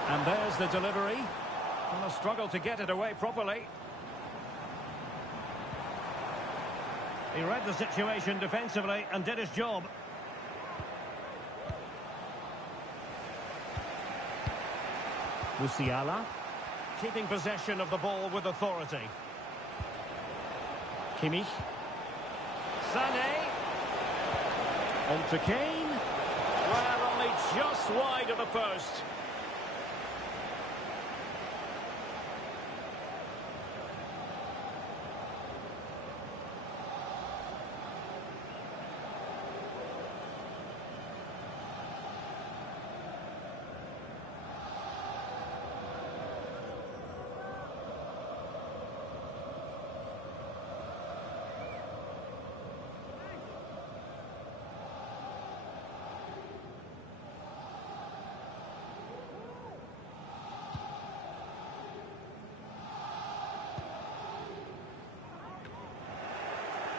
And there's the delivery. And a struggle to get it away properly. He read the situation defensively and did his job. Musiala. Keeping possession of the ball with authority. Kimmich. Sané. On to Kane. Well, only just wide of the post.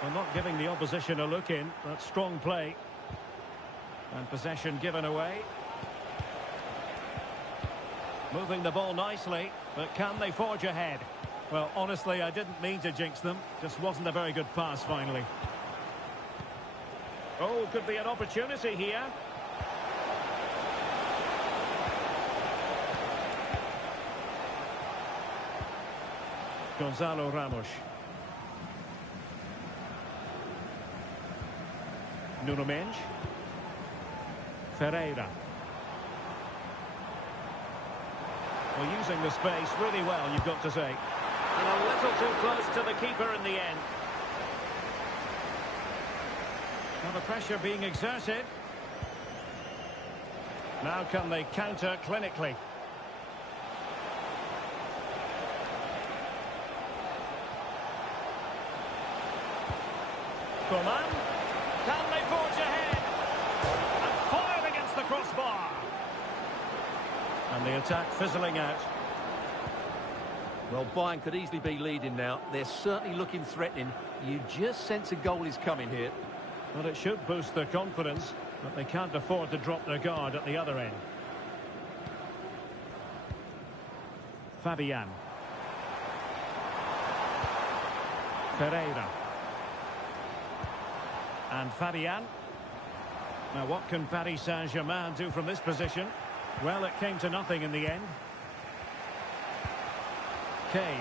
Well, not giving the opposition a look in. That's strong play. And possession given away. Moving the ball nicely, but can they forge ahead? Well, honestly, I didn't mean to jinx them. Just wasn't a very good pass, finally. Oh, could be an opportunity here. Gonzalo Ramos. Nuno Mendes. Ferreira. Well, using the space really well, you've got to say. And a little too close to the keeper in the end. Now the pressure being exerted. Now can they counter clinically? Coman. Can they forge ahead? And fired against the crossbar. And the attack fizzling out. Well, Bayern could easily be leading now. They're certainly looking threatening. You just sense a goal is coming here. Well, it should boost their confidence, but they can't afford to drop their guard at the other end. Fabian. Ferreira. And Fabian. Now, what can Paris Saint-Germain do from this position? Well, it came to nothing in the end. Kane.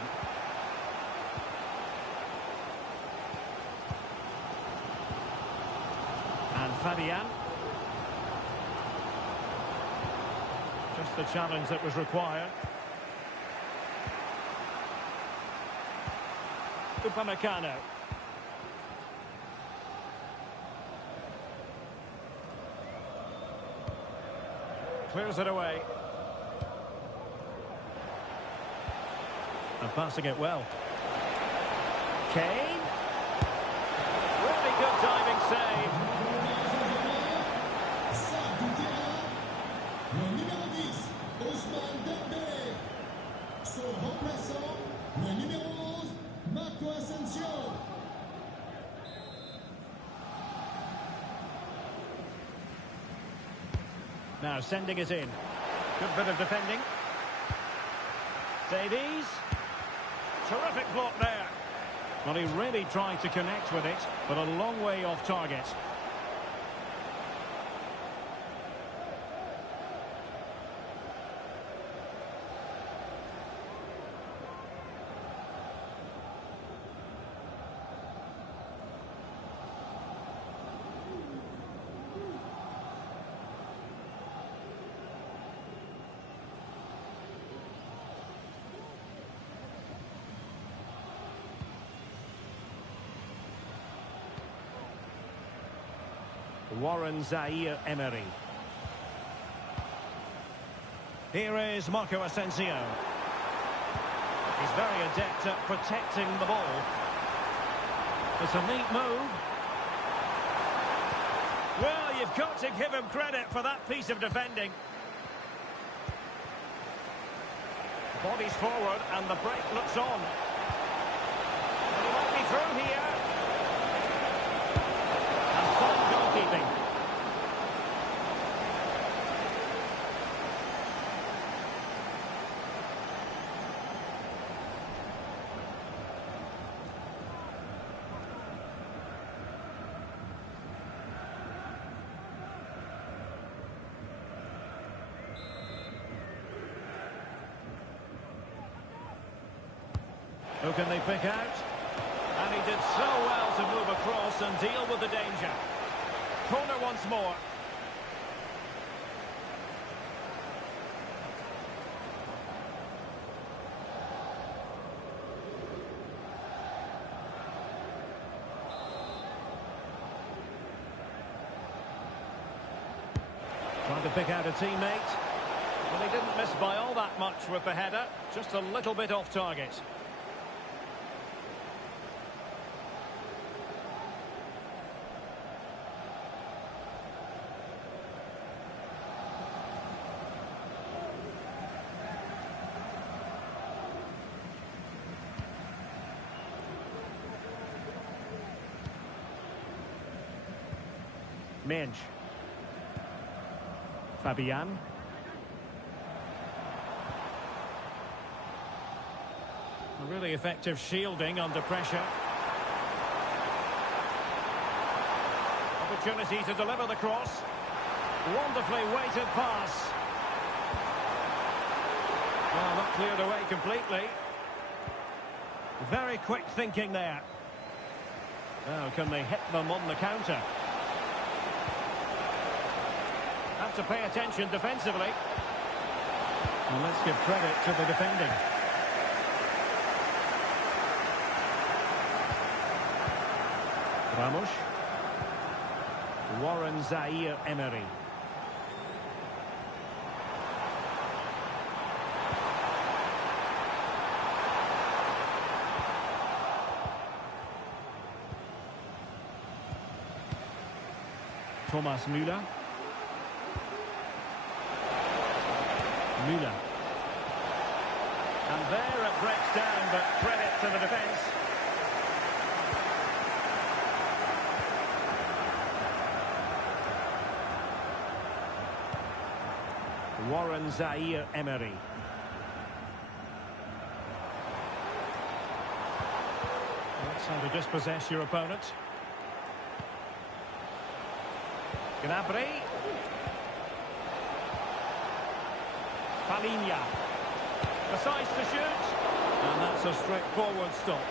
And Fabian. Just the challenge that was required. Upamecano. Clears it away. And passing it well. Kane. Really good diving save. Le numéro 10, Ousmane Dembélé. Son remplaçant, le numéro 11, Marco Asensio. Now sending it in. Good bit of defending. Davies. Terrific block there. Well, he really tried to connect with it, but a long way off target. Warren Zaire-Emery. Here is Marco Asensio. He's very adept at protecting the ball. It's a neat move. Well, you've got to give him credit for that piece of defending. Bodies forward and the break looks on. And he might be through here. And fine goalkeeping. Who can they pick out? And he did so well to move across and deal with the danger. Corner once more. Trying to pick out a teammate. Well, he didn't miss by all that much with the header. Just a little bit off target. Mensch. Fabian. A really effective shielding under pressure. Opportunity to deliver the cross. Wonderfully weighted pass. Well, not cleared away completely. Very quick thinking there. Now, can they hit them on the counter? Have to pay attention defensively. And let's give credit to the defending. Ramos. Warren Zaire-Emery. Thomas Müller. Müller. And there it breaks down, but credit to the defence. Warren Zaire-Emery. That's how to dispossess your opponent. Gnabry. Palinha. Decides to shoot. And that's a straightforward stop.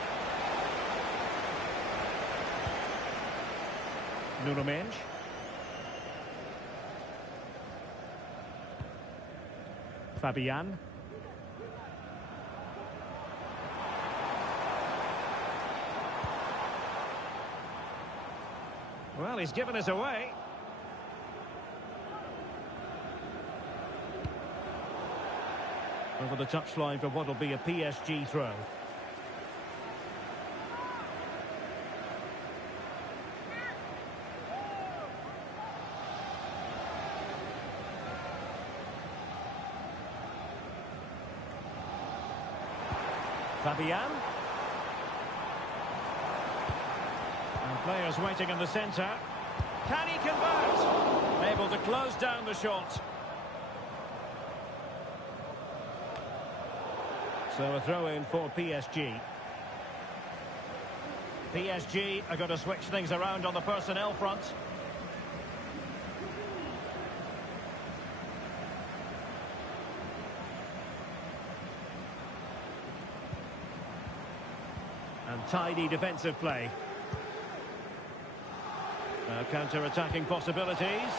Nuno Mensch. Fabian. Well, he's given us away. Over the touchline for what will be a PSG throw. Fabian. And players waiting in the centre. Can he convert? Able to close down the shot. So a throw in for PSG. PSG are going to switch things around on the personnel front. And tidy defensive play. Now counter-attacking possibilities.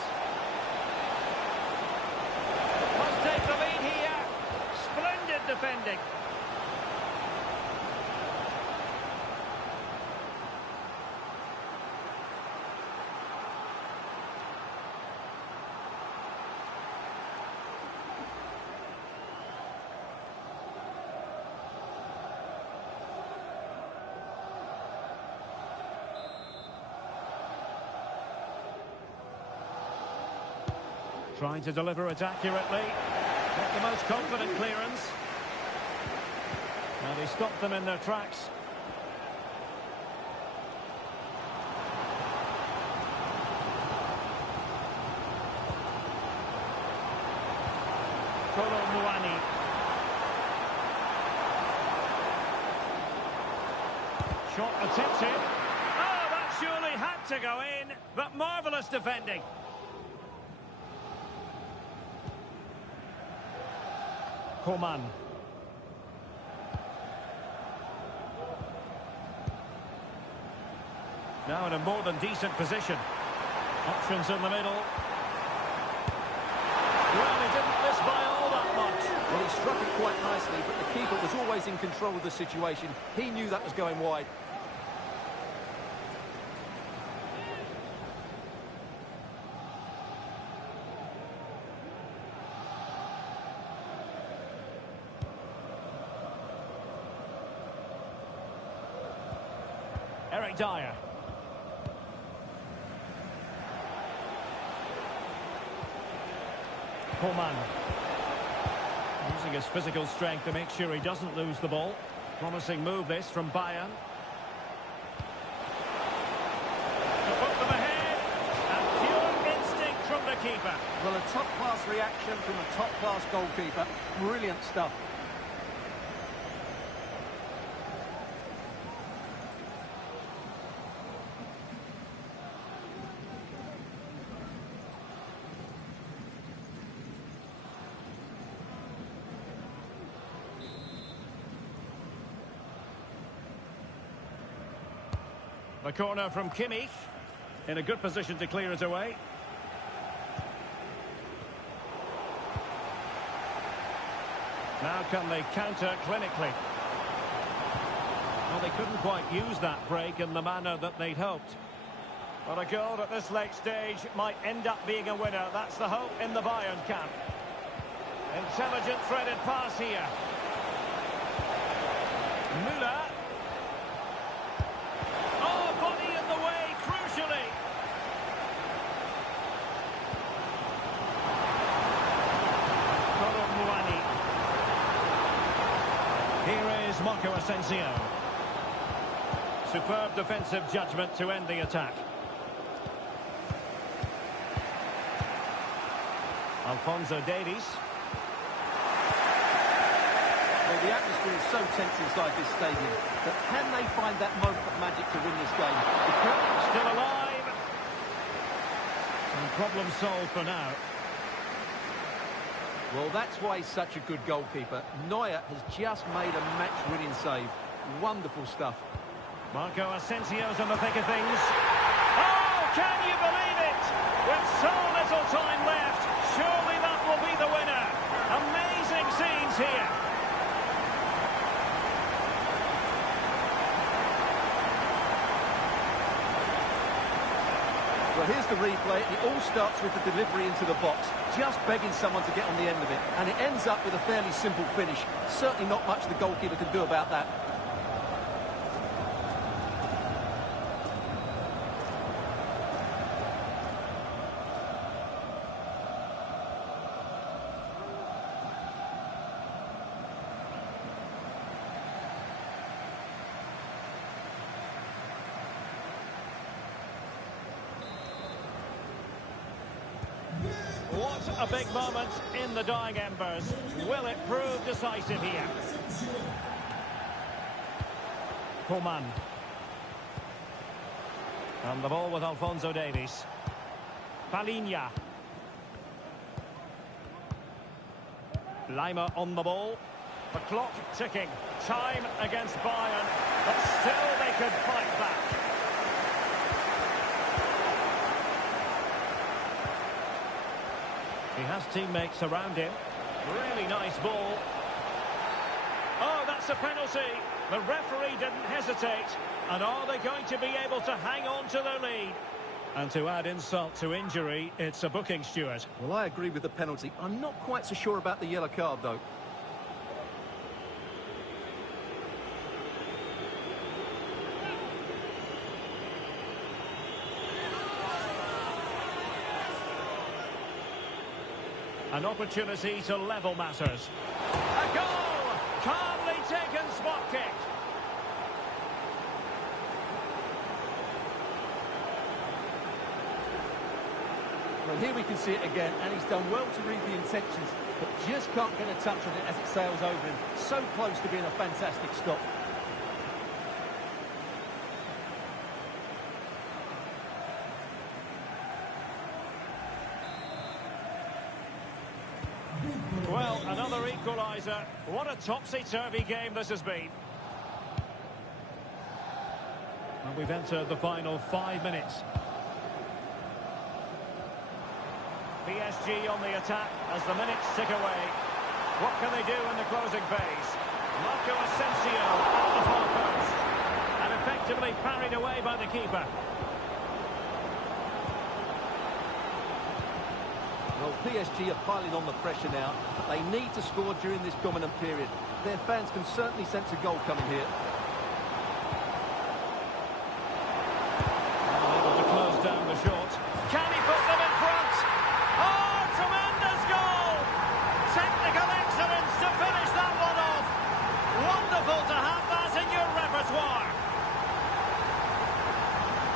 Must take the lead here. Splendid defending. Trying to deliver it accurately. Not the most confident clearance. Now they stopped them in their tracks. Kolo Muani. Shot attempted. Oh, that surely had to go in, but marvellous defending. Coman. Now in a more than decent position. Options in the middle. Well, he didn't miss by all that much. Well, he struck it quite nicely, but the keeper was always in control of the situation. He knew that was going wide. Eric Dyer. Coman. Using his physical strength to make sure he doesn't lose the ball. Promising move this from Bayern. To put them ahead. And pure instinct from the keeper. Well, a top-class reaction from a top-class goalkeeper. Brilliant stuff. The corner from Kimmich. In a good position to clear it away. Now can they counter clinically? Well, they couldn't quite use that break in the manner that they'd hoped. But a goal at this late stage might end up being a winner. That's the hope in the Bayern camp. Intelligent threaded pass here. Müller. Asensio. Superb defensive judgment to end the attack. Alphonso Davies. Well, the atmosphere is so tense inside this stadium, but can they find that moment of magic to win this game? Still alive. And problem solved for now. Well, that's why he's such a good goalkeeper. Neuer has just made a match-winning save. Wonderful stuff. Marco Asensio's in the thick of things. Oh, can you believe it? With so little time left, surely that will be the winner. Amazing scenes here. Well, here's the replay. It all starts with the delivery into the box, just begging someone to get on the end of it. And it ends up with a fairly simple finish. Certainly not much the goalkeeper can do about that. What a big moment in the dying embers. Will it prove decisive here? Coman. And the ball with Alphonso Davies. Palinha. Lima on the ball. The clock ticking. Time against Bayern. But still they could fight back. He has teammates around him. Really nice ball. Oh, that's a penalty. The referee didn't hesitate. And are they going to be able to hang on to their lead? And to add insult to injury, it's a booking, Stuart. Well, I agree with the penalty. I'm not quite so sure about the yellow card, though. An opportunity to level matters. A goal! Calmly taken, spot kick. Well, here we can see it again, and he's done well to read the intentions, but just can't get a touch on it as it sails over him. So close to being a fantastic stop. Well, another equaliser. What a topsy-turvy game this has been. And we've entered the final 5 minutes. PSG on the attack as the minutes tick away. What can they do in the closing phase? Marco Asensio on the far post. And effectively parried away by the keeper. Well, PSG are piling on the pressure now. They need to score during this dominant period. Their fans can certainly sense a goal coming here. Able to close down the shot. Can he put them in front? Oh, tremendous goal! Technical excellence to finish that one off. Wonderful to have that in your repertoire.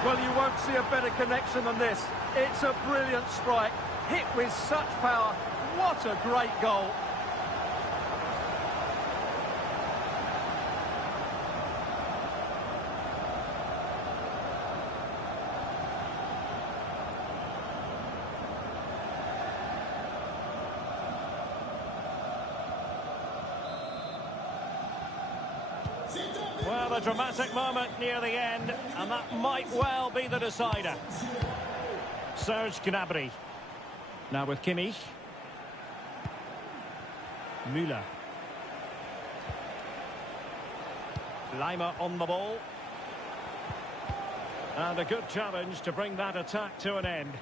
Well, you won't see a better connection than this. It's a brilliant strike. Hit with such power. What a great goal. Well, a dramatic moment near the end, and that might well be the decider. Serge Gnabry. Now with Kimmich. Müller. Lima on the ball. And a good challenge to bring that attack to an end.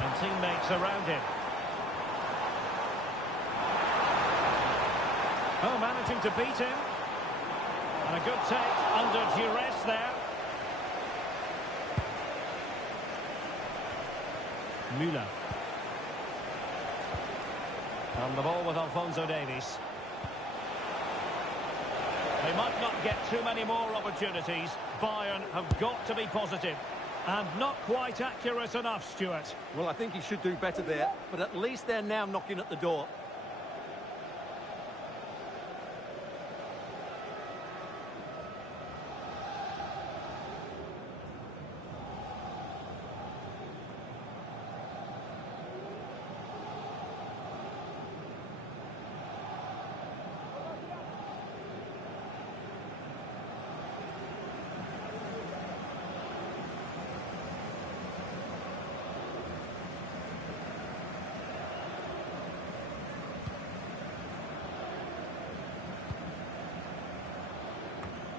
And teammates around him. Oh, managing to beat him. And a good take under duress there. Müller. On the ball with Alphonso Davies. They might not get too many more opportunities. Bayern have got to be positive. And not quite accurate enough, Stuart. Well, I think he should do better there, but at least they're now knocking at the door.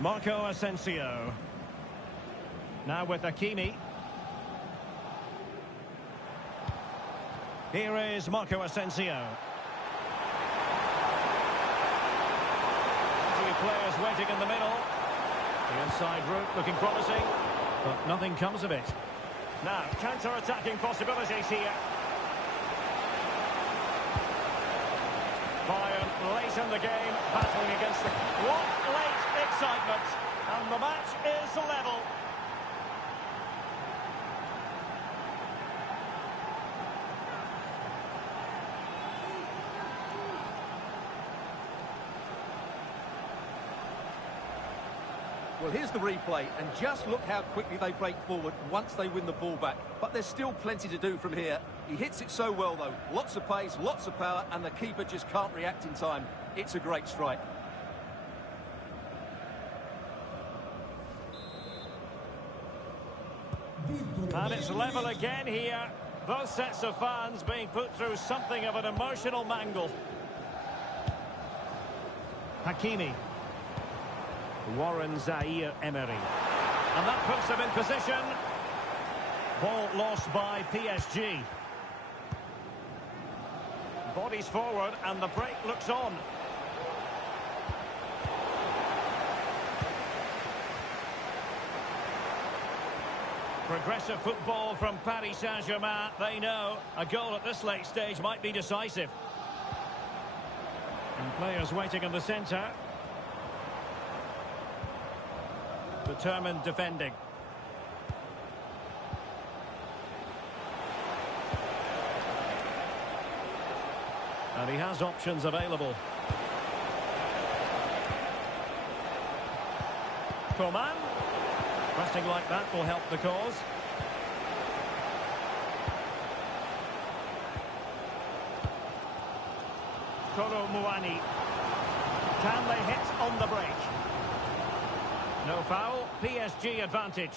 Marco Asensio. Now with Hakimi. Here is Marco Asensio. Three players waiting in the middle. The inside route looking promising, but nothing comes of it. Now, counter-attacking possibilities here. Bayern late in the game, battling against the... What late excitement! And the match is level. Well, here's the replay, and just look how quickly they break forward once they win the ball back. But there's still plenty to do from here. He hits it so well, though. Lots of pace, lots of power, and the keeper just can't react in time. It's a great strike. And it's level again here. Both sets of fans being put through something of an emotional mangle. Hakimi. Warren Zaire-Emery. And that puts them in position. Ball lost by PSG. Bodies forward and the break looks on. Progressive football from Paris Saint-Germain. They know a goal at this late stage might be decisive. And players waiting in the centre. Determined defending. And he has options available. Coman. Pressing like that will help the cause. Kolo Muani. Can they hit on the break? No foul. PSG advantage.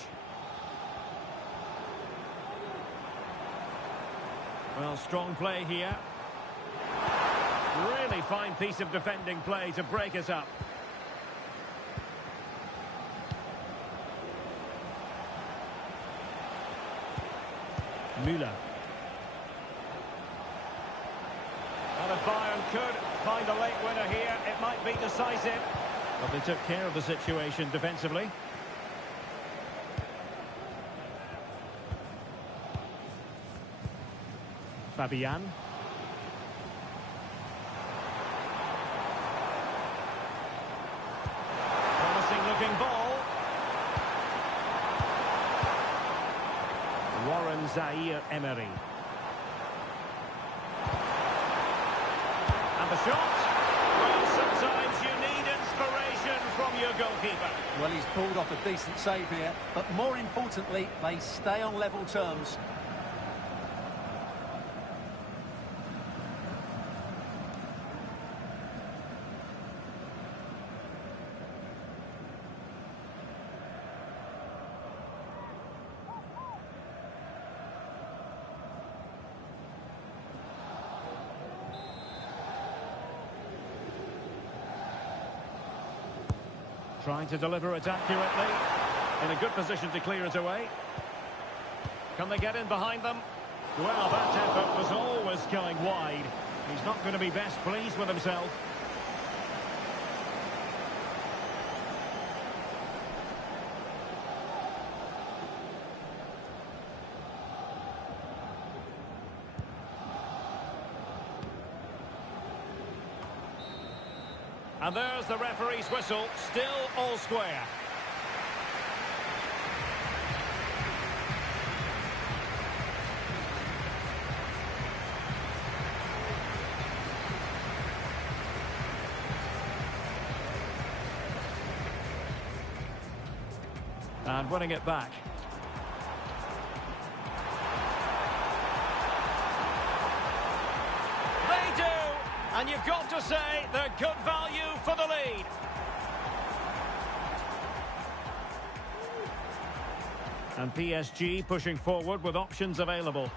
Well, strong play here. Really fine piece of defending play to break us up. Müller. And if Bayern could find a late winner here, it might be decisive. But they took care of the situation defensively. Fabian. Promising looking ball. Warren Zaire-Emery. And the shot. Well, sometimes you need inspiration from your goalkeeper. Well, he's pulled off a decent save here, but more importantly, they stay on level terms. Trying to deliver it accurately. In a good position to clear it away. Can they get in behind them? Well, that effort was always going wide. He's not going to be best pleased with himself. And there's the referee's whistle, still all square. And winning it back. They do! And you've got to say they're good value for the lead. And PSG pushing forward with options available.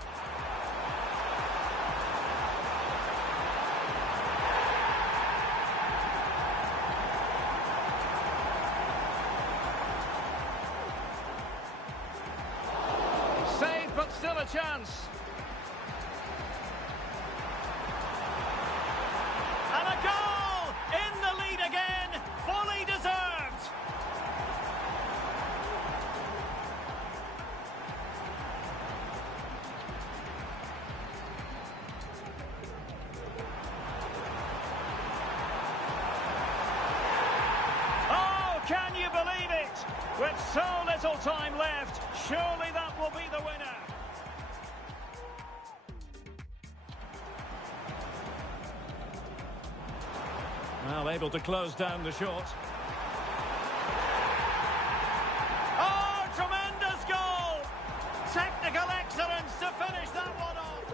Saved, but still a chance. So little time left. Surely that will be the winner. Well, able to close down the shot. Oh, tremendous goal! Technical excellence to finish that one off.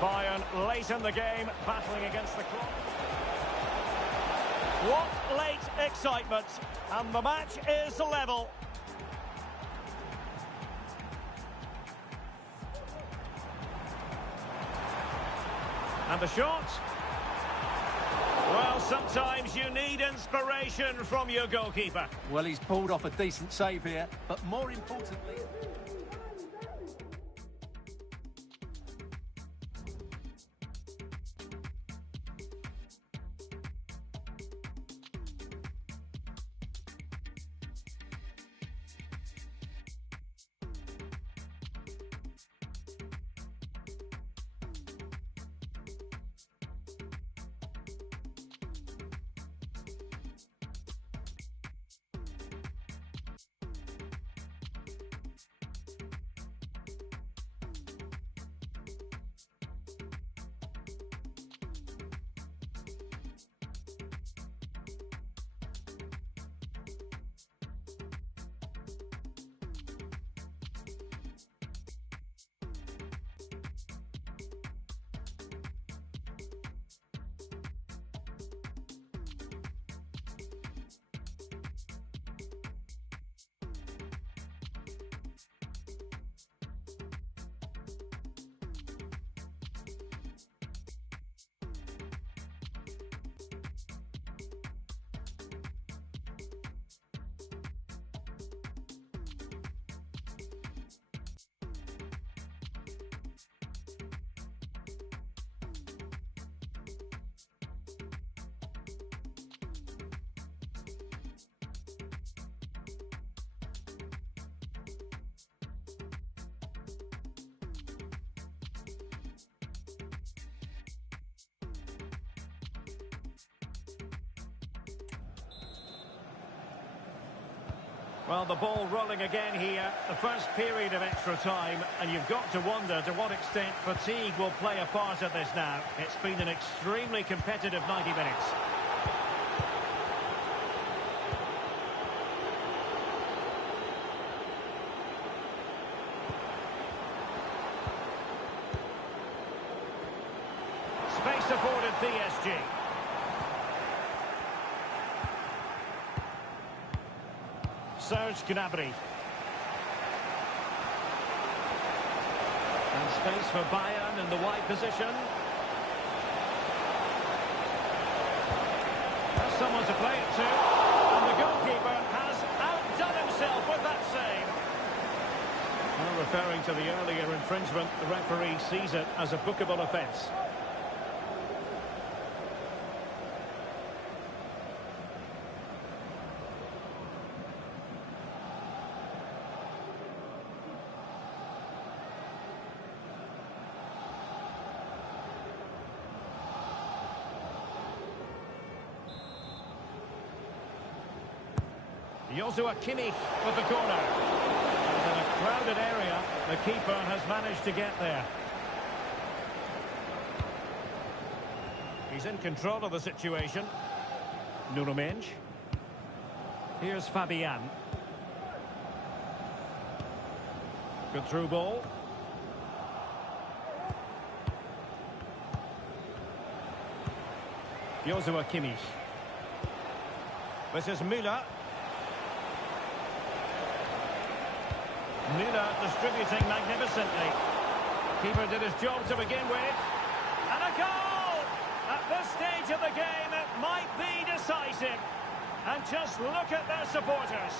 Bayern late in the game, battling against the clock. What late excitement, and the match is level. And the shot. Well, sometimes you need inspiration from your goalkeeper. Well, he's pulled off a decent save here, but more importantly... Well, the ball rolling again here, the first period of extra time, and you've got to wonder to what extent fatigue will play a part of this now. It's been an extremely competitive 90 minutes. Space afforded PSG. Serge Gnabry. And space for Bayern in the wide position. There's someone to play it to. And the goalkeeper has outdone himself with that save. Well, referring to the earlier infringement, the referee sees it as a bookable offence. Joshua Kimmich with the corner. And in a crowded area, the keeper has managed to get there. He's in control of the situation. Nuno Mendes. Here's Fabian. Good through ball. Joshua Kimmich. This is Müller. Müller distributing magnificently. Keeper did his job to begin with. And a goal! At this stage of the game, it might be decisive. And just look at their supporters.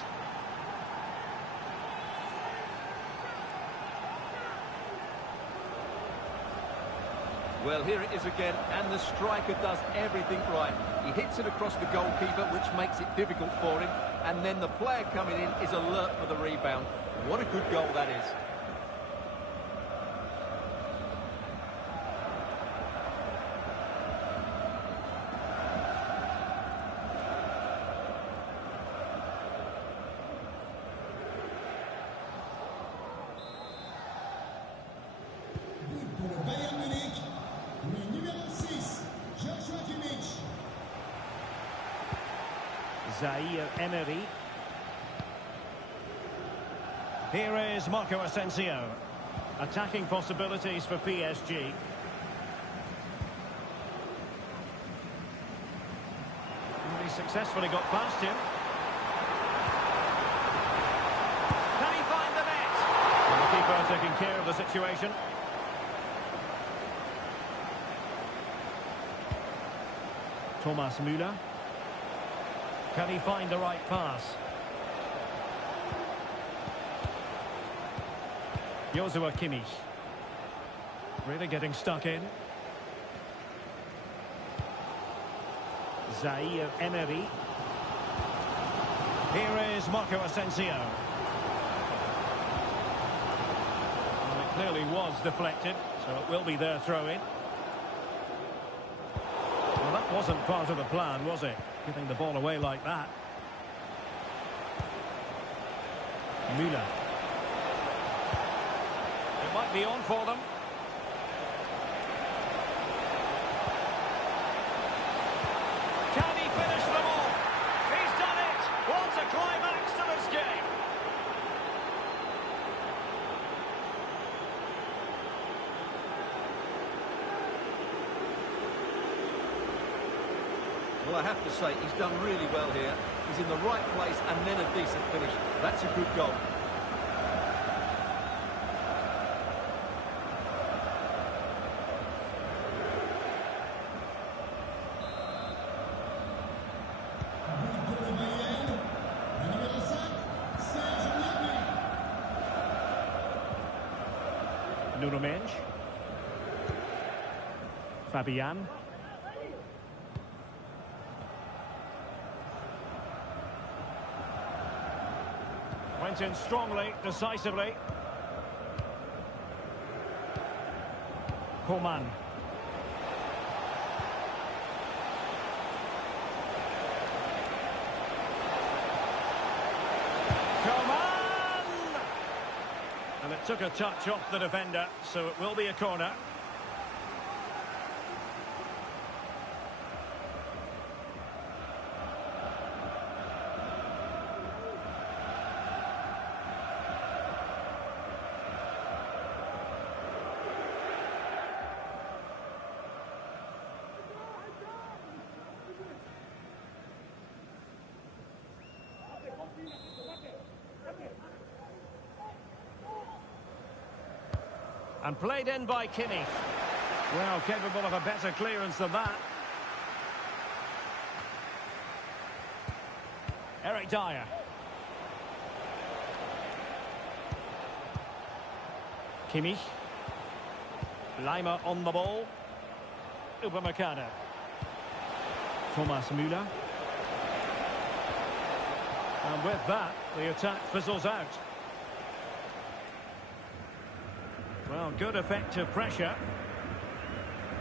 Well, here it is again, and the striker does everything right. He hits it across the goalkeeper, which makes it difficult for him. And then the player coming in is alert for the rebound. What a good goal that is. Zaire Emery. Here is Marco Asensio. Attacking possibilities for PSG. And he successfully got past him. Can he find the net? And the keeper taking care of the situation. Thomas Müller. Can he find the right pass? Joshua Kimmich. Really getting stuck in. Zaire Emery. Here is Marco Asensio. Well, it clearly was deflected, so it will be their throw-in. Well, that wasn't part of the plan, was it? Giving the ball away like that. Müller. It might be on for them. Can he finish them all? He's done it! What a climax to this game! Well, I have to say, he's done really well here. He's in the right place and then a decent finish. That's a good goal. Nuno Mendes. Fabian. Went in strongly, decisively. Coman. And it took a touch off the defender, so it will be a corner. And played in by Kimmich. Well, capable of a better clearance than that. Eric Dyer. Kimmich. Lima on the ball. Upamecano. Thomas Müller. And with that, the attack fizzles out. Well, good effective pressure.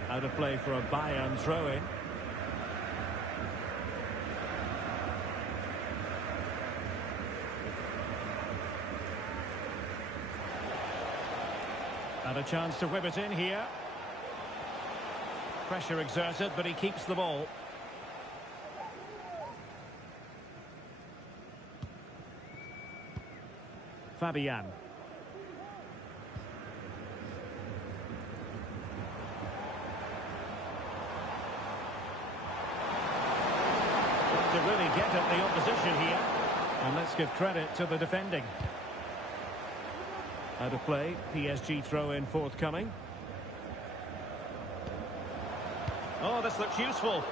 Out of play for a Bayern throw-in. And a chance to whip it in here. Pressure exerted, but he keeps the ball. Fabian. To really get at the opposition here. And let's give credit to the defending. Out of play, PSG throw-in forthcoming. Oh, this looks useful.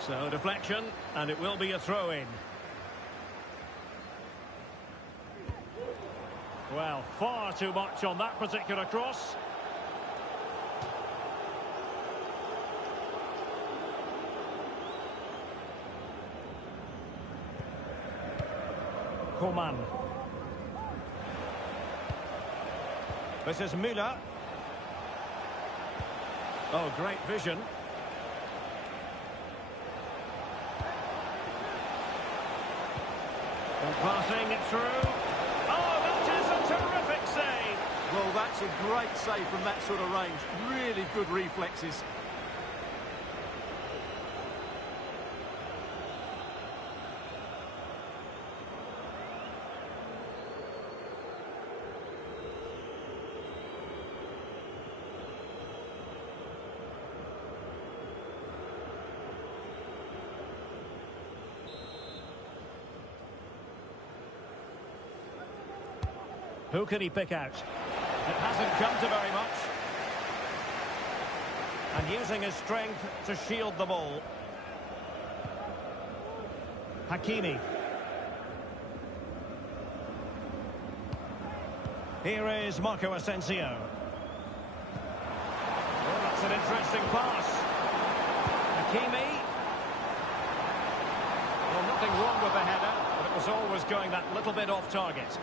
So, deflection, and it will be a throw-in. Well, far too much on that particular cross. Coman. This is Müller. Oh, great vision. And passing it through. Oh, that is a terrific save. Well, that's a great save from that sort of range. Really good reflexes. Who can he pick out? It hasn't come to very much. And using his strength to shield the ball. Hakimi. Here is Marco Asensio. Oh, that's an interesting pass. Hakimi. Well, nothing wrong with the header, but it was always going that little bit off target.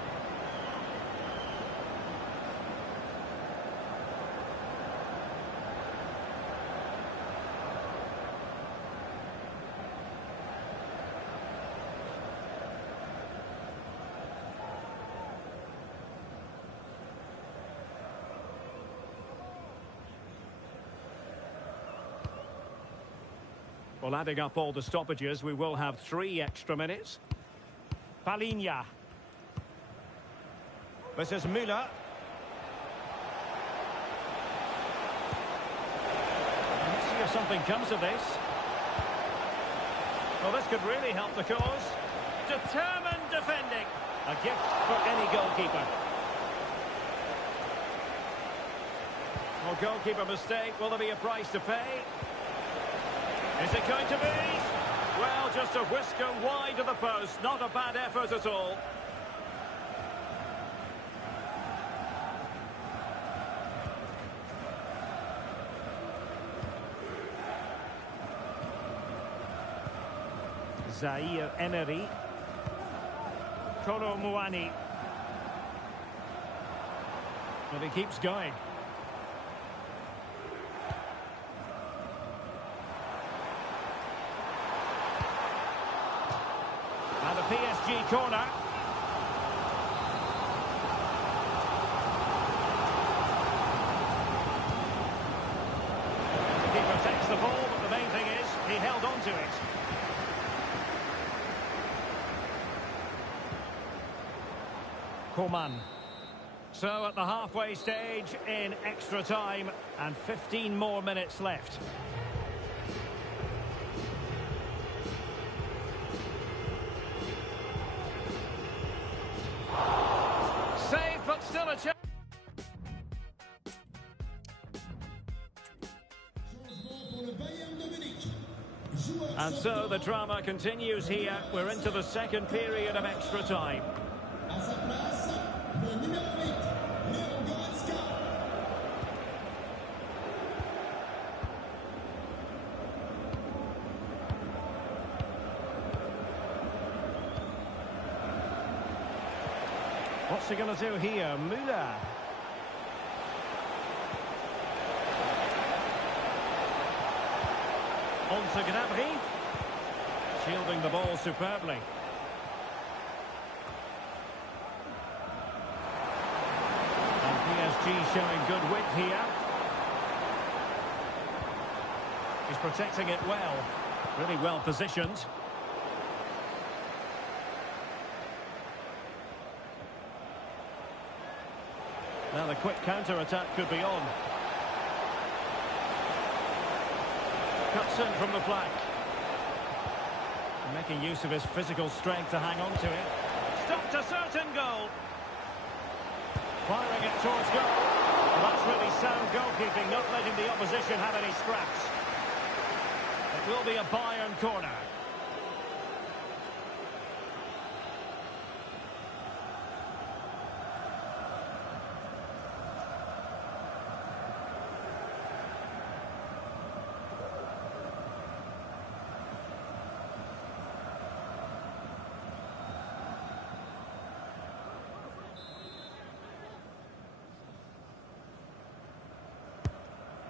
Well, adding up all the stoppages, we will have 3 extra minutes. Palinha. This is Müller. Let's see if something comes of this. Well, this could really help the cause. Determined defending. A gift for any goalkeeper. Well, goalkeeper mistake. Will there be a price to pay? Is it going to be? Well, just a whisker wide of the post. Not a bad effort at all. Zaire Emery. Kolo Muani. But he keeps going. And a PSG corner. He protects the ball, but the main thing is he held on to it. Coman. So at the halfway stage in extra time and 15 more minutes left. Save, but still a chance. And so the drama continues here. We're into the second period of extra time. What's he going to do here? Müller. On to Gnabry. Shielding the ball superbly. And PSG showing good width here. He's protecting it well. Really well positioned. Now the quick counter-attack could be on. Cuts in from the flank. Making use of his physical strength to hang on to it. Stopped a certain goal. Firing it towards goal. Well, that's really sound goalkeeping, not letting the opposition have any scraps. It will be a Bayern corner.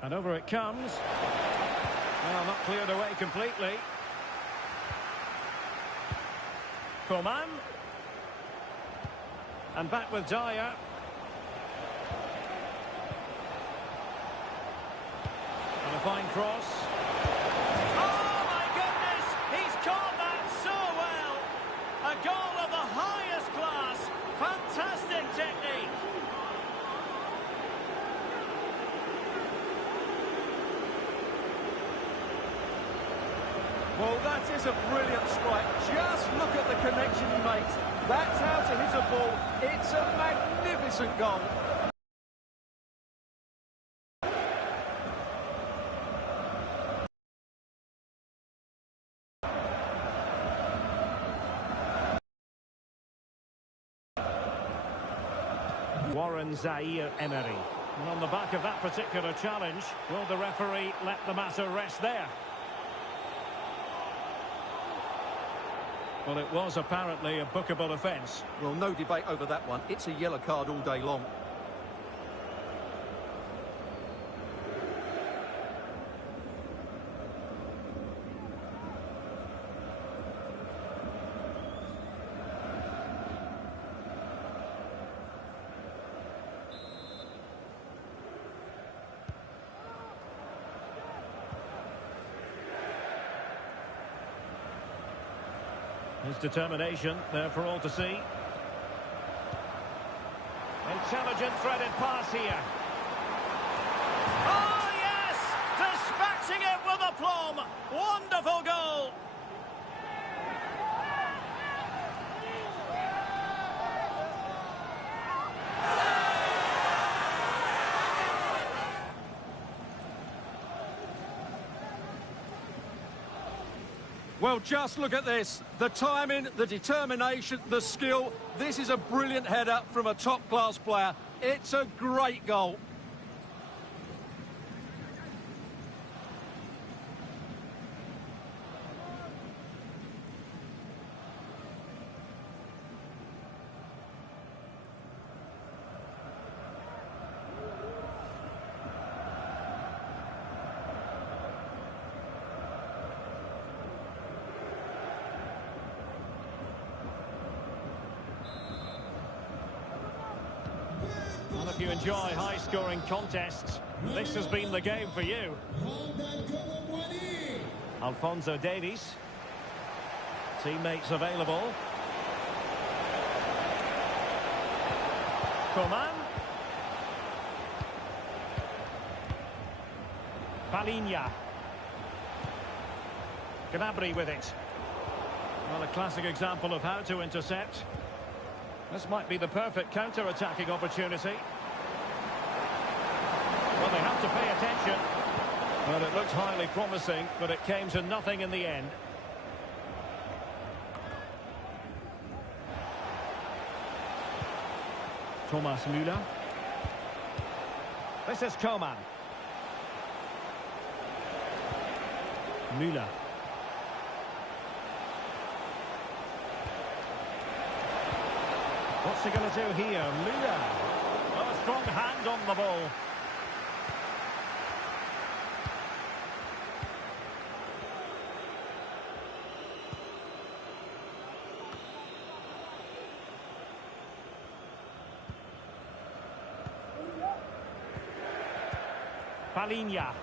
And over it comes. Well, not cleared away completely. Coman. And back with Dyer. And a fine cross. Oh, my goodness! He's caught that so well! A goal of the highest class. Fantastic technique. Well, that is a brilliant strike. Just look at the connection he makes. That's how to hit a ball. It's a magnificent goal. Warren Zaire-Emery. And on the back of that particular challenge, will the referee let the matter rest there? Well, it was apparently a bookable offence. Well, no debate over that one. It's a yellow card all day long. His determination there for all to see. Intelligent threaded pass here. Oh, yes! Dispatching it with aplomb. Wonderful goal. Well, just look at this. The timing, the determination, the skill. This is a brilliant header from a top-class player. It's a great goal. Well, if you enjoy high-scoring contests, this has been the game for you. Alphonso Davies. Teammates available. Coman. Palinha. Gnabry with it. Well, a classic example of how to intercept. This might be the perfect counter-attacking opportunity. Well, they have to pay attention. Well, it looks highly promising, but it came to nothing in the end. Thomas Müller. This is Coman. Müller. What's he going to do here? Müller. Oh, a strong hand on the ball. Palinha.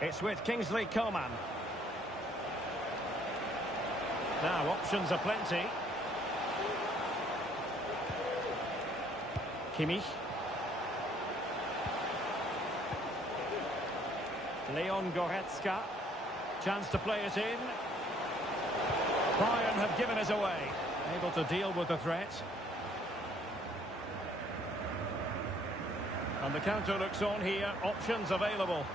It's with Kingsley Coman. Now, options are plenty. Kimmich. Leon Goretzka. Chance to play it in. Bayern have given us away. Able to deal with the threat. And the counter looks on here. Options available.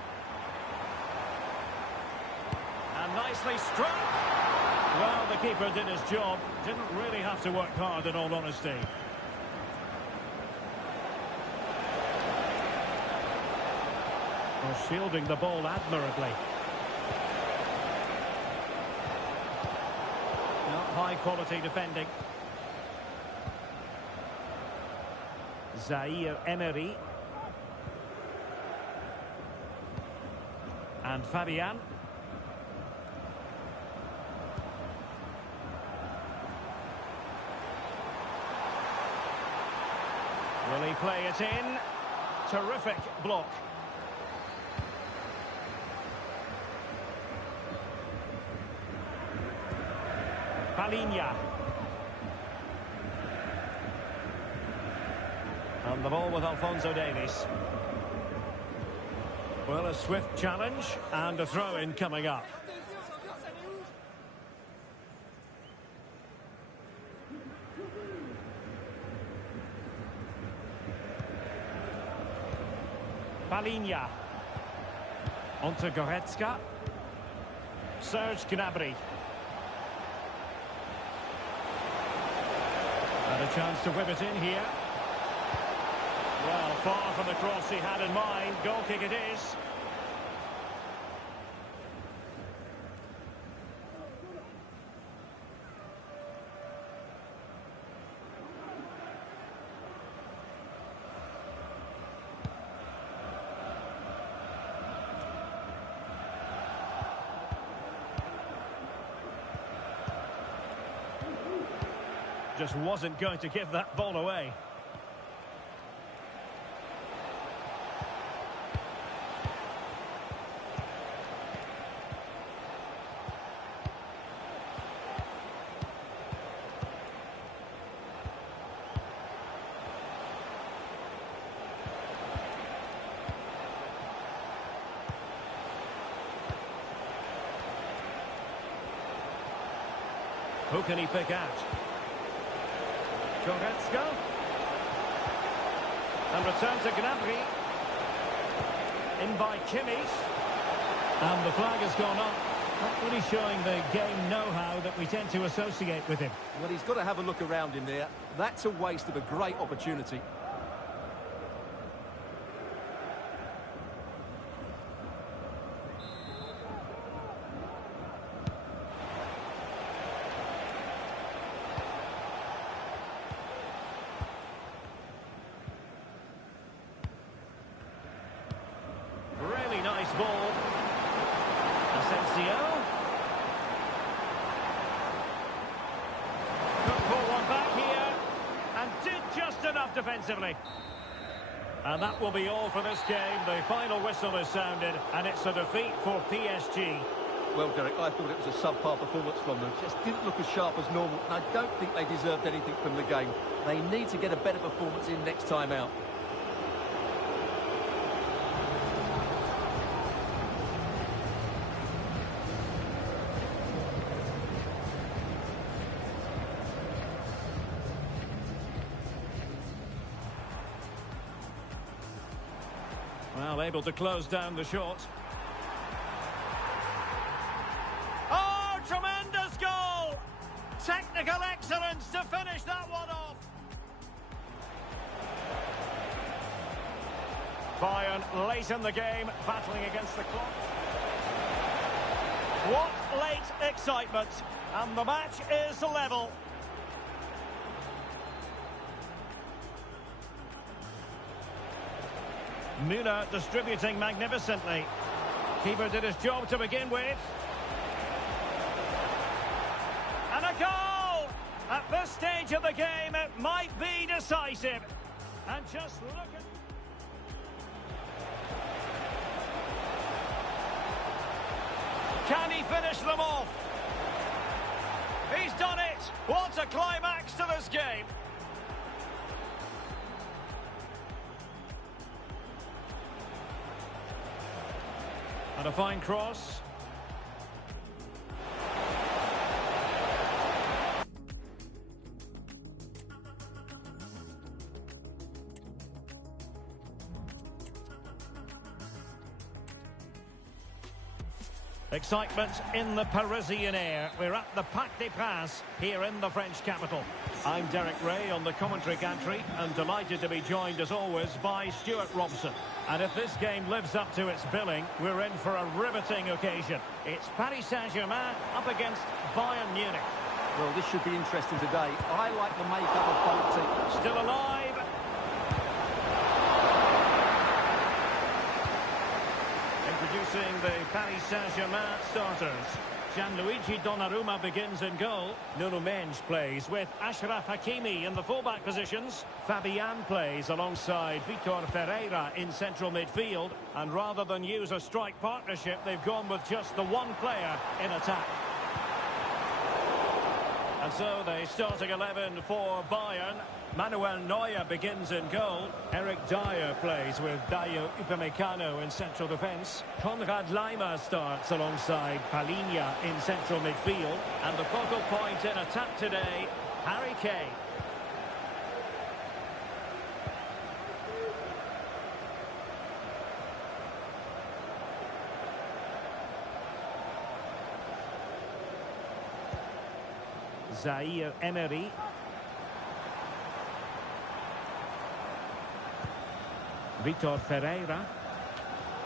And nicely struck. Well, the keeper did his job. Didn't really have to work hard, in all honesty. Well, shielding the ball admirably. Not high quality defending. Zaire-Emery. And Fabian. Will he play it in? Terrific block. Palinha. And the ball with Alphonso Davies. Well, a swift challenge and a throw-in coming up. Palinha. Onto Goretzka. Serge Gnabry. And a chance to whip it in here. Well, far from the cross he had in mind. Goal kick it is. Just wasn't going to give that ball away. Who can he pick out? Goretzka. And return to Gnabry. In by Kimmich. And the flag has gone up. Not really showing the game know-how that we tend to associate with him. Well, he's got to have a look around him there. That's a waste of a great opportunity. Really nice ball. Asensio. Could pull one back here. And did just enough defensively. And that will be all for this game. The final whistle is sounded. And it's a defeat for PSG. Well, Derek, I thought it was a subpar performance from them. Just didn't look as sharp as normal. And I don't think they deserved anything from the game. They need to get a better performance in next time out. Well, able to close down the shot. Oh, tremendous goal! Technical excellence to finish that one off. Bayern late in the game, battling against the clock. What late excitement! And the match is level. Müller distributing magnificently. Keeper did his job to begin with. And a goal! At this stage of the game, it might be decisive. And just look at... Can he finish them off? He's done it! What a climax to this game! And a fine cross. Excitement in the Parisian air. We're at the Parc des Princes here in the French capital. I'm Derek Ray on the commentary gantry and delighted to be joined as always by Stuart Robson. And if this game lives up to its billing, we're in for a riveting occasion. It's Paris Saint-Germain up against Bayern Munich. Well, this should be interesting today. I like the makeup of both teams. Still alive. Introducing the Paris Saint-Germain starters. Gianluigi Donnarumma begins in goal. Nuno Mendes plays with Achraf Hakimi in the fullback positions. Fabian plays alongside Vitor Ferreira in central midfield. And rather than use a strike partnership, they've gone with just the one player in attack. And so the starting 11 for Bayern. Manuel Neuer begins in goal. Eric Dyer plays with Dayo Upamecano in central defence. Konrad Laimer starts alongside Palinha in central midfield. And the focal point in attack today, Harry Kane. Zaire Emery. Vitor Ferreira.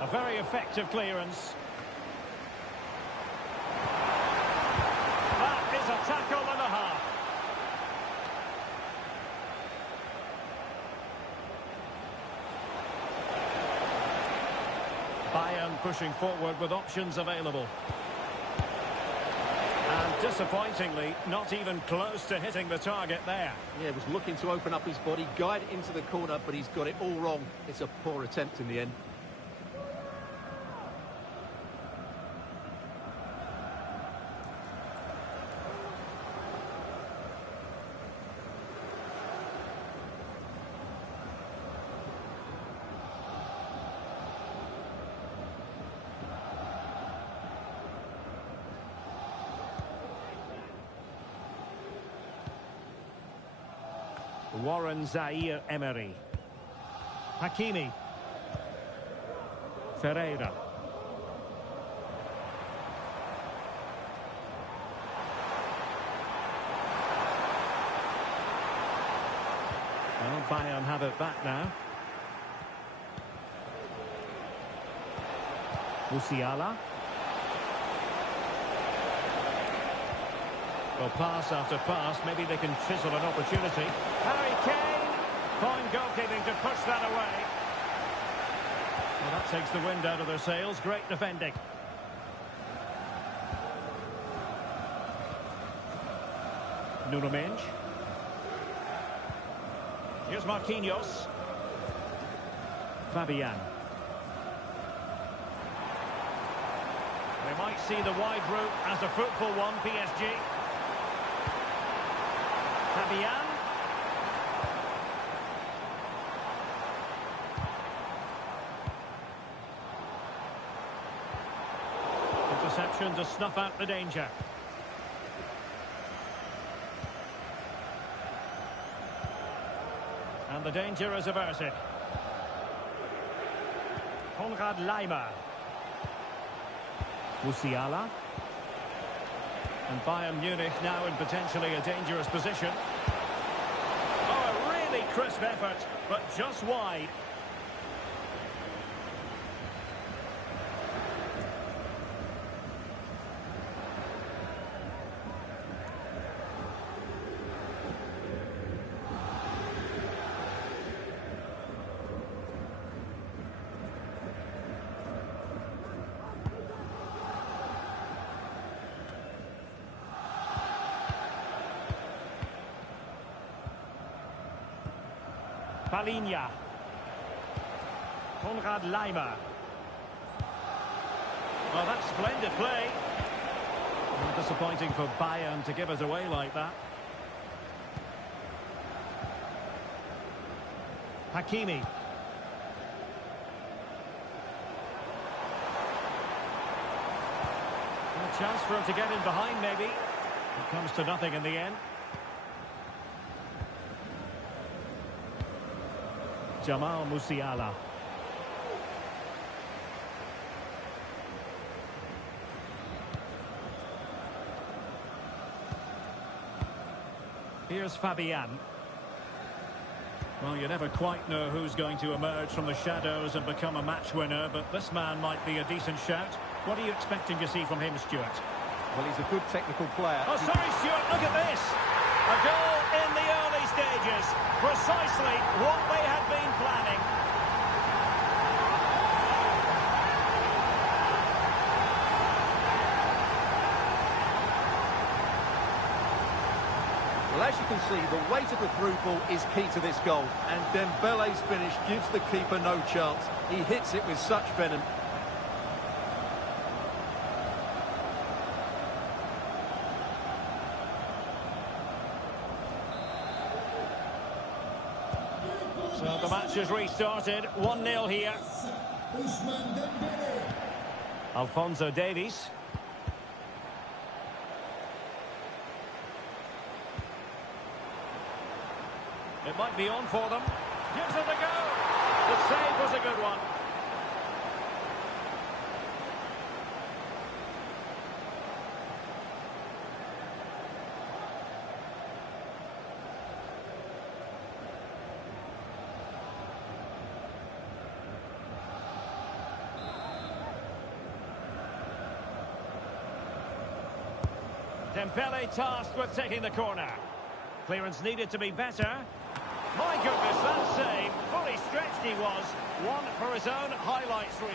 A very effective clearance. That is a tackle and a half. Bayern pushing forward with options available. And disappointingly, not even close to hitting the target there. Yeah, was looking to open up his body, guide it into the corner, but he's got it all wrong. It's a poor attempt in the end. Warren Zaire Emery. Hakimi. Ferreira. Well, Bayern have it back now. Musiala. Well, pass after pass, maybe they can chisel an opportunity. Harry Kane, fine goalkeeping to push that away. Well, that takes the wind out of their sails. Great defending. Nuno Mendes. Here's Marquinhos. Fabian. We might see the wide route as a fruitful one, PSG. Fabian. Interception to snuff out the danger. And the danger is averted. Konrad Laimer. Musiala. And Bayern Munich now in potentially a dangerous position. Oh, a really crisp effort, but just wide. Palinha. Konrad Laimer. Well, that's splendid play. Well, disappointing for Bayern to give it away like that. Hakimi. A chance for him to get in behind, maybe. It comes to nothing in the end. Jamal Musiala. Here's Fabian. Well, you never quite know who's going to emerge from the shadows and become a match winner, but this man might be a decent shout. What are you expecting to see from him, Stuart? Well, he's a good technical player. Oh, sorry, Stuart, look at this! A goal in the early stages. Precisely what they had been planning. Well, as you can see, the weight of the through ball is key to this goal. And Dembele's finish gives the keeper no chance. He hits it with such venom. So the match has restarted. 1-0 here. Alphonso Davies. It might be on for them. Gives it a go. The save was a good one. Dembele tasked with taking the corner. Clearance needed to be better. My goodness, that save. Fully stretched he was. One for his own highlights reel.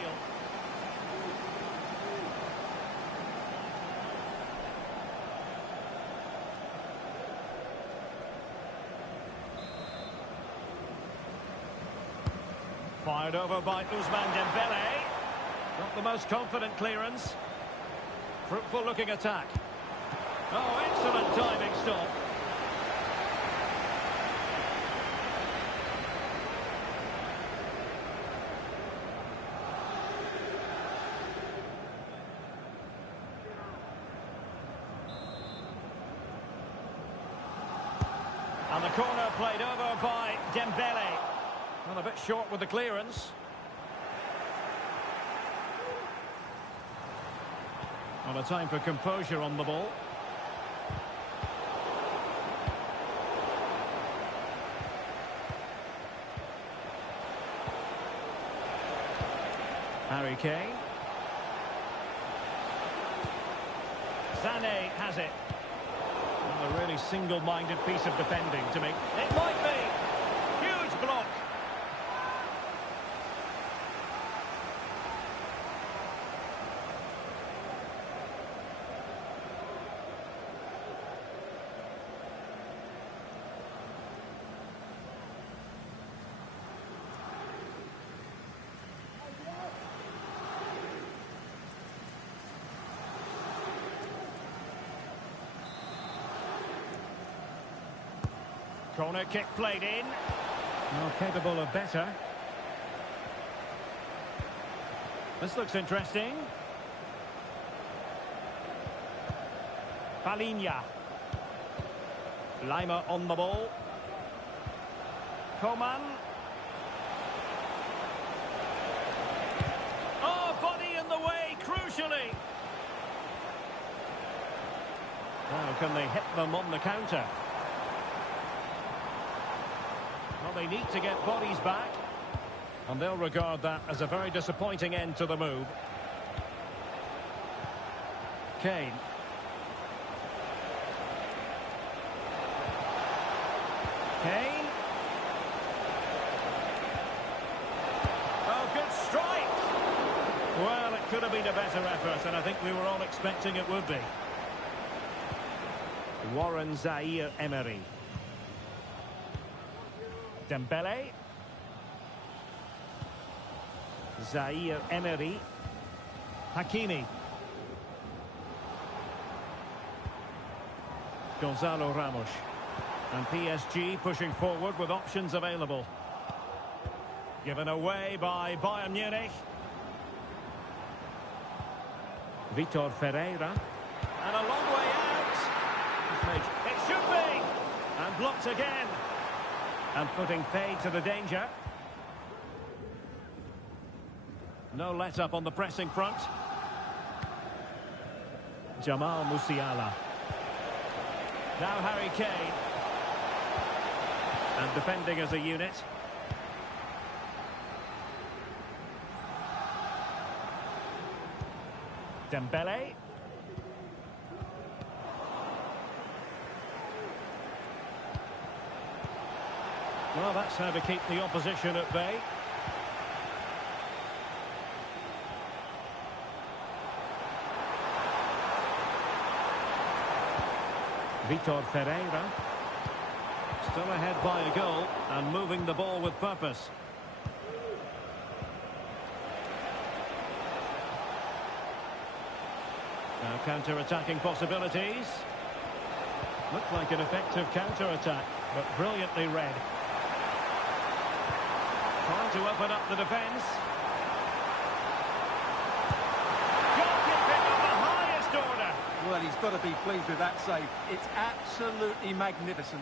Fired over by Ousmane Dembele. Not the most confident clearance. Fruitful looking attack. Oh, excellent diving stop. And the corner played over by Dembele. Well, a bit short with the clearance. Well, a time for composure on the ball. Harry Kane. Sané has it. Well, a really single-minded piece of defending to make. It might be. Huge block. Corner kick played in. Well, capable of better. This looks interesting. Palinha. Lima on the ball. Coman. Oh, body in the way, crucially. Now, can they hit them on the counter? Well, they need to get bodies back, and they'll regard that as a very disappointing end to the move. Kane. Kane. Oh, good strike! Well, it could have been a better effort, and I think we were all expecting it would be. Warren Zaïre-Emery. Dembele. Zaïre-Emery. Hakimi. Gonzalo Ramos. And PSG pushing forward with options available. Given away by Bayern Munich. Vitor Ferreira. And a long way out. It should be. And blocked again. And putting paid to the danger. No let-up on the pressing front. Jamal Musiala. Now Harry Kane. And defending as a unit. Dembele. Well, that's how to keep the opposition at bay. Vitor Ferreira. Still ahead by a goal and moving the ball with purpose. Now counter-attacking possibilities. Looked like an effective counter-attack, but brilliantly read. Trying to open up the defence. Goalkeeping of the highest order. Well, he's got to be pleased with that save. It's absolutely magnificent.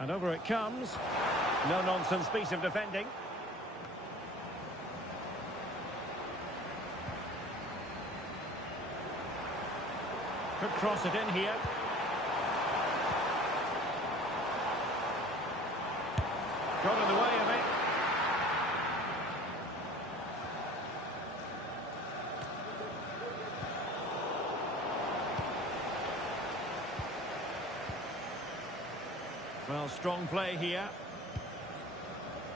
And over it comes. No-nonsense piece of defending. Could cross it in here. Got in the way of it. Well, strong play here.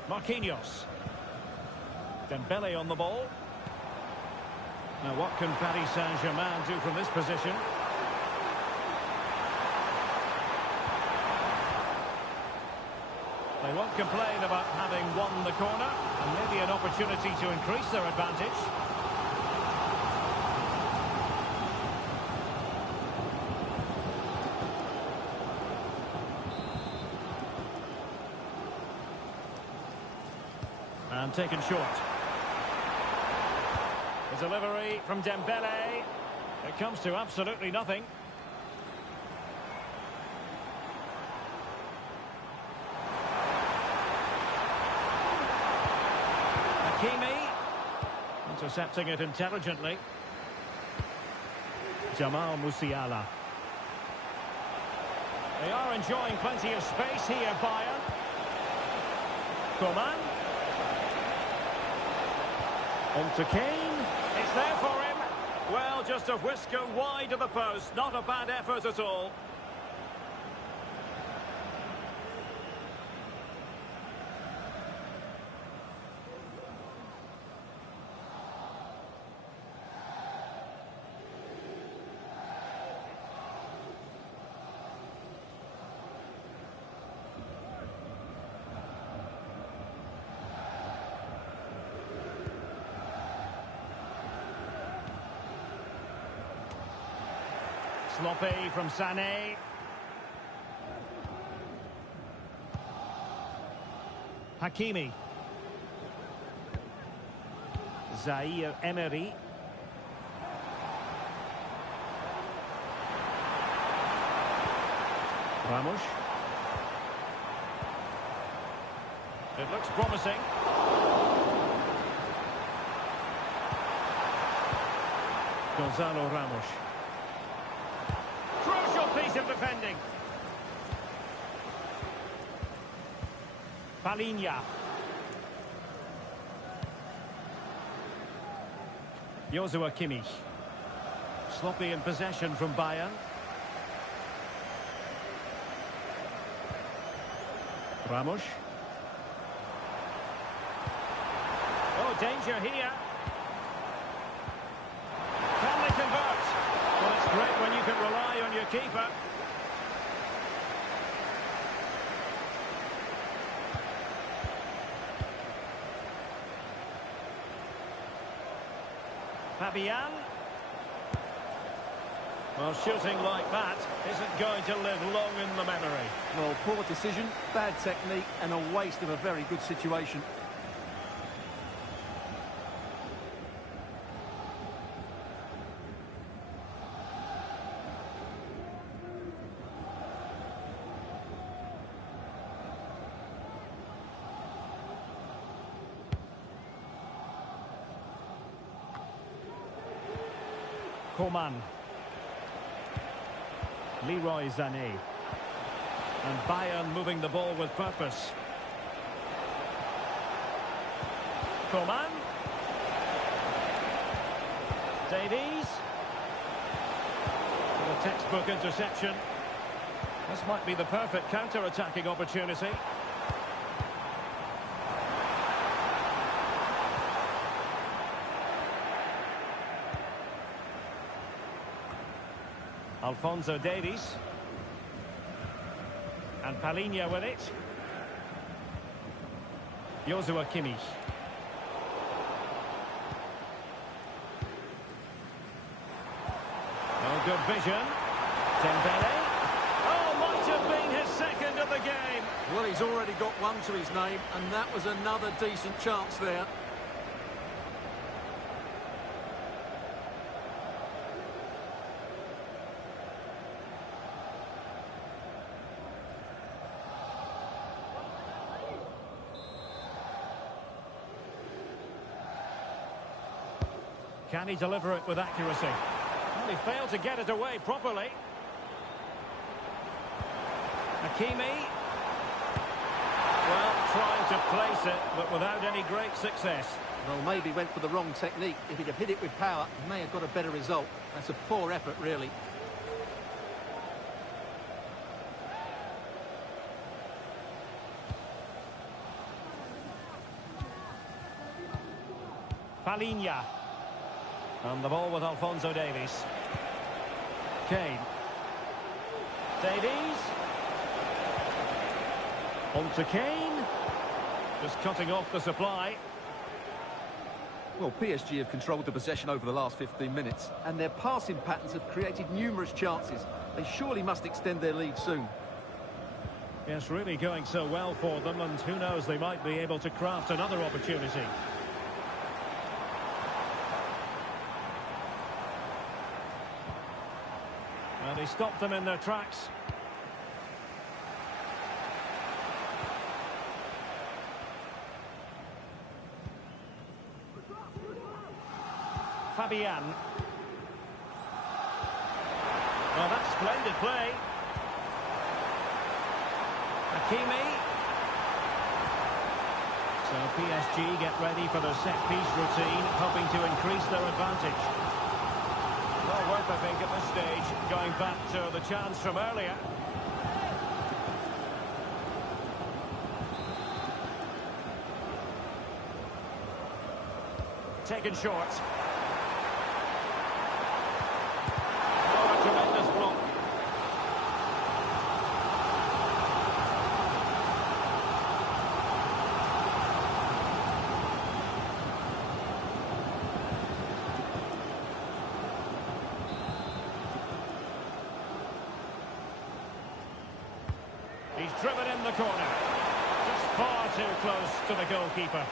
Marquinhos. Dembele on the ball. Now what can Paris Saint-Germain do from this position? They won't complain about having won the corner, and maybe an opportunity to increase their advantage. And taken short. The delivery from Dembele. It comes to absolutely nothing. Hakimi. Intercepting it intelligently. Jamal Musiala. They are enjoying plenty of space here, Bayern. Coman. On to Kane. It's there for him. Well, just a whisker wide of the post. Not a bad effort at all. Sloppy from Sané. Hakimi. Zaire Emery. Ramos. It looks promising. Gonzalo Ramos. Crucial piece of defending. Palinha. Joshua Kimmich. Sloppy in possession from Bayern. Ramos. Oh, danger here. Can they convert? Well, it's great when you can rely on your keeper. Fabian. Well, shooting like that isn't going to live long in the memory. Well, poor decision, bad technique, and a waste of a very good situation. Coman. Leroy Sané. And Bayern moving the ball with purpose. Coman. Davies. A textbook interception. This might be the perfect counter-attacking opportunity. Alphonso Davies. And Palinha with it. Joshua Kimmich. Oh, good vision. Dembele. Oh, might have been his second of the game. Well, he's already got one to his name, and that was another decent chance there. Can he deliver it with accuracy? Well, he failed to get it away properly. Hakimi. Well, trying to place it, but without any great success. Well, maybe went for the wrong technique. If he'd have hit it with power, he may have got a better result. That's a poor effort, really. Palinha. And the ball with Alphonso Davies. Kane. Davies. On to Kane. Just cutting off the supply. Well, PSG have controlled the possession over the last 15 minutes, and their passing patterns have created numerous chances. They surely must extend their lead soon. Yes, really going so well for them, and who knows, they might be able to craft another opportunity. And he stopped them in their tracks. Fabian. Oh, that's splendid play. Hakimi. So PSG get ready for their set-piece routine, hoping to increase their advantage. Well worth, I think, at this stage, going back to the chance from earlier. Taken short. Oh, a tremendous block. He's driven in the corner. Just far too close to the goalkeeper.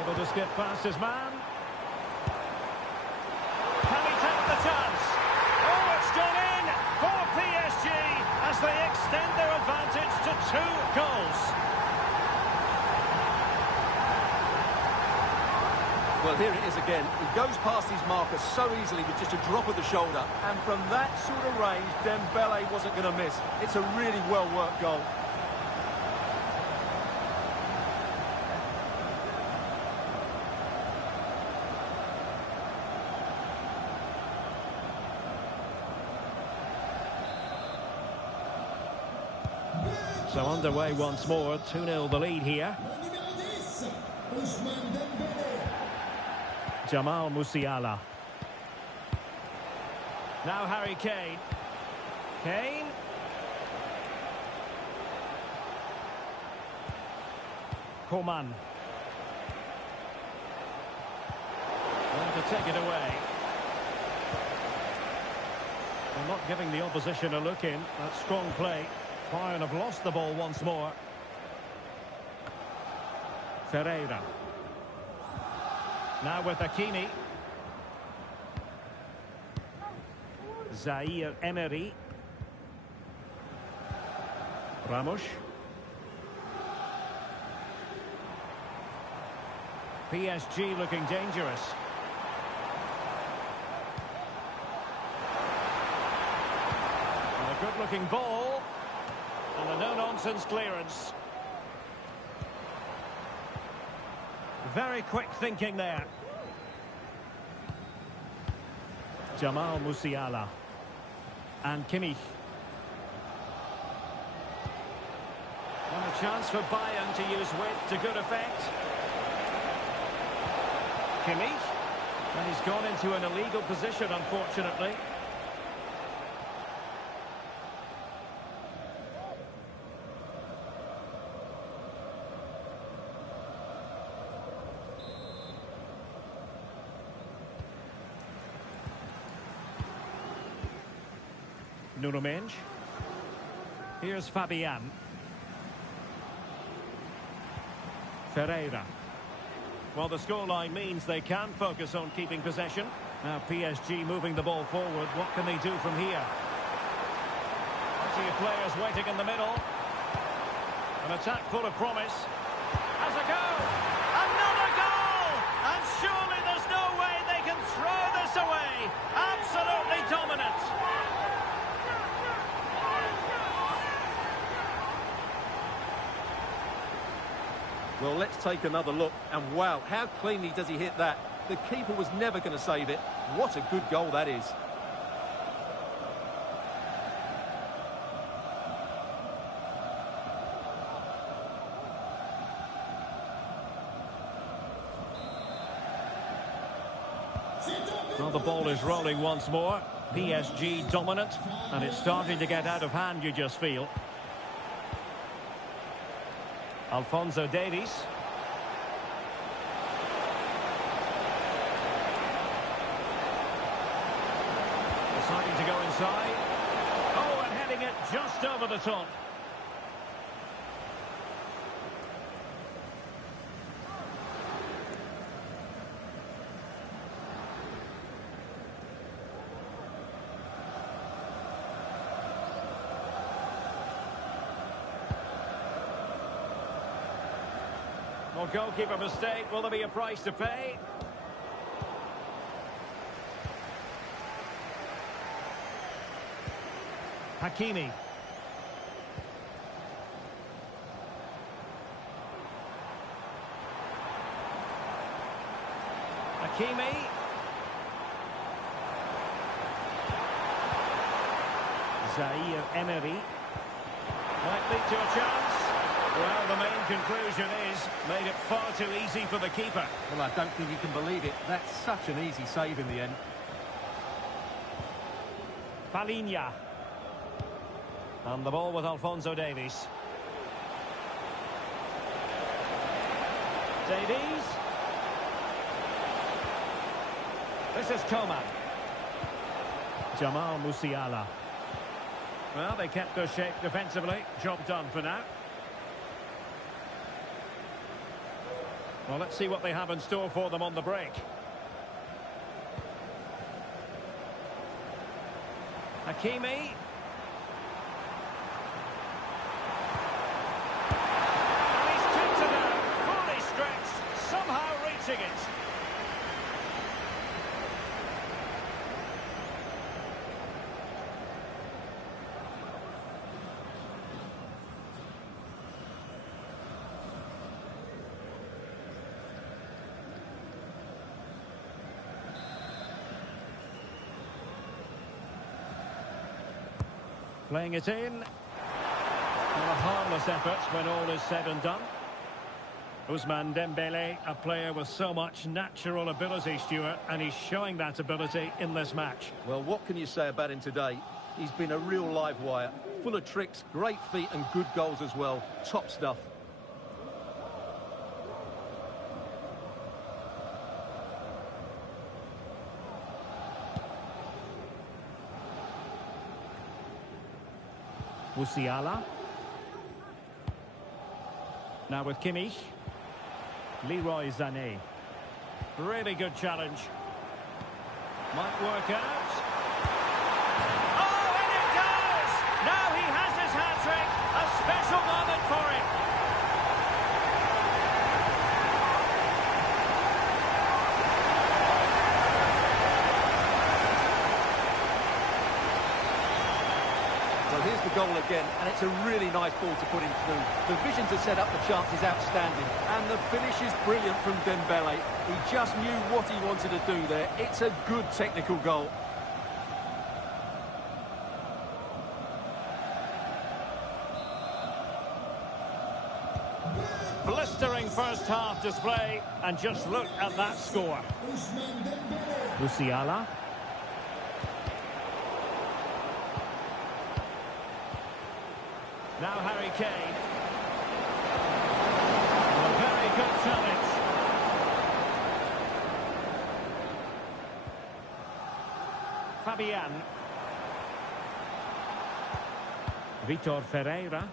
Able to skip past his man. Can he take the chance? Oh, it's gone in for PSG as they extend their advantage to 2 goals. Well, here it is again. He goes past his marker so easily with just a drop of the shoulder. And from that sort of range, Dembele wasn't going to miss. It's a really well-worked goal. So underway once more, 2-0 the lead here. Jamal Musiala. Now Harry Kane. Kane. Coman. And to take it away. They're not giving the opposition a look in. That's strong play. Bayern have lost the ball once more. Ferreira. Now with Hakimi. Zaire Emery. Ramos. PSG looking dangerous. And a good-looking ball. And a no-nonsense clearance. Very quick thinking there. Jamal Musiala. And Kimmich. And a chance for Bayern to use width to good effect. Kimmich. And he's gone into an illegal position, unfortunately. Nuno Mendes. Here's Fabian. Ferreira. Well, the scoreline means they can focus on keeping possession. Now PSG moving the ball forward. What can they do from here? Plenty of players waiting in the middle. An attack full of promise. Has a go! Another goal! And surely there's no way they can throw dominant. Well, let's take another look. And wow, how cleanly does he hit that? The keeper was never going to save it. What a good goal that is. Well, the ball is rolling once more. PSG dominant, and it's starting to get out of hand, you just feel. Alphonso Davies. Deciding to go inside. Oh, and heading it just over the top. Well, goalkeeper mistake. Will there be a price to pay? Hakimi. Hakimi. Zaire Emery. Might lead to a chance. Well, the main conclusion is, made it far too easy for the keeper. Well, I don't think you can believe it. That's such an easy save in the end. Palinha. And the ball with Alphonso Davies. Davies. This is Coman. Jamal Musiala. Well, they kept their shape defensively. Job done for now. Well, let's see what they have in store for them on the break. Hakimi. And he's tipped it out, fully stretched, somehow reaching it. Playing it in. Well, a harmless effort when all is said and done. Ousmane Dembele, a player with so much natural ability, Stuart, and he's showing that ability in this match. Well, what can you say about him today? He's been a real live wire. Full of tricks, great feet and good goals as well. Top stuff. Musiala. Now with Kimmich. Leroy Sané. Really good challenge. Might work out. Oh, and it does! Now he has his hat-trick. A special moment for him. Well, here's the goal again, and it's a really nice ball to put him through. The vision to set up the chance is outstanding, and the finish is brilliant from Dembele. He just knew what he wanted to do there. It's a good technical goal. Blistering first half display, and just look at that score. Musiala. Now Harry Kane. A very good challenge. Fabian. Vitor Ferreira.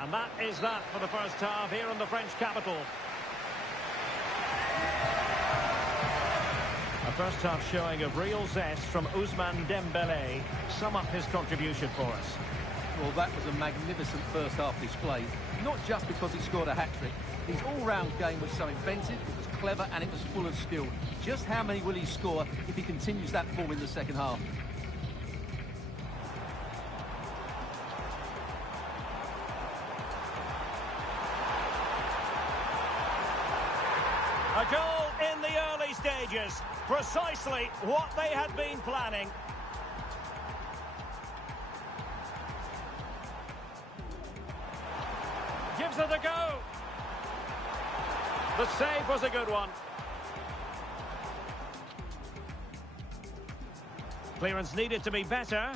And that is that for the first half here in the French capital. A first half showing of real zest from Ousmane Dembele. Sum up his contribution for us. Well, that was a magnificent first half display. Not just because he scored a hat-trick, His all-round game was so inventive, it was clever, and it was full of skill. Just how many will he score if he continues that form in the second half? A goal in the early stages. Precisely what they had been planning. Gives it a go. The save was a good one. Clearance needed to be better.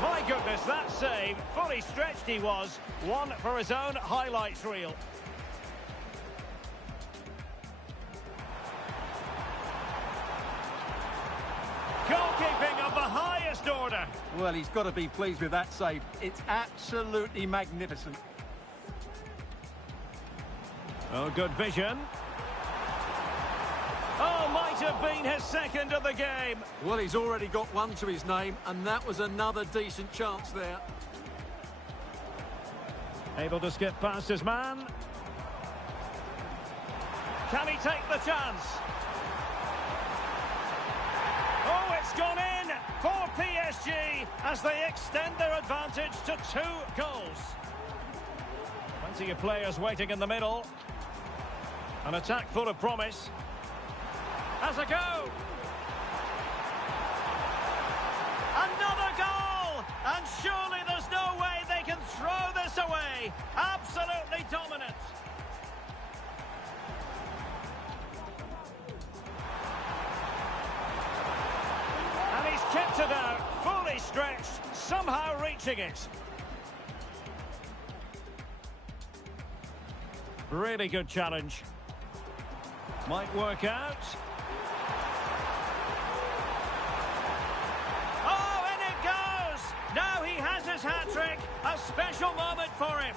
My goodness, that save. Fully stretched he was. One for his own highlights reel. Goalkeeping of the highest order. Well, he's got to be pleased with that save. It's absolutely magnificent. Oh, good vision. Oh, might have been his second of the game. Well, he's already got one to his name, and that was another decent chance there. Able to skip past his man. Can he take the chance? Oh, it's gone in for PSG as they extend their advantage to 2 goals. Plenty of players waiting in the middle. An attack full of promise. Has a go. Another goal! And surely there's no way they can throw this away. Absolutely dominant. And he's kept it out, fully stretched, somehow reaching it. Really good challenge. Might work out. Oh, and it goes! Now he has his hat-trick. A special moment for him.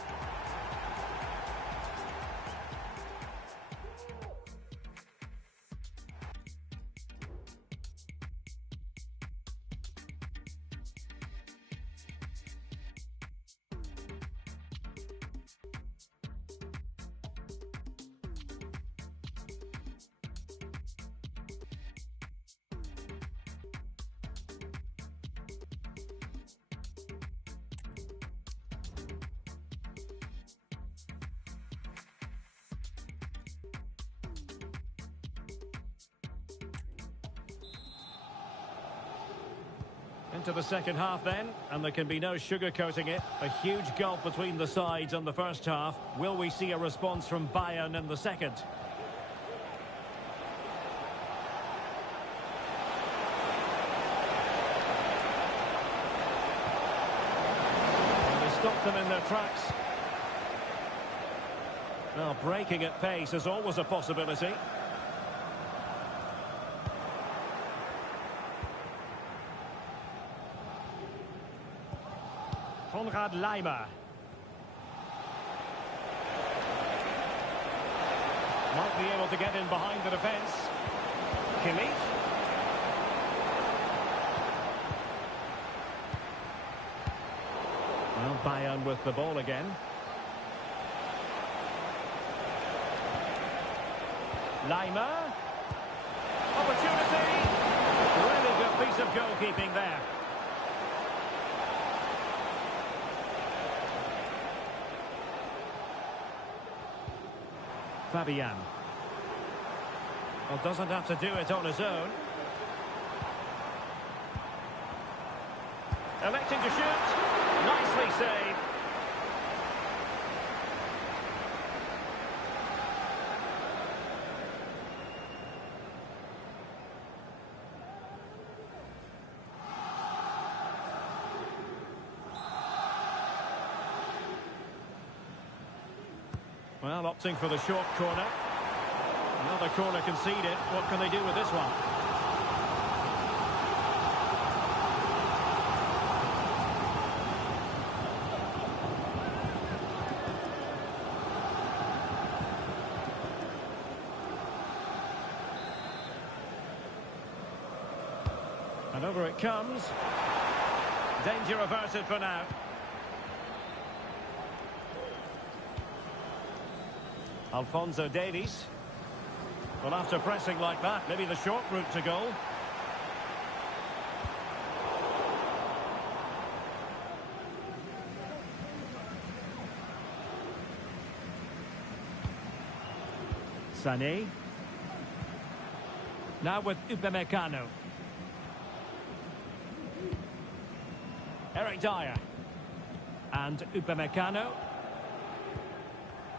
Into the second half then, and there can be no sugarcoating it. A huge gulf between the sides in the first half. Will we see a response from Bayern in the second? And they stopped them in their tracks. Well, breaking at pace is always a possibility. Leimer. Might be able to get in behind the defence. Kimmich. Well, Bayern with the ball again. Leimer. Opportunity. Really good piece of goalkeeping there. Fabian. Well, doesn't have to do it on his own. Electing to shoot. Nicely saved. Well, opting for the short corner. Another corner conceded. What can they do with this one? And over it comes. Danger averted for now. Alphonso Davies. Well, after pressing like that, maybe the short route to goal. Sané. Now with Upamecano. Eric Dyer. And Upamecano.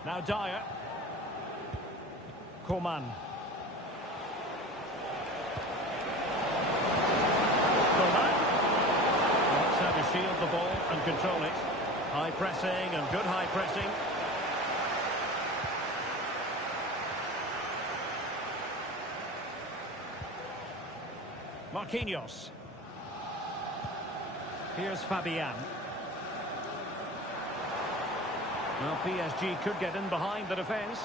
Now Dyer. Coman. Coman. That's how to shield the ball and control it. High pressing and good high pressing. Marquinhos. Here's Fabian. Well, PSG could get in behind the defence.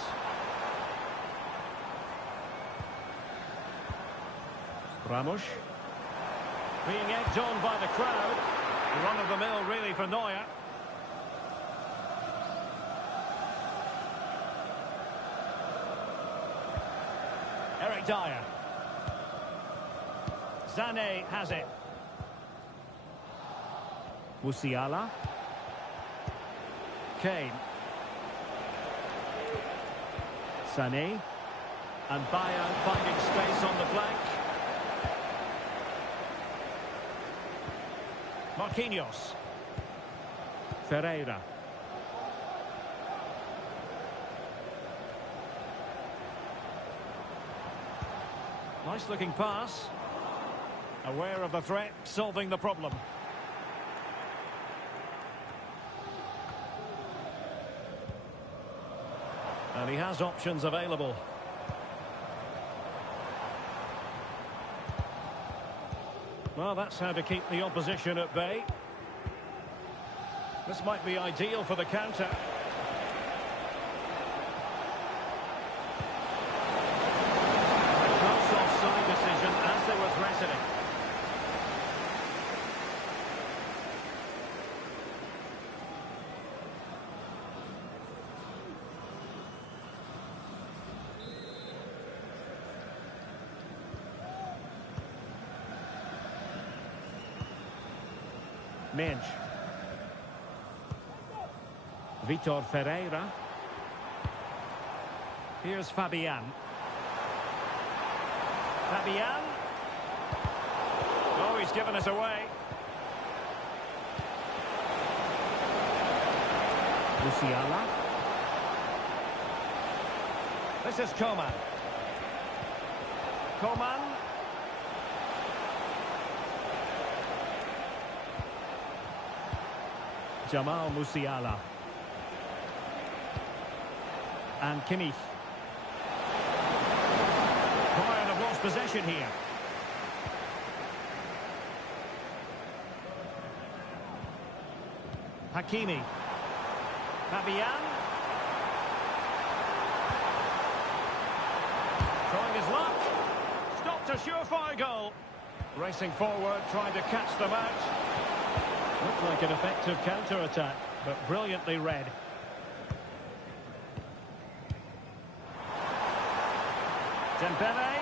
Ramos. Being egged on by the crowd. Run-of-the-mill really for Neuer. Eric Dyer. Sané has it. Musiala. Kane. Sané. And Bayern finding space on the flank. Marquinhos. Ferreira. Nice looking pass. Aware of the threat, solving the problem. And he has options available. Well, that's how to keep the opposition at bay. This might be ideal for the counter. Close offside decision as they were threatening. Mensch. Vitor Ferreira. Here's Fabian. Fabian. Oh, he's given us away. Musiala. This is Coman. Coman. Jamal Musiala. And Kimmich. Bayern have lost possession here. Hakimi. Fabian. Trying his luck. Stopped a surefire goal. Racing forward, trying to catch them out. Looked like an effective counter-attack, but brilliantly read. Dembele.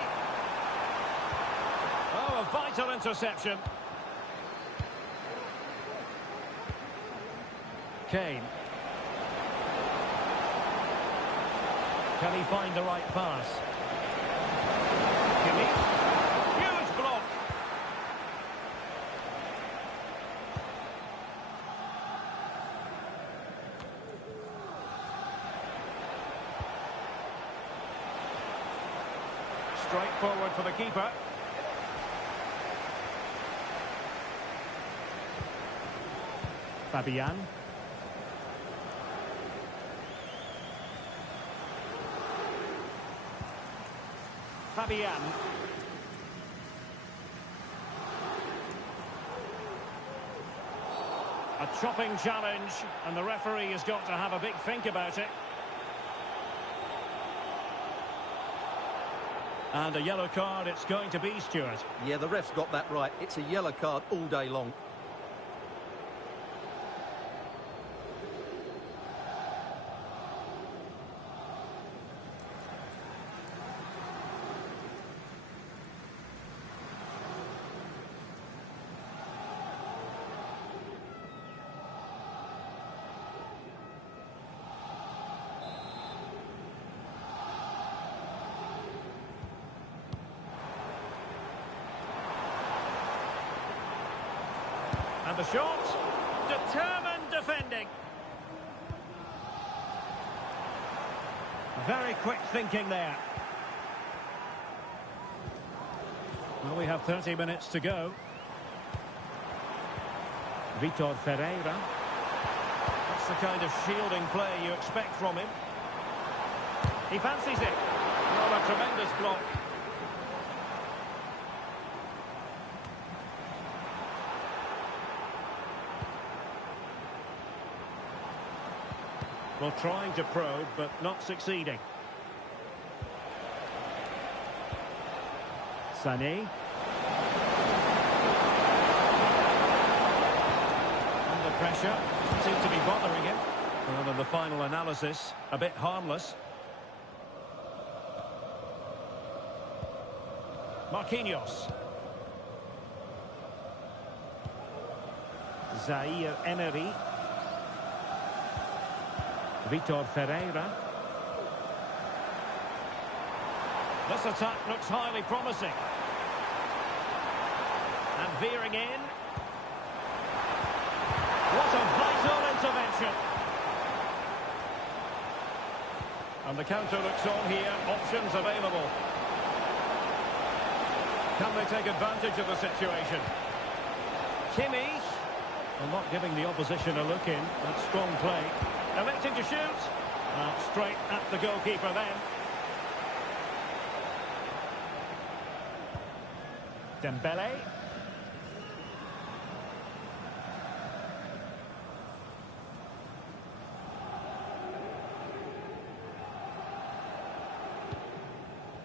Oh, a vital interception. Kane. Can he find the right pass? Kimmich. Huge block. Straight forward for the keeper. Fabian. Fabian. A chopping challenge, and the referee has got to have a big think about it. And a yellow card it's going to be, Stuart. Yeah, the ref's got that right. It's a yellow card all day long. the shot. Determined defending. Very quick thinking there. Well, we have 30 minutes to go. Vitor Ferreira. That's the kind of shielding play you expect from him. He fancies it. Oh, a tremendous block. Well, trying to probe, but not succeeding. Sané. Under pressure. Seems to be bothering him. Well, in the final analysis, a bit harmless. Marquinhos. Zaire Emery. Vitor Ferreira. This attack looks highly promising. And veering in. What a vital intervention. And the counter looks on here. Options available. Can they take advantage of the situation? Kimmich. Well, not giving the opposition a look in. That's strong play. Electing to shoot. Straight at the goalkeeper then. Dembele.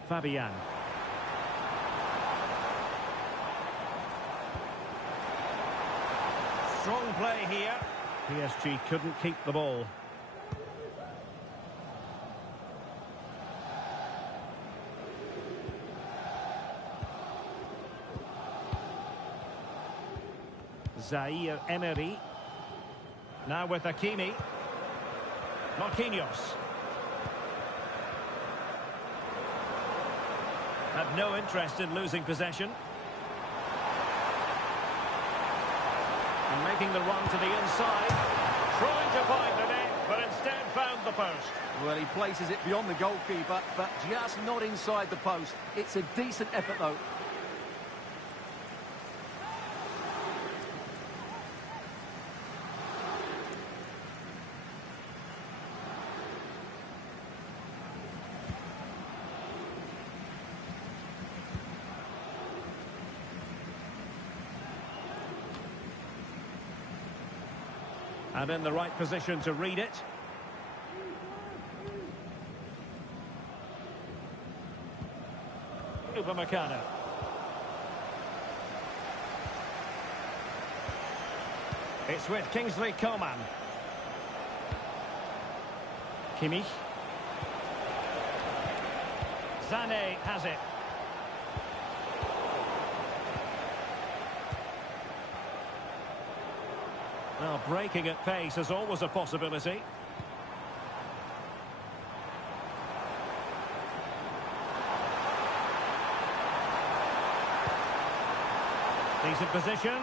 Fabian. Strong play here. PSG couldn't keep the ball. Zaire Emery. Now with Hakimi. Marquinhos. Had no interest in losing possession. And making the run to the inside. Trying to find the net, but instead found the post. Well, he places it beyond the goalkeeper, but just not inside the post. It's a decent effort, though. And in the right position to read it. Upamecano. It's with Kingsley Coman. Kimmich. Sané has it. Well, breaking at pace is always a possibility. Decent position.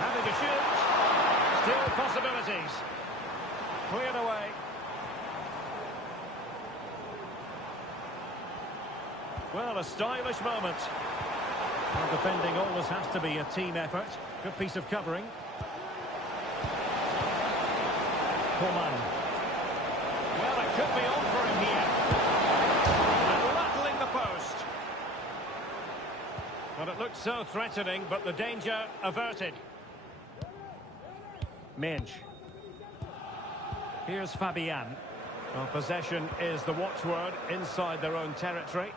Having to shoot. Still possibilities. Cleared away. Well, a stylish moment. Well, defending always has to be a team effort. Good piece of covering. Coman. Well, it could be on for him here. And rattling the post. Well, it looked so threatening, but the danger averted. Minge. Here's Fabian. Well, possession is the watchword inside their own territory.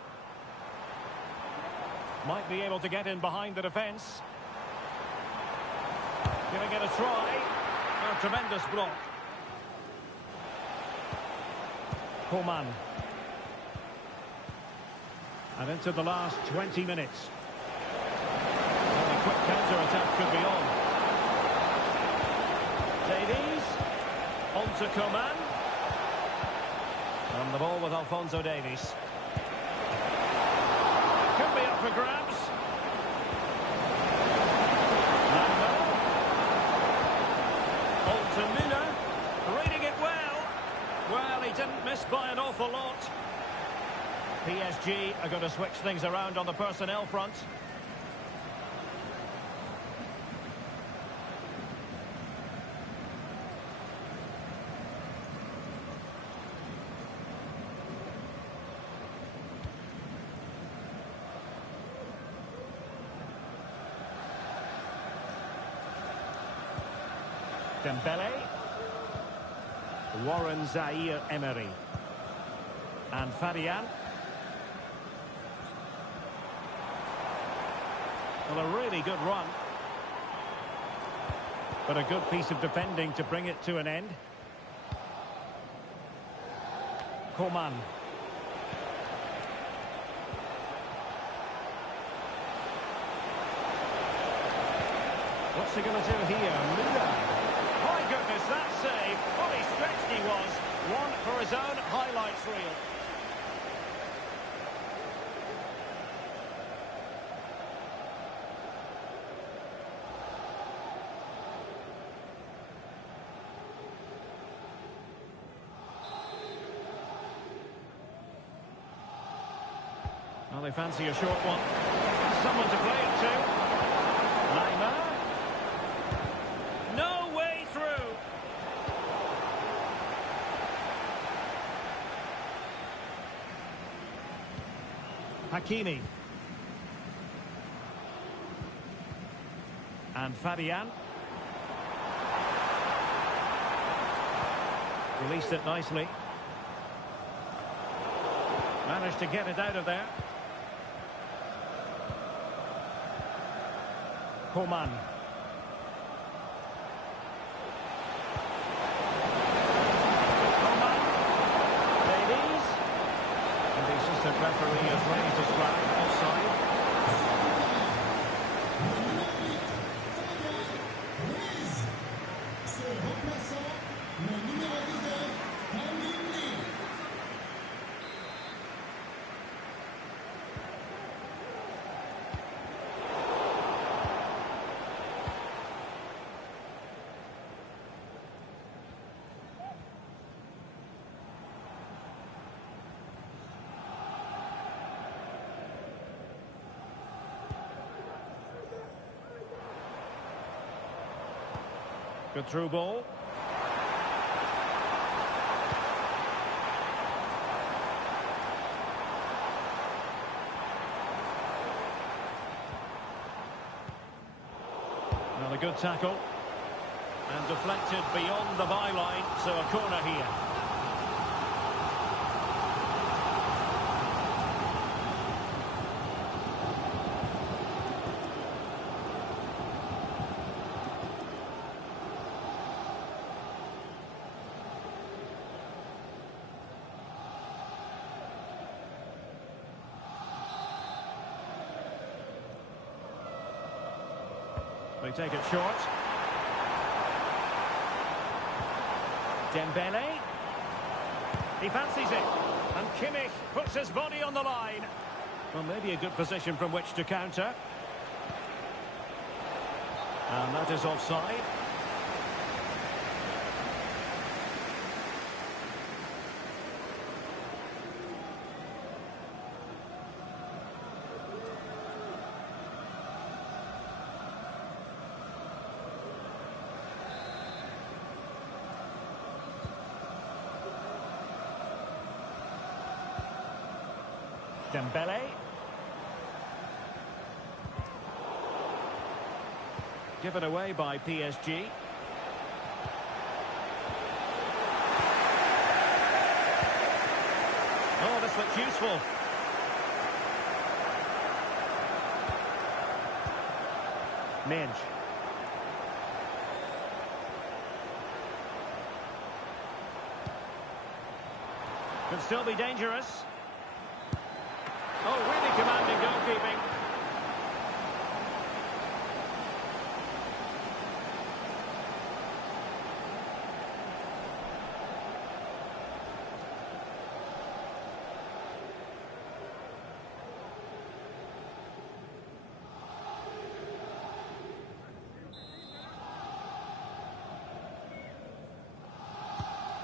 Might be able to get in behind the defence. Giving it a try. A tremendous block. Coman. And into the last 20 minutes. Well, a quick counter-attack could be on. Davies. On to Coman. And the ball with Alphonso Davies. Could be up for grabs. missed by an awful lot. PSG are going to switch things around on the personnel front. Dembele. Warren Zaire-Emery. And Fabian. Well, a really good run. But a good piece of defending to bring it to an end. Coman. What's he going to do here? Müller. My goodness, that save. Fully stretched he was. One for his own highlights reel. Well, they fancy a short one. Someone to play it to. Lima. No way through. Hakimi. And Fabian. Released it nicely. Managed to get it out of there. Coman. Coman. Davies. And the assistant referee is ready to flag offside. Good through ball. Another good tackle. And deflected beyond the byline, so a corner here. They take it short. Dembele. He fancies it. And Kimmich puts his body on the line. Well, maybe a good position from which to counter. And that is offside. Dembele. Given away by PSG. Oh, this looks useful. Minge. Could still be dangerous. Oh, really commanding goalkeeping.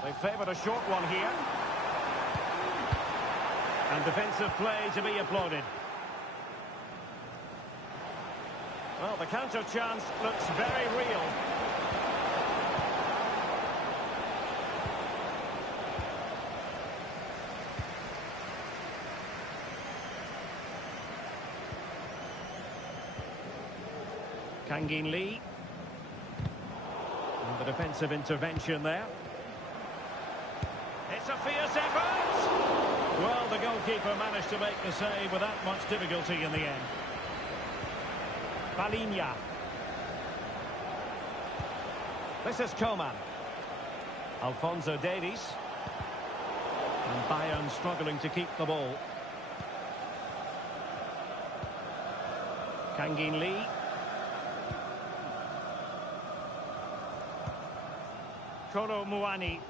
They favoured a short one here. And defensive play to be applauded. Well, the counter chance looks very real. Kangin Lee. And the defensive intervention there. It's a fierce effort! Well, the goalkeeper managed to make the save without much difficulty in the end. Balinha. This is Coman. Alphonso Davies. And Bayern struggling to keep the ball. Kangin Lee. Kolo Muani.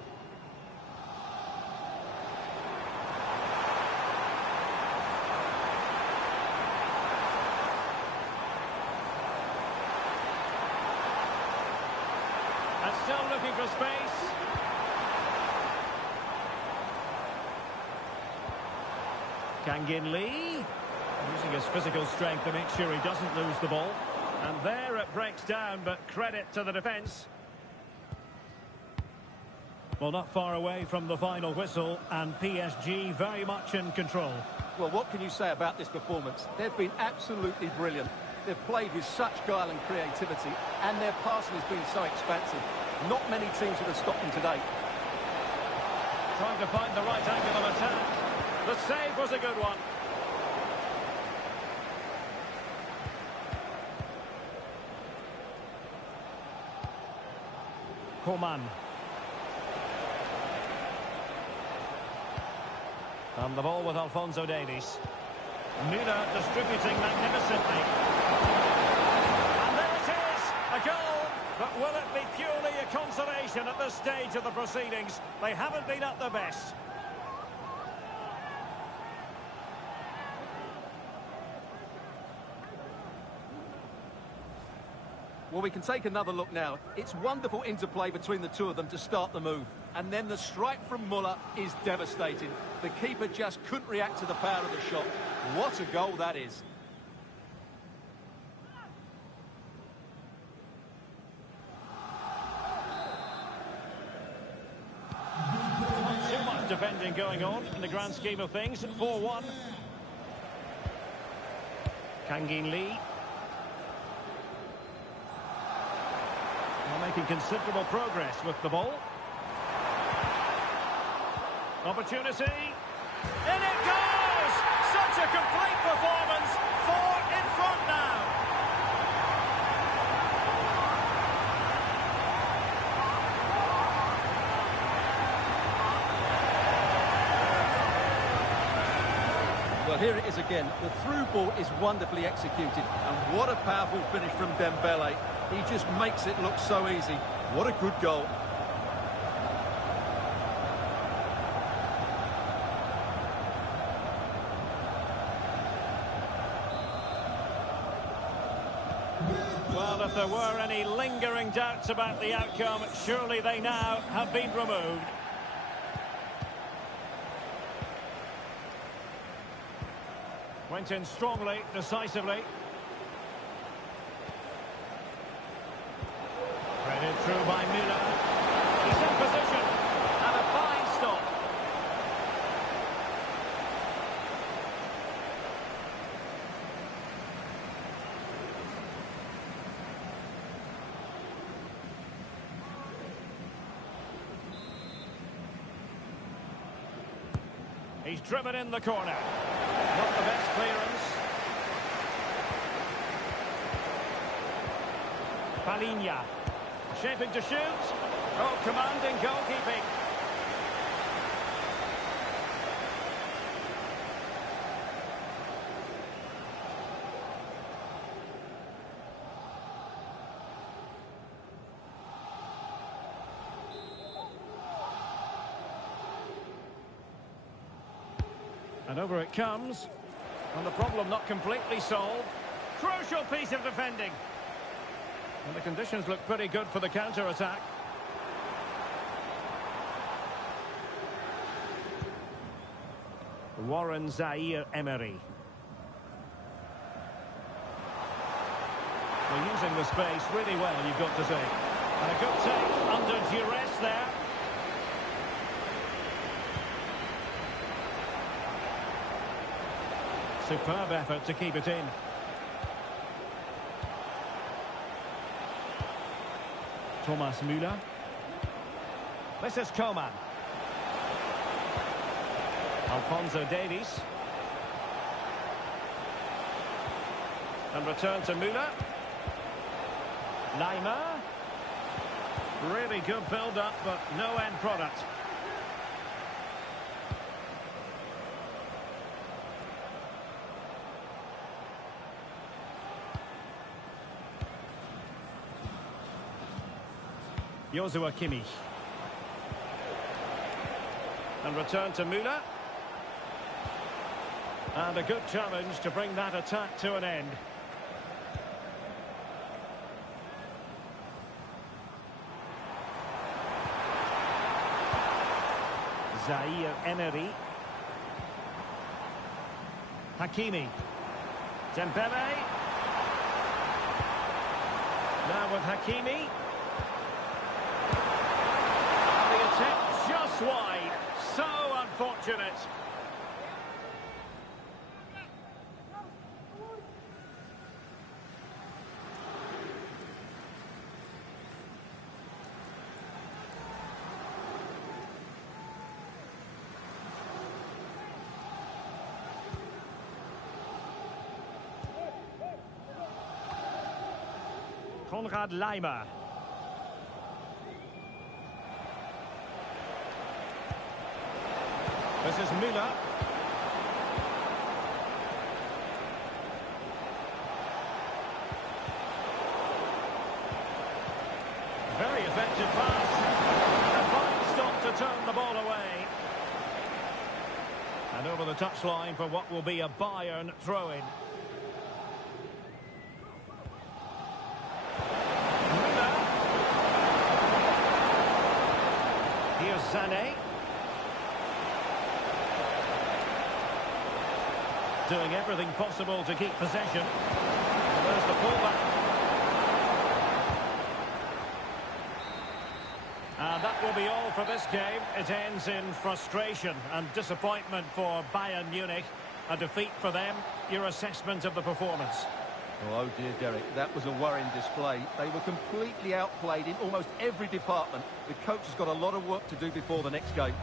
And still looking for space. Kangin Lee. Using his physical strength to make sure he doesn't lose the ball. And there it breaks down, but credit to the defence. Well, not far away from the final whistle, and PSG very much in control. Well, what can you say about this performance? They've been absolutely brilliant. They've played with such guile and creativity, and their passing has been so expansive. Not many teams would have stopped them today. Trying to find the right angle of attack. The save was a good one. Coman. And the ball with Alphonso Davies. Müller distributing magnificently. And there it is! A goal! But will it be purely a consolation at this stage of the proceedings? They haven't been at their best. Well, we can take another look now. It's wonderful interplay between the two of them to start the move. And then the strike from Müller is devastating. The keeper just couldn't react to the power of the shot. What a goal that is. Not too much defending going on in the grand scheme of things. 4-1. Kangin Lee. Making considerable progress with the ball. Opportunity. In it goes! Such a complete performance. 4 in front now. Well, here it is again. The through ball is wonderfully executed. And what a powerful finish from Dembele. He just makes it look so easy. What a good goal. Well, if there were any lingering doubts about the outcome, surely they now have been removed. Went in strongly, decisively. Threaded through by Müller. He's in position. And a fine stop. He's driven in the corner. Not the best clearance. Balinha. Shaping to shoot. Oh, commanding goalkeeping. And over it comes. And the problem not completely solved. Crucial piece of defending. And the conditions look pretty good for the counter-attack. Warren Zaire-Emery. They're using the space really well, you've got to say. And a good take under duress there. Superb effort to keep it in. Thomas Müller. This is Coman. Alphonso Davies. And return to Müller. Lima. Really good build-up, but no end product. Joshua Kimmich. And return to Müller. And a good challenge to bring that attack to an end. Zaire-Emery. Hakimi. Dembele. Now with Hakimi. And the attempt just wide. So unfortunate. Konrad Laimer. This is Müller. Very effective pass. A fine stop to turn the ball away. And over the touchline for what will be a Bayern throw-in. Here's Sané. Doing everything possible to keep possession. And there's the pullback. And that will be all for this game. It ends in frustration and disappointment for Bayern Munich. A defeat for them. Your assessment of the performance? Oh dear, Derek, that was a worrying display. They were completely outplayed in almost every department. The coach has got a lot of work to do before the next game.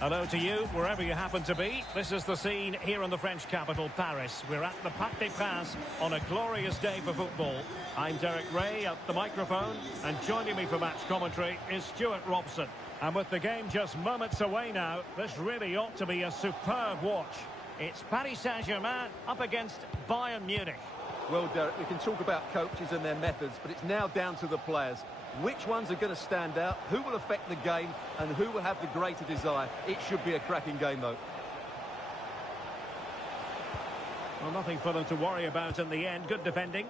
Hello to you, wherever you happen to be. This is the scene here in the French capital, Paris. We're at the Parc des Princes on a glorious day for football. I'm Derek Ray at the microphone, and joining me for match commentary is Stuart Robson. And with the game just moments away now, this really ought to be a superb watch. It's Paris Saint-Germain up against Bayern Munich. Well, Derek, we can talk about coaches and their methods, but it's now down to the players. Which ones are going to stand out, who will affect the game, and who will have the greater desire? It should be a cracking game, though. Well, nothing for them to worry about in the end. Good defending.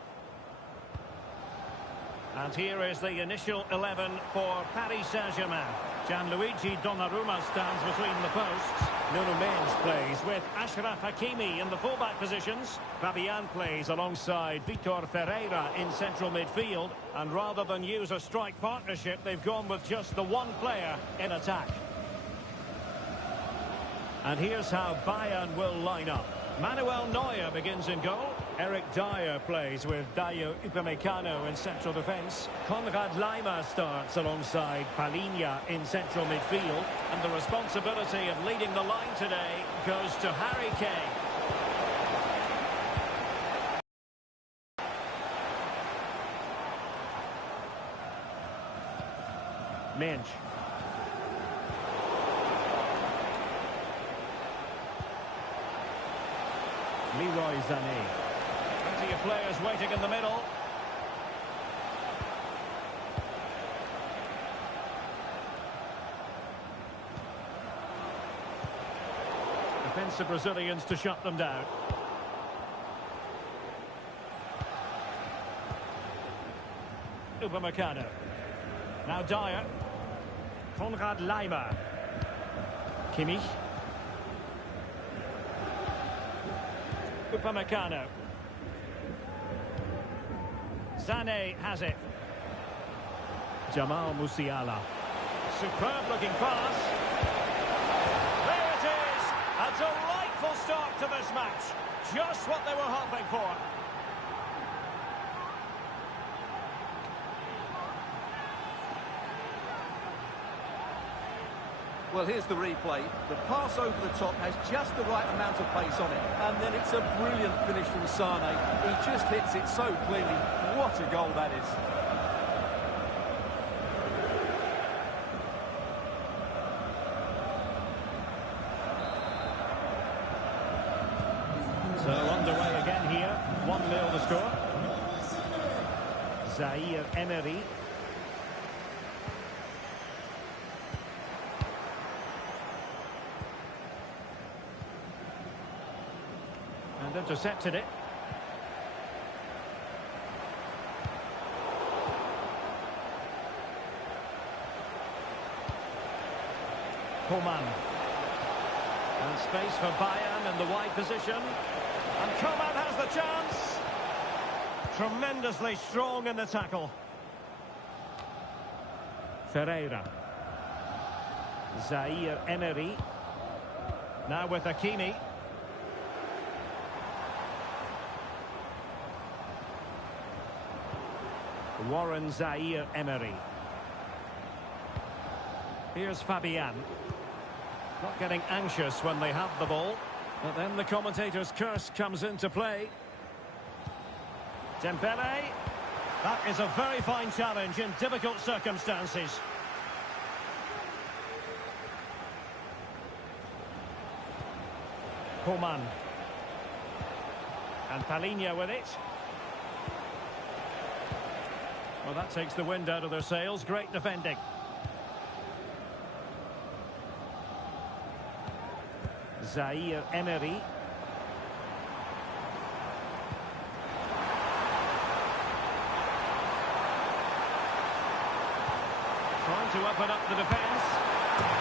And here is the initial 11 for Paris Saint-Germain. Gianluigi Donnarumma stands between the posts. Nuno Mendes plays with Achraf Hakimi in the fullback positions. Fabian plays alongside Vitor Ferreira in central midfield. And rather than use a strike partnership, they've gone with just the one player in attack. And here's how Bayern will line up. Manuel Neuer begins in goal. Eric Dyer plays with Dayo Upamecano in central defence. Konrad Laimer starts alongside Palhinha in central midfield. And the responsibility of leading the line today goes to Harry Kane. Mensch. Leroy Sané. Plenty of players waiting in the middle. defensive Brazilians to shut them down. Upamecano. Now Dyer. Konrad Laimer. Kimmich. Upamecano. Sané has it. Jamal Musiala. Superb looking pass. There it is. A delightful start to this match. Just what they were hoping for. Well, here's the replay. The pass over the top has just the right amount of pace on it. And then it's a brilliant finish from Sané. He just hits it so cleanly. What a goal that is. So underway again here. 1-0 the score. Zaire Emery. And intercepted it. Coman. And space for Bayern in the wide position. And Coman has the chance. Tremendously strong in the tackle. Ferreira. Zaire Emery. Now with Hakimi. Warren Zaire Emery. Here's Fabian. Not getting anxious when they have the ball. But then the commentator's curse comes into play. Dembele. That is a very fine challenge in difficult circumstances. Coman. And Palhinha with it. Well, that takes the wind out of their sails. Great defending. Zaire Emery. Trying to open up the defence.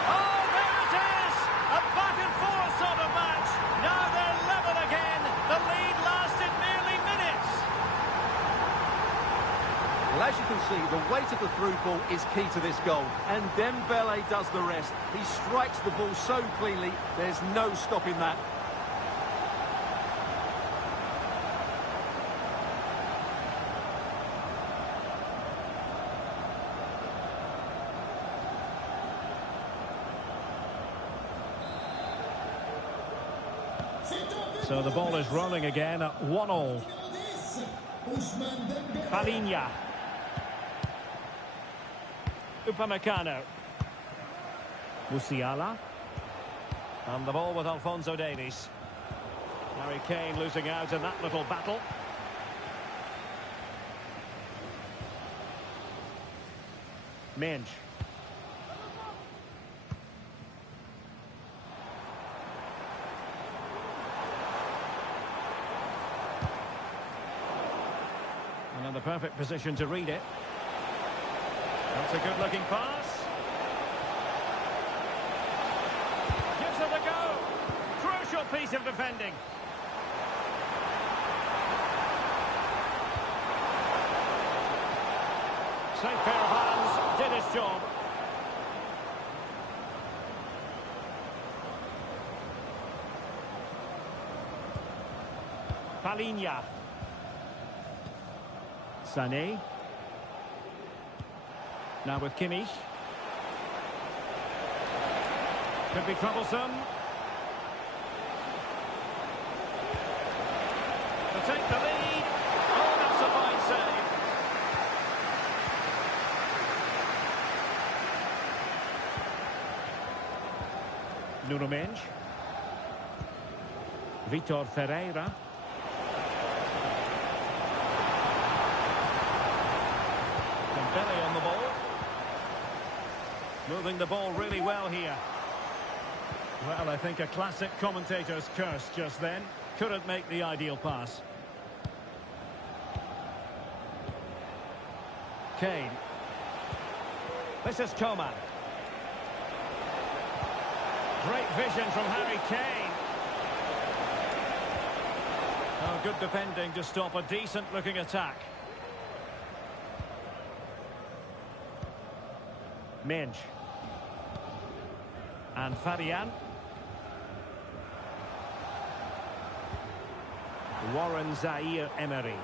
Oh, there it is! A back-and-forth sort of match. Now they're level again. The lead lasted nearly minutes. Well, as you can see, the weight of the through ball is key to this goal. And Dembele does the rest. He strikes the ball so cleanly, there's no stopping that. So the ball is rolling again at 1-1. Palhinha. Upamecano. Musiala. And the ball with Alphonso Davies. Harry Kane losing out in that little battle. Minge. And in the perfect position to read it. That's a good-looking pass. Gives it a go. Crucial piece of defending. Safe pair of hands, did his job. Palhinha. Sané. Now with Kimmich. Could be troublesome. To take the lead. Oh, that's a fine save. Nuno Mendes. Vitor Ferreira. Dembele on the ball. Moving the ball really well here. Well, I think a classic commentator's curse just then. Couldn't make the ideal pass. Kane. This is Coman. Great vision from Harry Kane. Oh, good defending to stop a decent-looking attack. Minge. And Fabian. Warren Zaire-Emery.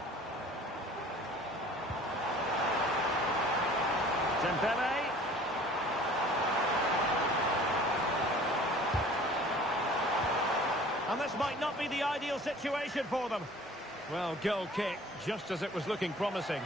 Dembele. And this might not be the ideal situation for them. Well, goal kick, just as it was looking promising.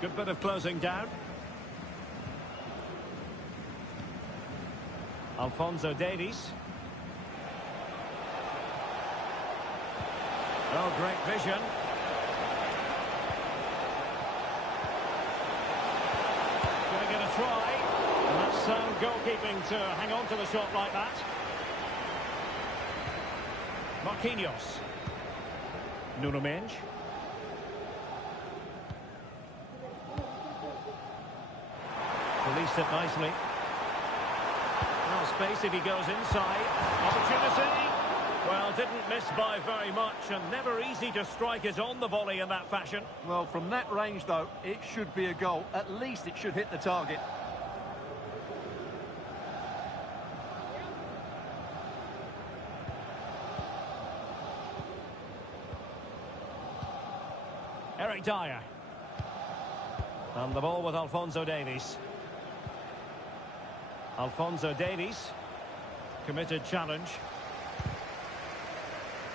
Good bit of closing down. Alphonso Davies. Oh, great vision. Giving it a try. And that's sound goalkeeping to hang on to the shot like that. Marquinhos. Nuno Mendes. Released it nicely. Now space if he goes inside. Opportunity. Well, didn't miss by very much, and never easy to strike it on the volley in that fashion. Well, from that range, though, it should be a goal. At least it should hit the target. Eric Dyer. And the ball with Alphonso Davies. Alphonso Davies. Committed challenge.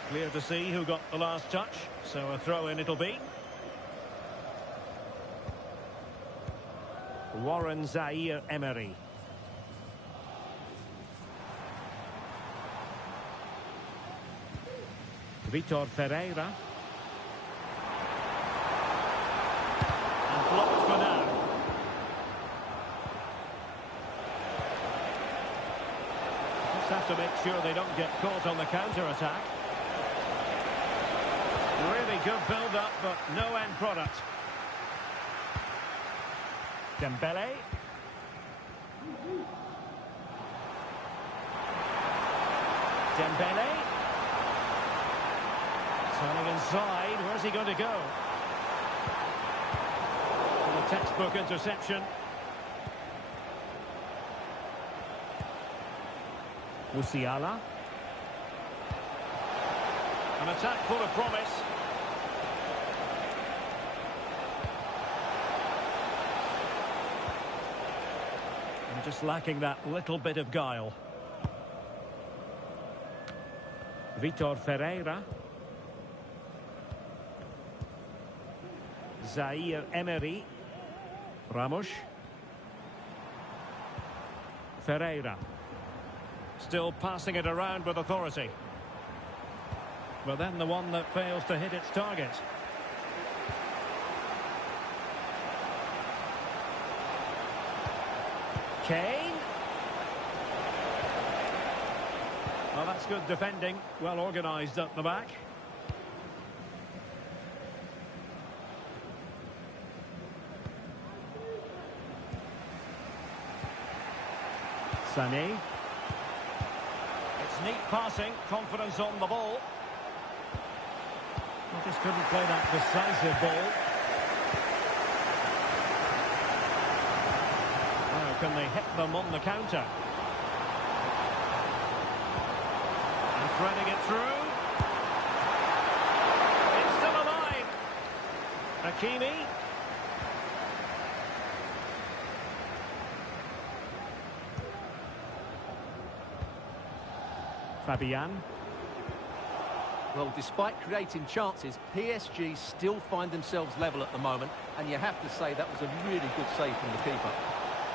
Clear to see who got the last touch, so a throw-in it'll be. Warren Zaire-Emery. Vitor Ferreira. And blocked for now. Just have to make sure they don't get caught on the counter-attack. Really good build-up, but no end product. Dembele. Dembele. Turning inside. Where's he going to go? And a textbook interception. Musiala. An attack full of promise. And just lacking that little bit of guile. Vitor Ferreira. Zaire-Emery. Ramos. Ferreira. Still passing it around with authority. But then the one that fails to hit its target. Kane. Well, that's good defending. Well organised at the back. Sané. It's neat passing, confidence on the ball. They just couldn't play that decisive ball. Now, can they hit them on the counter? And threading it through. It's still alive. Hakimi. Fabian. Well, despite creating chances, PSG still find themselves level at the moment, and you have to say that was a really good save from the keeper.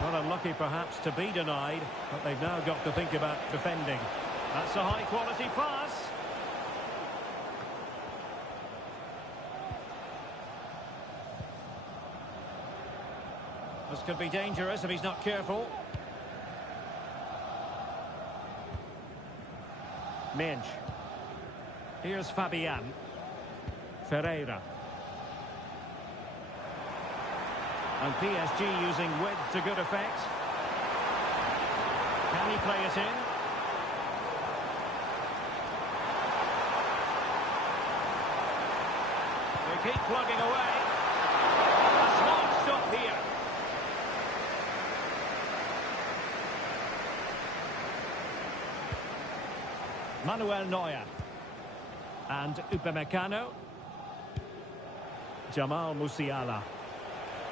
Not unlucky perhaps to be denied, but they've now got to think about defending. That's a high-quality pass. This could be dangerous if he's not careful. Mensch. Here's Fabian. Ferreira. And PSG using width to good effect. Can he play it in? They keep plugging away. A smart stop here. Manuel Neuer. And Upamecano. Jamal Musiala.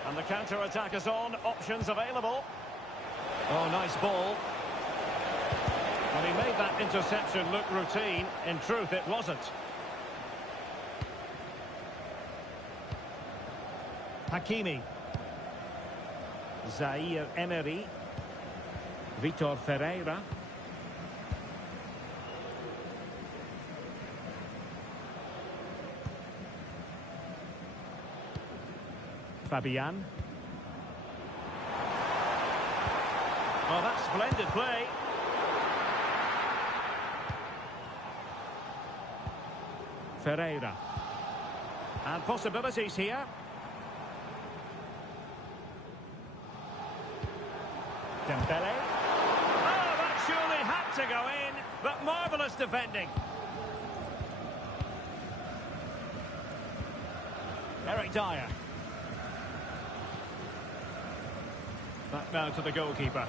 And the counter-attack is on. Options available. Oh, nice ball. Well, he made that interception look routine. In truth, it wasn't. Hakimi. Zaire Emery. Vitor Ferreira. Fabian. Oh, that's splendid play. Ferreira. And possibilities here. Dembele. Oh, that surely had to go in, but marvellous defending. Eric Dyer. Back now to the goalkeeper.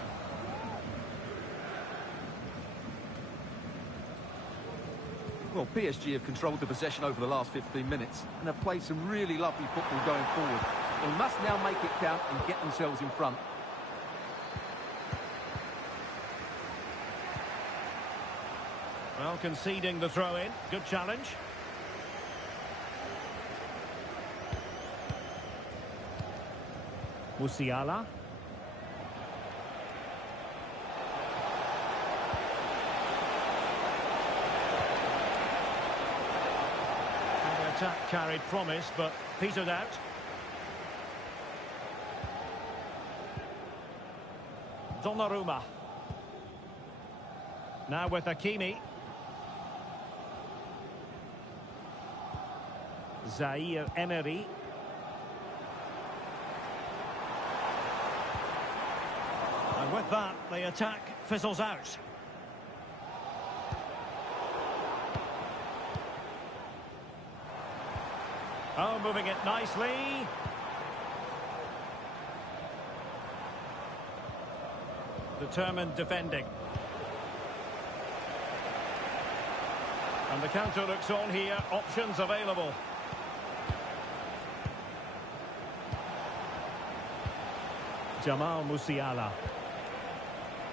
Well, PSG have controlled the possession over the last 15 minutes and have played some really lovely football going forward. They must now make it count and get themselves in front. Well, conceding the throw-in. Good challenge. Musiala. Attack carried promise, but petered out. Donnarumma. Now with Hakimi. Zaire Emery. And with that, the attack fizzles out. Oh, moving it nicely. Determined defending. And the counter looks on here. Options available. Jamal Musiala.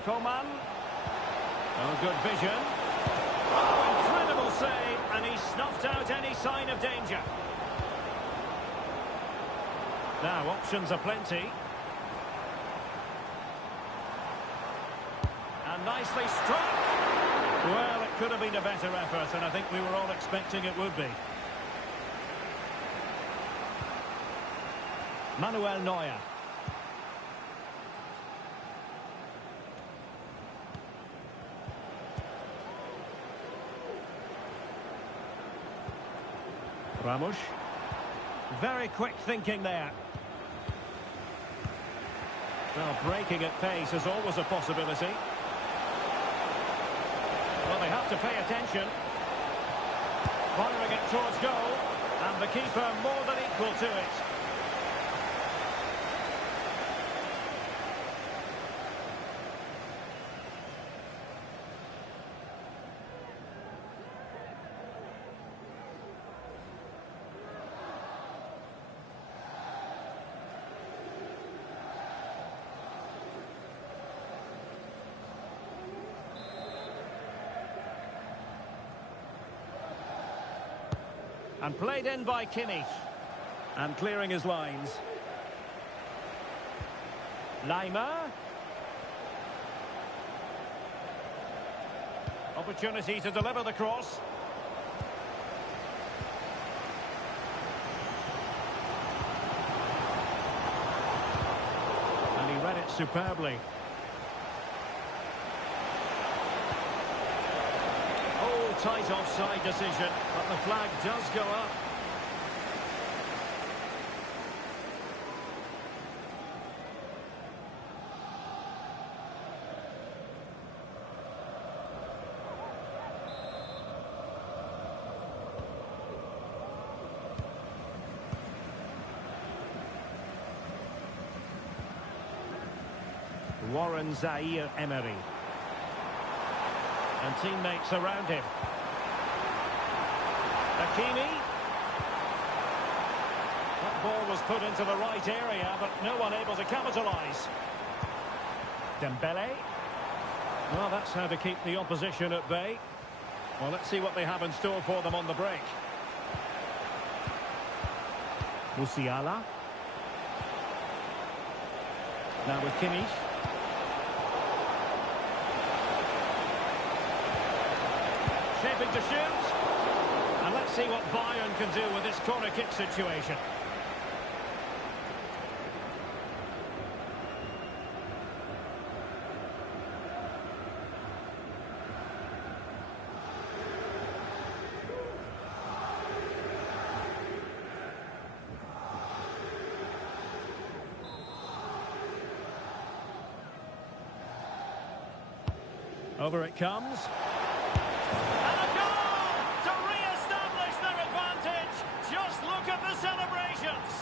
Coman. Oh, good vision. Oh, incredible save. And he snuffed out any sign of danger. Now, options are plenty. And nicely struck. Well, it could have been a better effort, and I think we were all expecting it would be. Manuel Neuer. Ramos. Very quick thinking there. Well, breaking at pace is always a possibility. Well, they have to pay attention. Firing it towards goal. And the keeper more than equal to it. And played in by Kimmich. And clearing his lines. Lima. Opportunity to deliver the cross. And he read it superbly. Oh, tight offside decision, but the flag does go up. Warren Zaire-Emery. And teammates around him. Hakimi. That ball was put into the right area, but no one able to capitalise. Dembele. Well, that's how to keep the opposition at bay. Well, let's see what they have in store for them on the break. Musiala. Now with Kimmich. Shaping to shoot. And let's see what Bayern can do with this corner kick situation. Over it comes. And a goal to re-establish their advantage. Just look at the celebrations.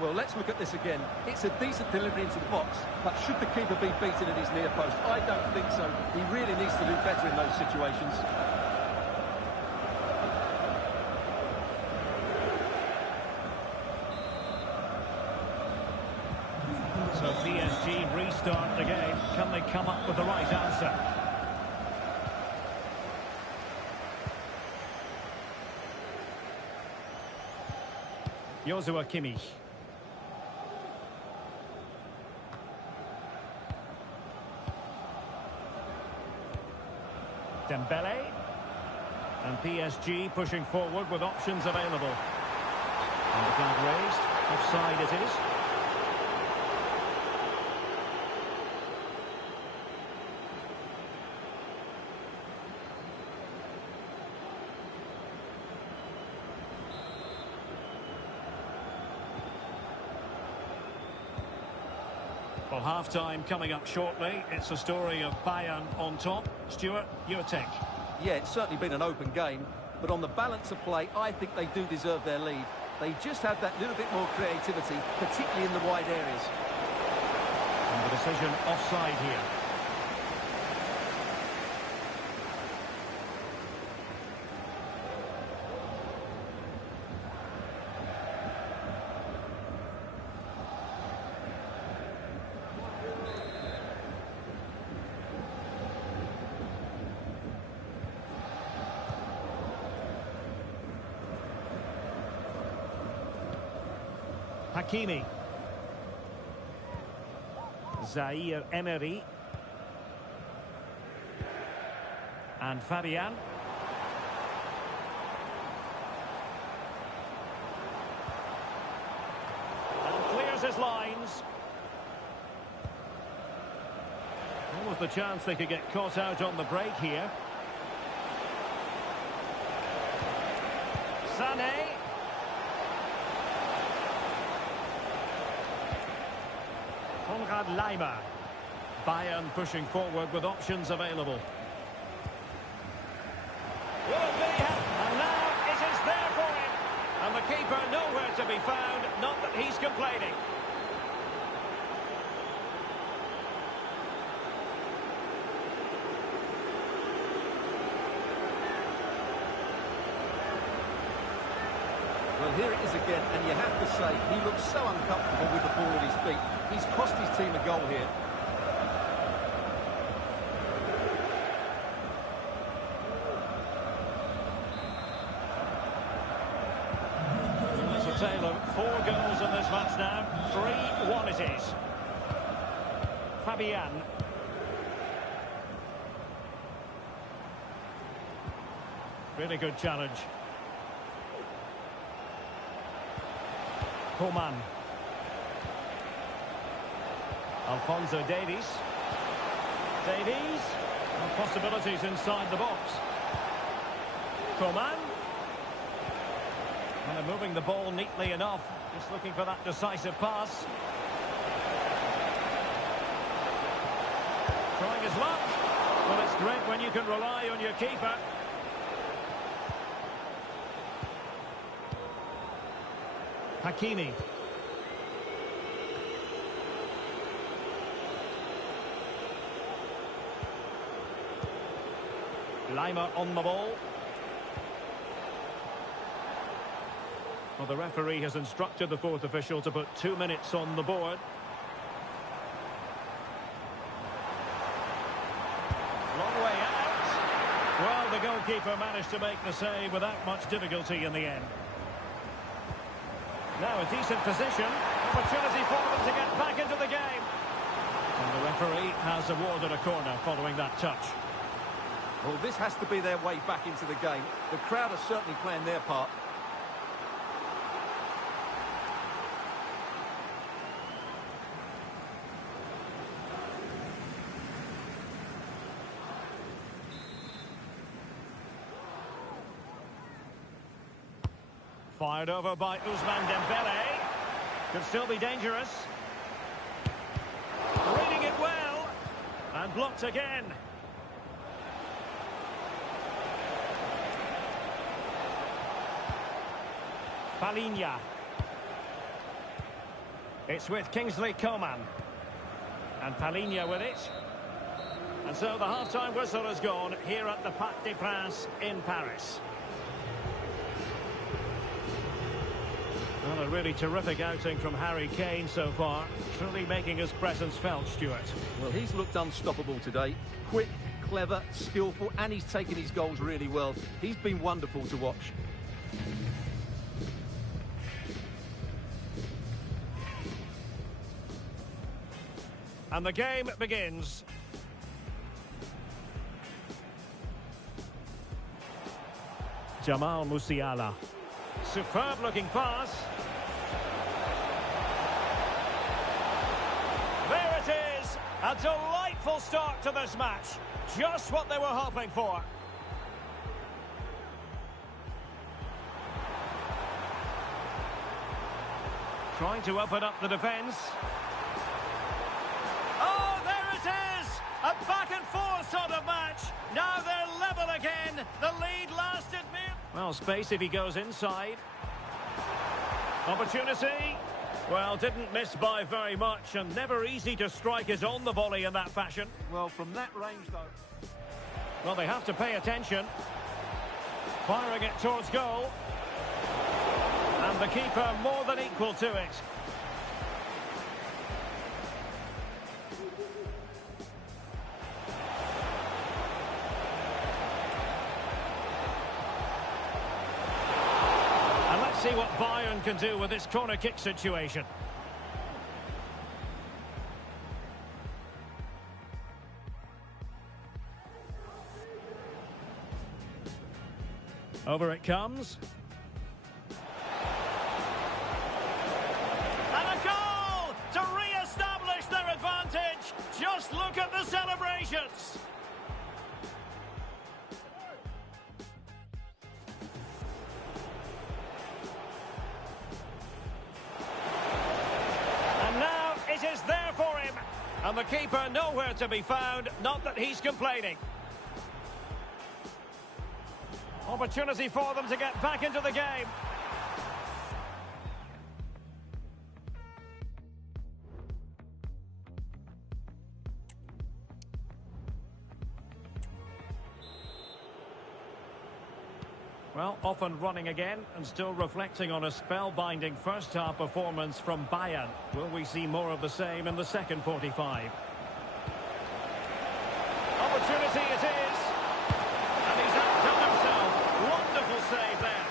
Well, let's look at this again. It's a decent delivery into the box, but should the keeper be beaten at his near post? I don't think so. He really needs to do better in those situations. So PSG restart the game. Can they come up with the right answer? Joshua Kimmich. Dembele. And PSG pushing forward with options available. And the flag raised. Offside it is. Well, half-time coming up shortly. It's a story of Bayern on top. Stuart, your take. Yeah, it's certainly been an open game, but on the balance of play, I think they do deserve their lead. They just have that little bit more creativity, particularly in the wide areas. And the decision offside here. Hakimi. Zaire-Emery. And Fabian. And clears his lines. What was the chance they could get caught out on the break here? Sané. Lima. Bayern pushing forward with options available. Will it be? And now it is there for him. And the keeper nowhere to be found. Not that he's complaining. Well, here it is again, and you have to say, he looks so uncomfortable with the ball at his feet. He's cost his team a goal here. now. 3-1 it is. Fabian. Really good challenge. Coman. Alphonso Davies. Davies. And possibilities inside the box. Coman. And they're moving the ball neatly enough. Just looking for that decisive pass. Trying his luck. Well, it's great when you can rely on your keeper. Hakimi. Lima on the ball. Well, the referee has instructed the fourth official to put 2 minutes on the board. Long way out. Well, the goalkeeper managed to make the save without much difficulty in the end. Now a decent position. Opportunity for them to get back into the game. And the referee has awarded a corner following that touch. Well, this has to be their way back into the game. The crowd are certainly playing their part. Fired over by Ousmane Dembele. Could still be dangerous. Reading it well. And blocked again. Palhinha. It's with Kingsley Coman. And Palhinha with it. And so the half-time whistle has gone here at the Parc des Princes in Paris. Well, a really terrific outing from Harry Kane so far. Truly making his presence felt, Stuart. Well, he's looked unstoppable today. Quick, clever, skillful, and he's taken his goals really well. He's been wonderful to watch. And the game begins. Jamal Musiala. Superb looking pass. There it is. A delightful start to this match. Just what they were hoping for. Trying to open up the defence. Oh, there it is! A back and forth sort of match. Now they're level again. The lead lasted mere... Well, space if he goes inside. Opportunity. Well, didn't miss by very much, and never easy to strike his on the volley in that fashion. Well, from that range, though... Well, they have to pay attention. Firing it towards goal. And the keeper more than equal to it. See what Bayern can do with this corner kick situation. Over it comes. And a goal to re-establish their advantage. Just look at the celebrations. It is there for him. And the keeper nowhere to be found. Not that he's complaining. Opportunity for them to get back into the game. Well, off and running again, and still reflecting on a spellbinding first-half performance from Bayern. Will we see more of the same in the second 45? Opportunity it is. And he's outdone himself. Wonderful save there.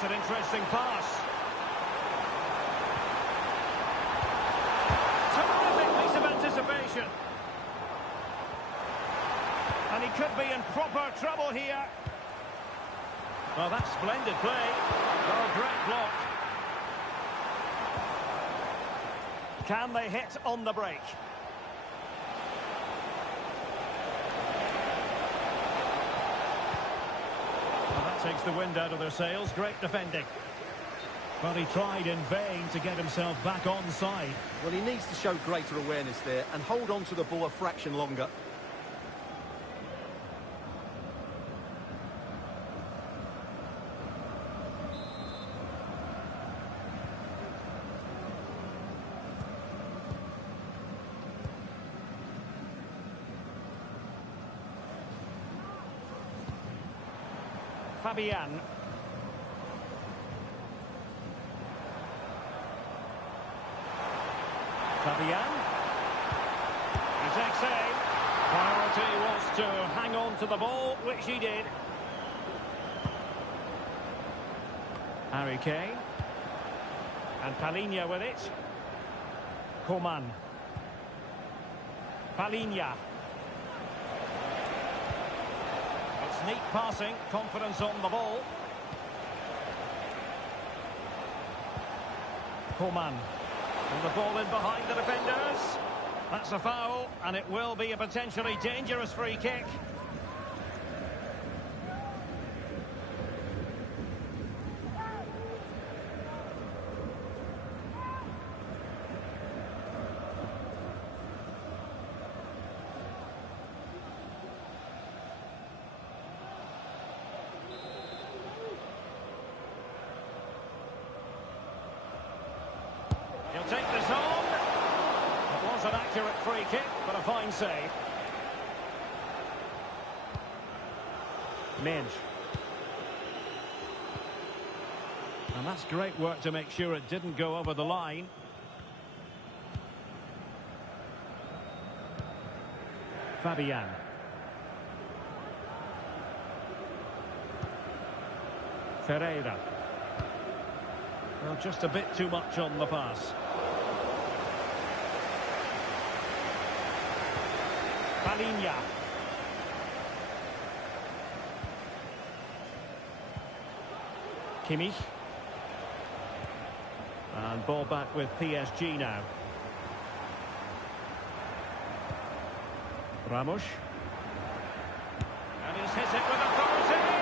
That's an interesting pass. Terrific piece of anticipation. And he could be in proper trouble here. Well, that's splendid play. Oh, great block. Can they hit on the break? Well, that takes the wind out of their sails. Great defending. But he tried in vain to get himself back onside. Well, he needs to show greater awareness there and hold on to the ball a fraction longer. Fabian. Fabian. He takes aim. Priority was to hang on to the ball, which he did. Harry Kane. And Palhinha with it. Coman. Palhinha. It's neat passing, confidence on the ball. Coman. And the ball in behind the defenders. That's a foul, and it will be a potentially dangerous free kick. He'll take this on. It was an accurate free kick, but a fine save. Minge. And that's great work to make sure it didn't go over the line. Fabian. Ferreira. Well, just a bit too much on the pass. Palhinha. Kimmich. And ball back with PSG now. Ramos. And he's hit it with authority!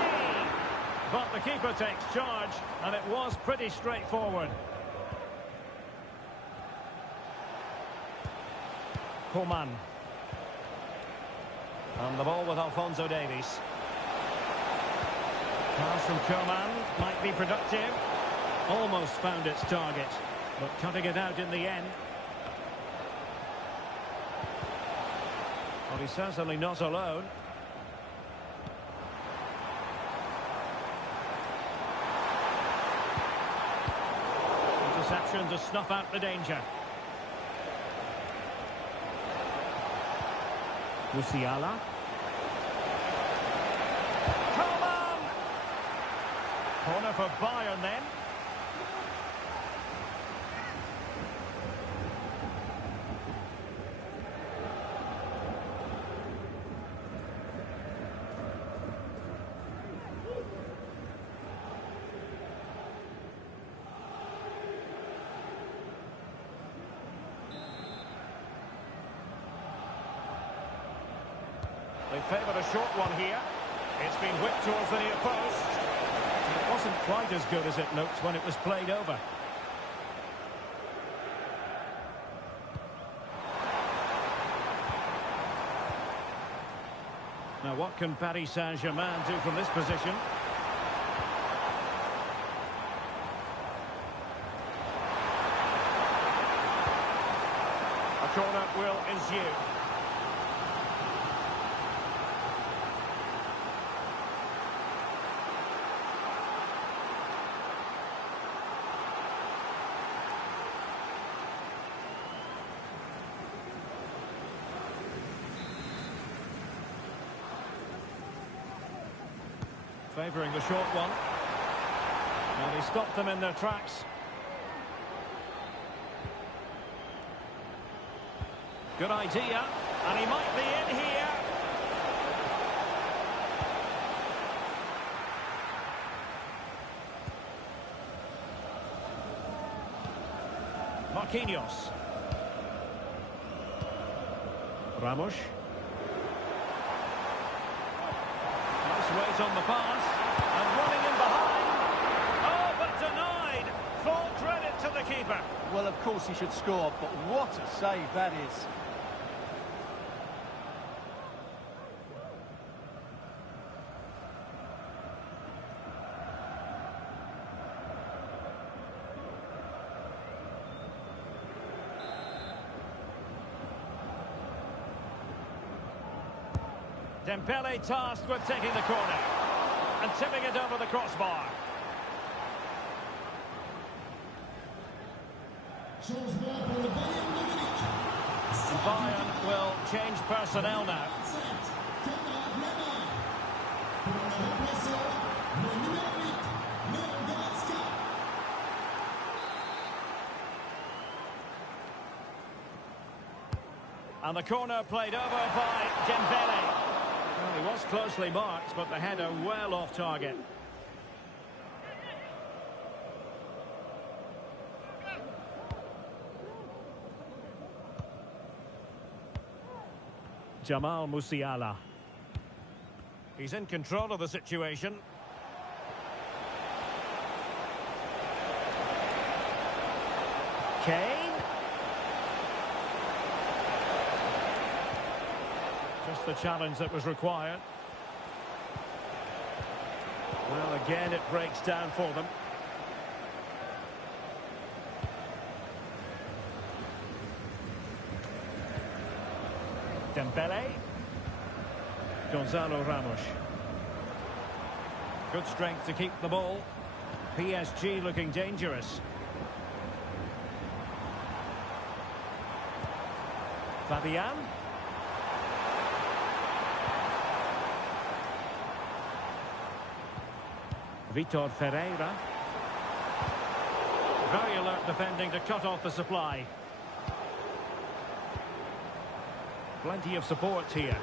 But the keeper takes charge, and it was pretty straightforward. Coman. And the ball with Alphonso Davies. Pass from Coman might be productive. Almost found its target, but cutting it out in the end. Well, he's certainly not alone. Interception to snuff out the danger. Musiala. Coman! Corner for Bayern then. They favoured a short one here. It's been whipped towards the near post. It wasn't quite as good as it looked when it was played over. Now what can Paris Saint-Germain do from this position? A corner will ensue. Favouring the short one. Now stop them in their tracks. Good idea, and he might be in here. Marquinhos. Ramos. Nice weight on the pass. And running in behind. Oh, but denied. Full credit to the keeper. Well, of course he should score, but what a save that is. Dembele tasked with taking the corner and tipping it over the crossbar. Changement pour le Bayern de Munich. And Bayern will change personnel now. Pour le remplaçant, le numéro 8, Léon Goretzka. And the corner played over by Dembele. Well, he was closely marked, but the header well off target. Jamal Musiala. He's in control of the situation. Kane. Just the challenge that was required. Well, again, it breaks down for them. Dembele. Gonzalo Ramos. Good strength to keep the ball. PSG looking dangerous. Fabian. Vitor Ferreira. Very alert defending to cut off the supply. Plenty of support here.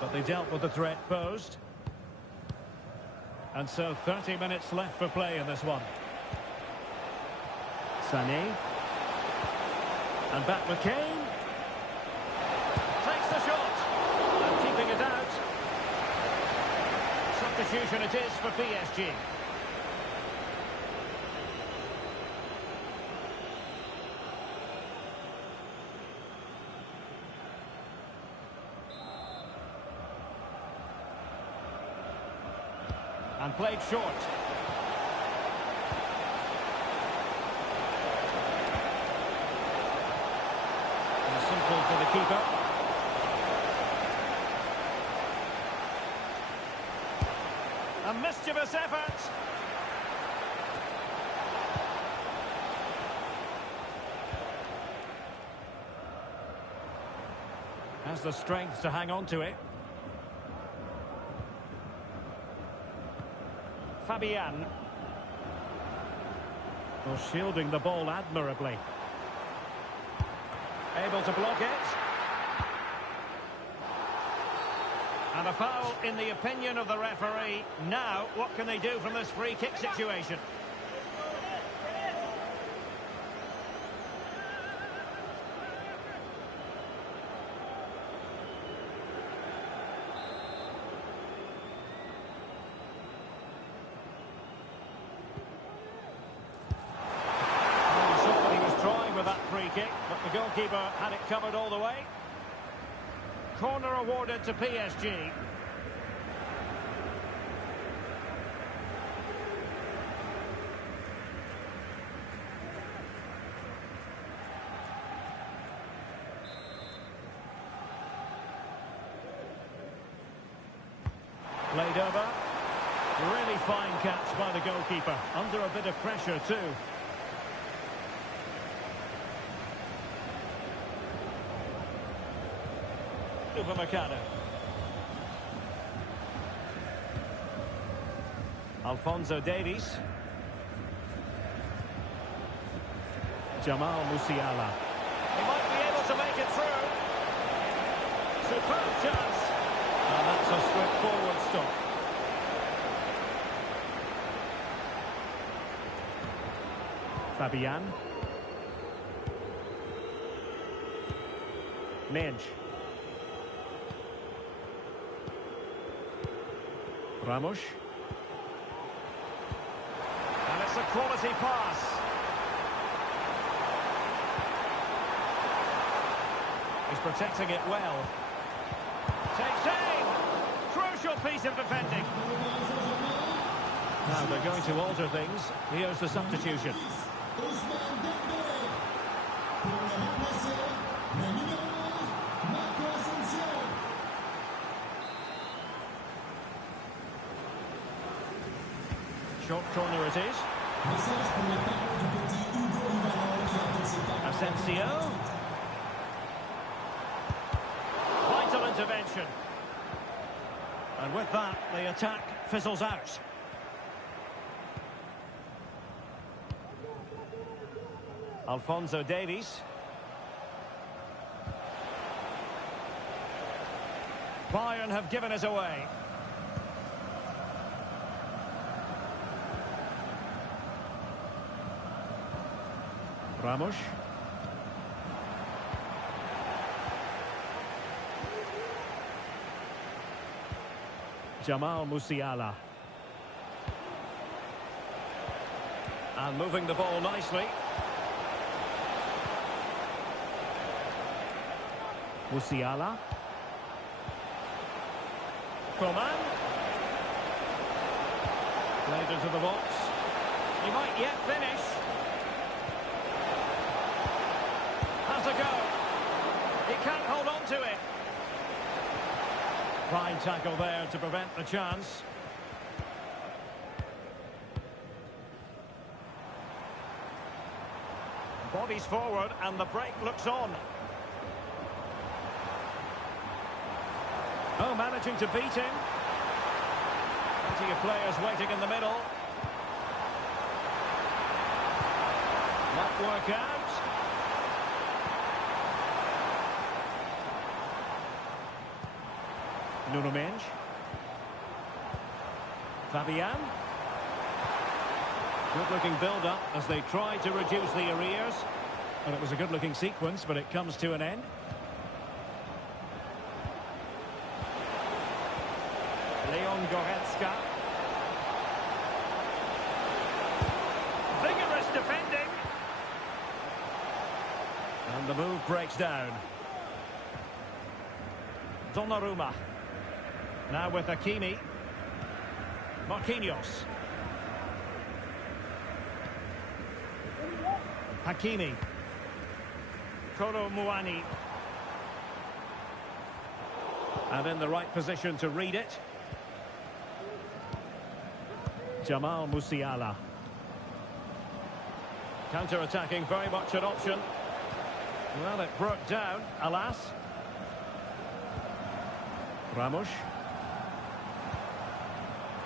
But they dealt with the threat posed. And so 30 minutes left for play in this one. Sané. And back with Kane. Takes the shot. And keeping it out. Substitution it is for PSG. And played short. And simple for the keeper. A mischievous effort. Has the strength to hang on to it. Fabian. Well, shielding the ball admirably. Able to block it. And a foul in the opinion of the referee. Now, what can they do from this free kick situation? Free kick, but the goalkeeper had it covered all the way. Corner awarded to PSG. Played over. Really fine catch by the goalkeeper. Under a bit of pressure too. Upamecano. Alphonso Davies. Jamal Musiala. He might be able to make it through. Superb chance. And that's a swift forward stop. Fabian. Menj. Ramos. And it's a quality pass. He's protecting it well. Takes aim! Crucial piece of defending. Now they're going to alter things. Here's the substitution. Short corner it is. Asensio. Vital intervention. And with that, the attack fizzles out. Alphonso Davies. Bayern have given us away. Ramos. Jamal Musiala. And moving the ball nicely. Musiala. Coman. Played into the box. He might yet finish. Has a go. He can't hold on to it. Fine tackle there to prevent the chance. Bodies forward and the break looks on. Oh, managing to beat him. Plenty of players waiting in the middle. Might work out. Nuno Menj. Fabian. Good-looking build-up as they tried to reduce the arrears. And it was a good-looking sequence, but it comes to an end. Leon Goretzka. Vigorous defending. And the move breaks down. Donnarumma. Now with Hakimi. Marquinhos. Hakimi. Kolo Muani. And in the right position to read it. Jamal Musiala. Counter-attacking, very much an option. Well, it broke down, alas. Ramos.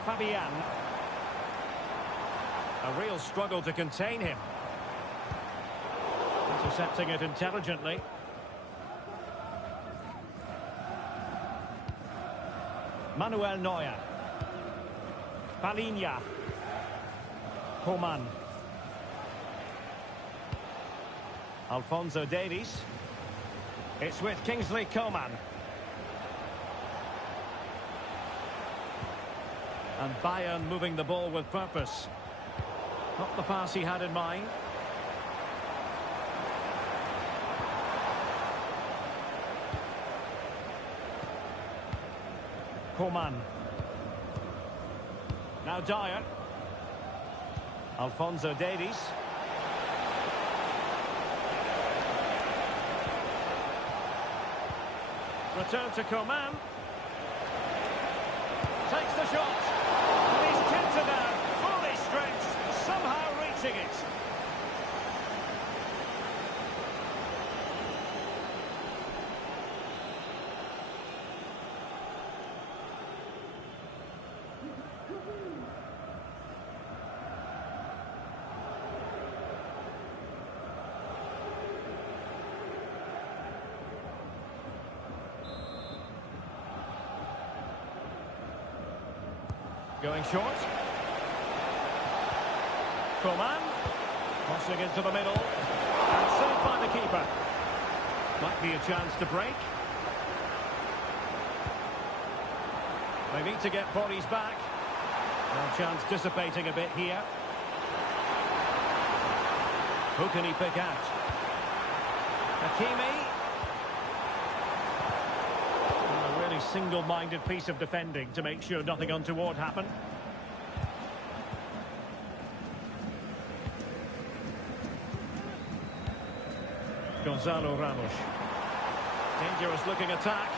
Fabian. A real struggle to contain him. Intercepting it intelligently. Manuel Neuer. Palinha. Coman. Alphonso Davies. It's with Kingsley Coman. And Bayern moving the ball with purpose. Not the pass he had in mind. Coman. Now Dyer. Alphonso Davies. Return to Coman. Takes the shot. And he's kept it out. Fully stretched. Somehow reaching it. Going short. Coman. Crossing into the middle. And saved by the keeper. Might be a chance to break. They need to get bodies back. No chance dissipating a bit here. Who can he pick out? Hakimi. A really single-minded piece of defending to make sure nothing untoward happened. Gonzalo Ramos. Dangerous looking attack.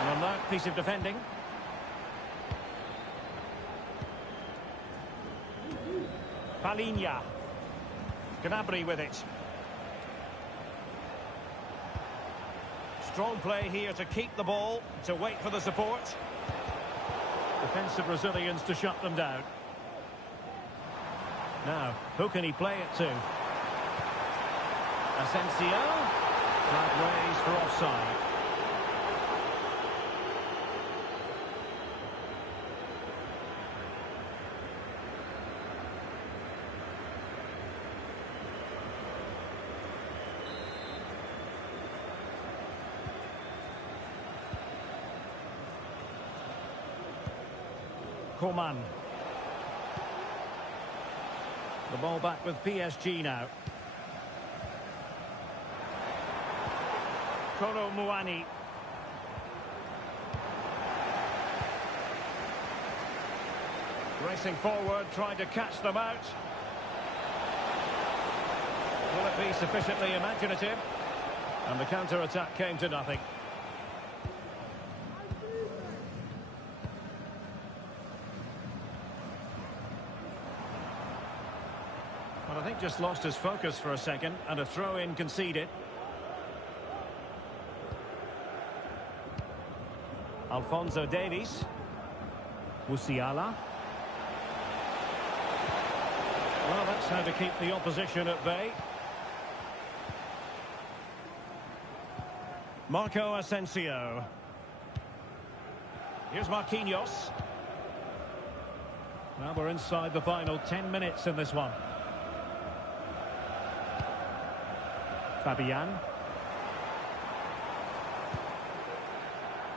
An alert piece of defending. Palinha. Gnabry with it. Strong play here to keep the ball, to wait for the support. Defensive Brazilians to shut them down. Now, who can he play it to? Asensio. Flag raised for offside. Coman. The ball back with PSG now. Kolo Muani. Racing forward, trying to catch them out. Will it be sufficiently imaginative? And the counter-attack came to nothing. Well, I think just lost his focus for a second, and a throw-in conceded. Alphonso Davies. Musiala. Well, that's how to keep the opposition at bay. Marco Asensio. Here's Marquinhos. Now we're inside the final 10 minutes in this one. Fabian.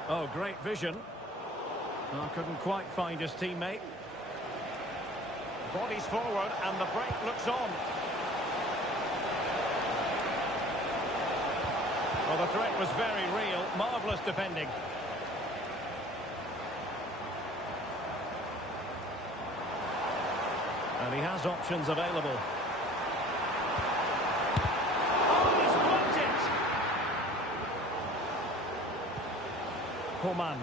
Oh, great vision. Oh, couldn't quite find his teammate. Bodies forward and the break looks on. Well, the threat was very real. Marvellous defending. And he has options available. Coman.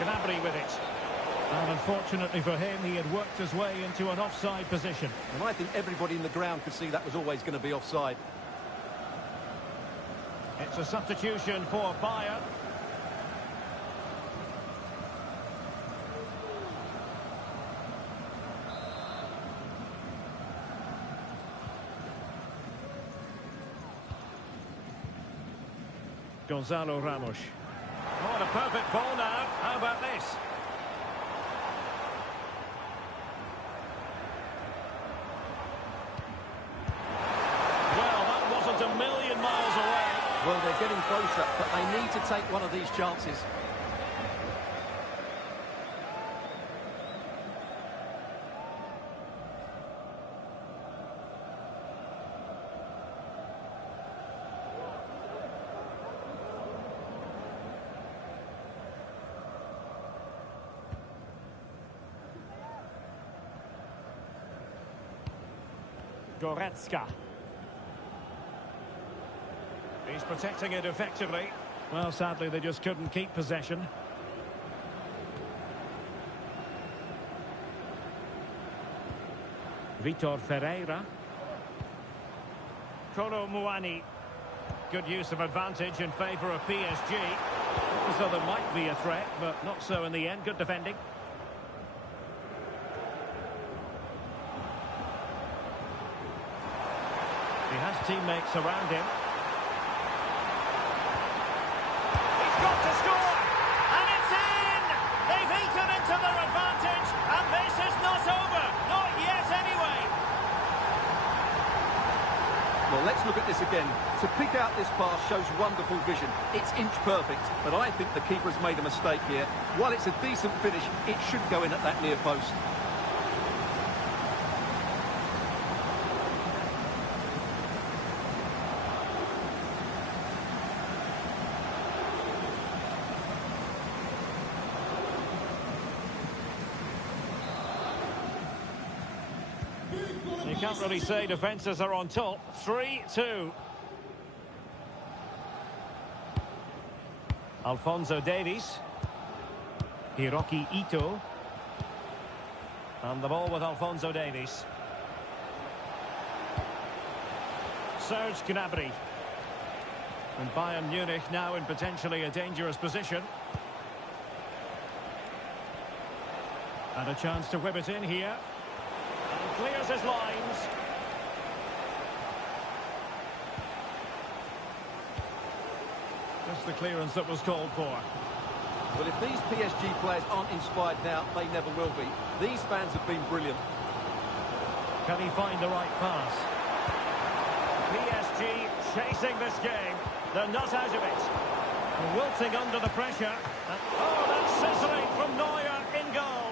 Gnabry with it. And unfortunately for him, he had worked his way into an offside position. And I think everybody in the ground could see that was always going to be offside. It's a substitution for Bayern. Gonzalo Ramos. Oh, what a perfect ball now. How about this? Well, that wasn't a million miles away. Well, they're getting closer, but they need to take one of these chances. Goretzka. He's protecting it effectively. Well, sadly, they just couldn't keep possession. Vitor Ferreira. Kolo Muani. Good use of advantage in favour of PSG. So there might be a threat, but not so in the end. Good defending. He has teammates around him. To pick out this pass shows wonderful vision. It's inch perfect, but I think the keeper has made a mistake here. While it's a decent finish, it should go in at that near post. You can't really say defences are on top. 3-2. Alphonso Davies. Hiroki Ito. And the ball with Alphonso Davies. Serge Gnabry. And Bayern Munich now in potentially a dangerous position. And a chance to whip it in here. And clears his lines. Just the clearance that was called for. Well, if these PSG players aren't inspired now, they never will be. These fans have been brilliant. Can he find the right pass? PSG chasing this game. They're not out of it. Wilting under the pressure. Oh, that's sizzling from Neuer in goal.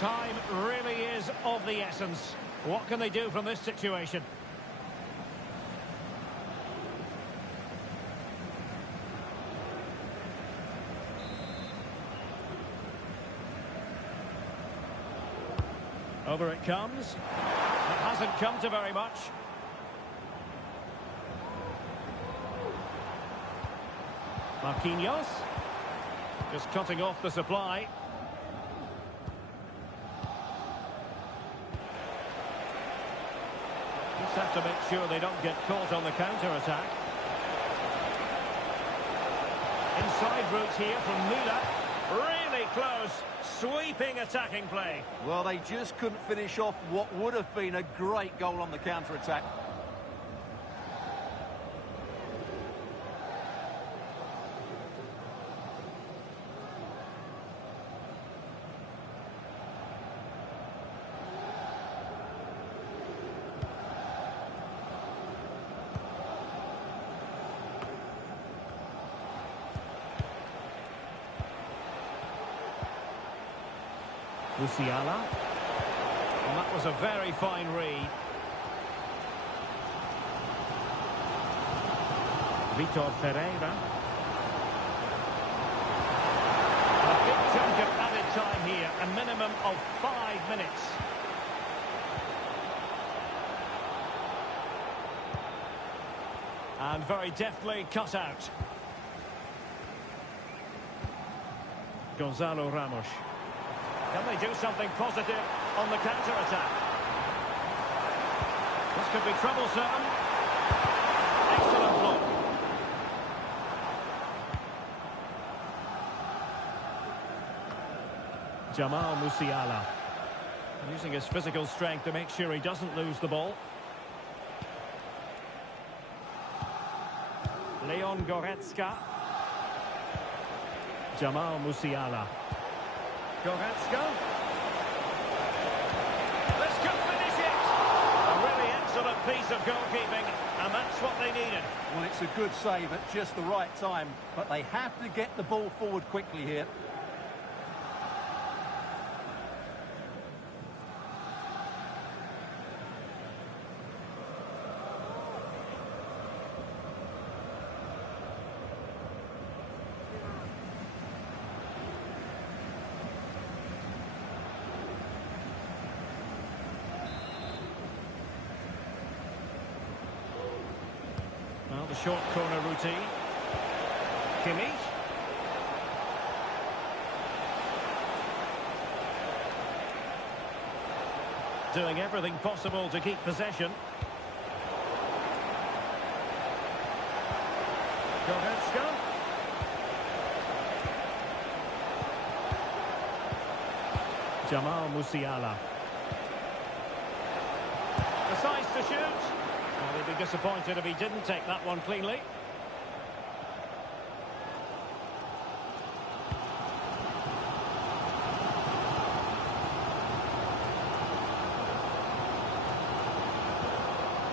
Time really is of the essence. What can they do from this situation? Over it comes. It hasn't come to very much. Marquinhos. Just cutting off the supply. Just have to make sure they don't get caught on the counter-attack. Inside route here from Müller. Really close. Sweeping attacking play. Well, they just couldn't finish off what would have been a great goal on the counter-attack. Musiala. And that was a very fine read. Vitor Ferreira. A big chunk of added time here, a minimum of 5 minutes. And very deftly cut out. Gonzalo Ramos. Can they do something positive on the counter-attack? This could be troublesome. Excellent block. Jamal Musiala. Using his physical strength to make sure he doesn't lose the ball. Leon Goretzka. Jamal Musiala. Goretzka. This could finish it. A really excellent piece of goalkeeping, and that's what they needed. Well, it's a good save at just the right time, but they have to get the ball forward quickly here. Well, the short corner routine. Kimmich. Doing everything possible to keep possession. Goretzka. Jamal Musiala. Decides to shoot. Well, he'd be disappointed if he didn't take that one cleanly.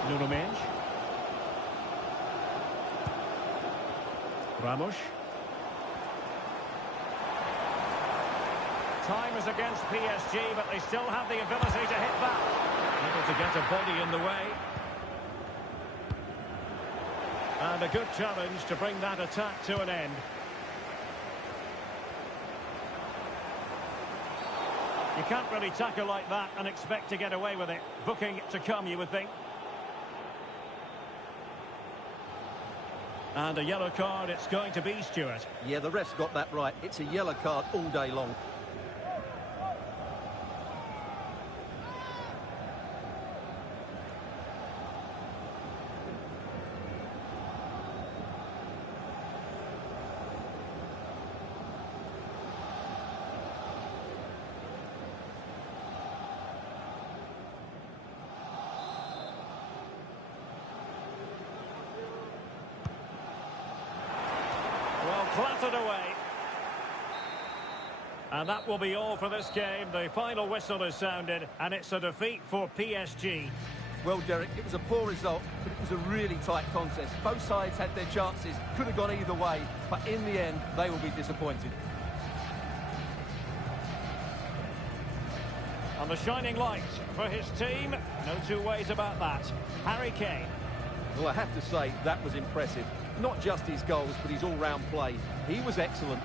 Nuno Mendes. Ramos. Time is against PSG, but they still have the ability to hit back. Able to get a body in the way. And a good challenge to bring that attack to an end. You can't really tackle like that and expect to get away with it. Booking to come, you would think. And a yellow card it's going to be, Stuart. Yeah, the ref's got that right. It's a yellow card all day long. Clattered away. And that will be all for this game. The final whistle is sounded, and it's a defeat for PSG. Well, Derek, it was a poor result, but it was a really tight contest. Both sides had their chances, could have gone either way, but in the end, they will be disappointed. And the shining light for his team, no two ways about that. Harry Kane. Well, I have to say, that was impressive. Not just his goals, but his all-round play. He was excellent.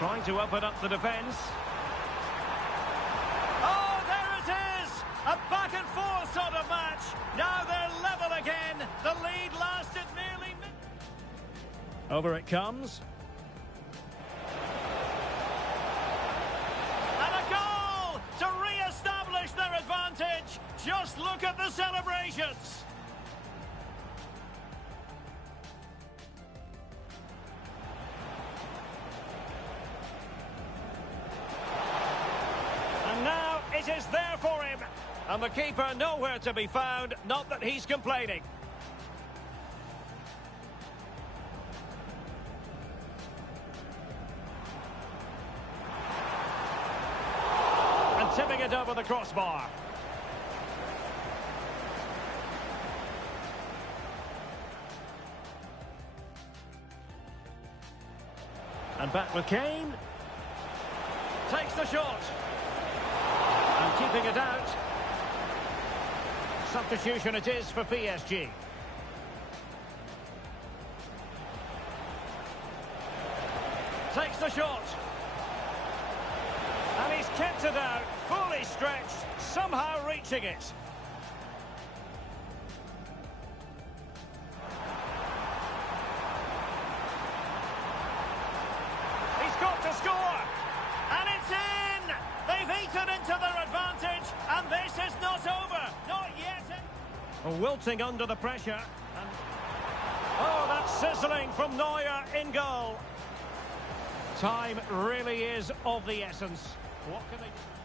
Trying to open up the defence. Oh, there it is! A back-and-forth sort of match. Now they're level again. The lead lasted nearly... Over it comes. And a goal to re-establish their advantage. Just look at the celebrations. And now it is there for him. And the keeper nowhere to be found, not that he's complaining. And tipping it over the crossbar. And back with Kane. Takes the shot. And keeping it out. Substitution it is for PSG. Takes the shot. And he's kept it out, fully stretched, somehow reaching it. He's got to score. And it's in! They've eaten into their advantage, and this is not over. Not yet. Wilting under the pressure. And oh, that's sizzling from Neuer in goal. Time really is of the essence. What can they do?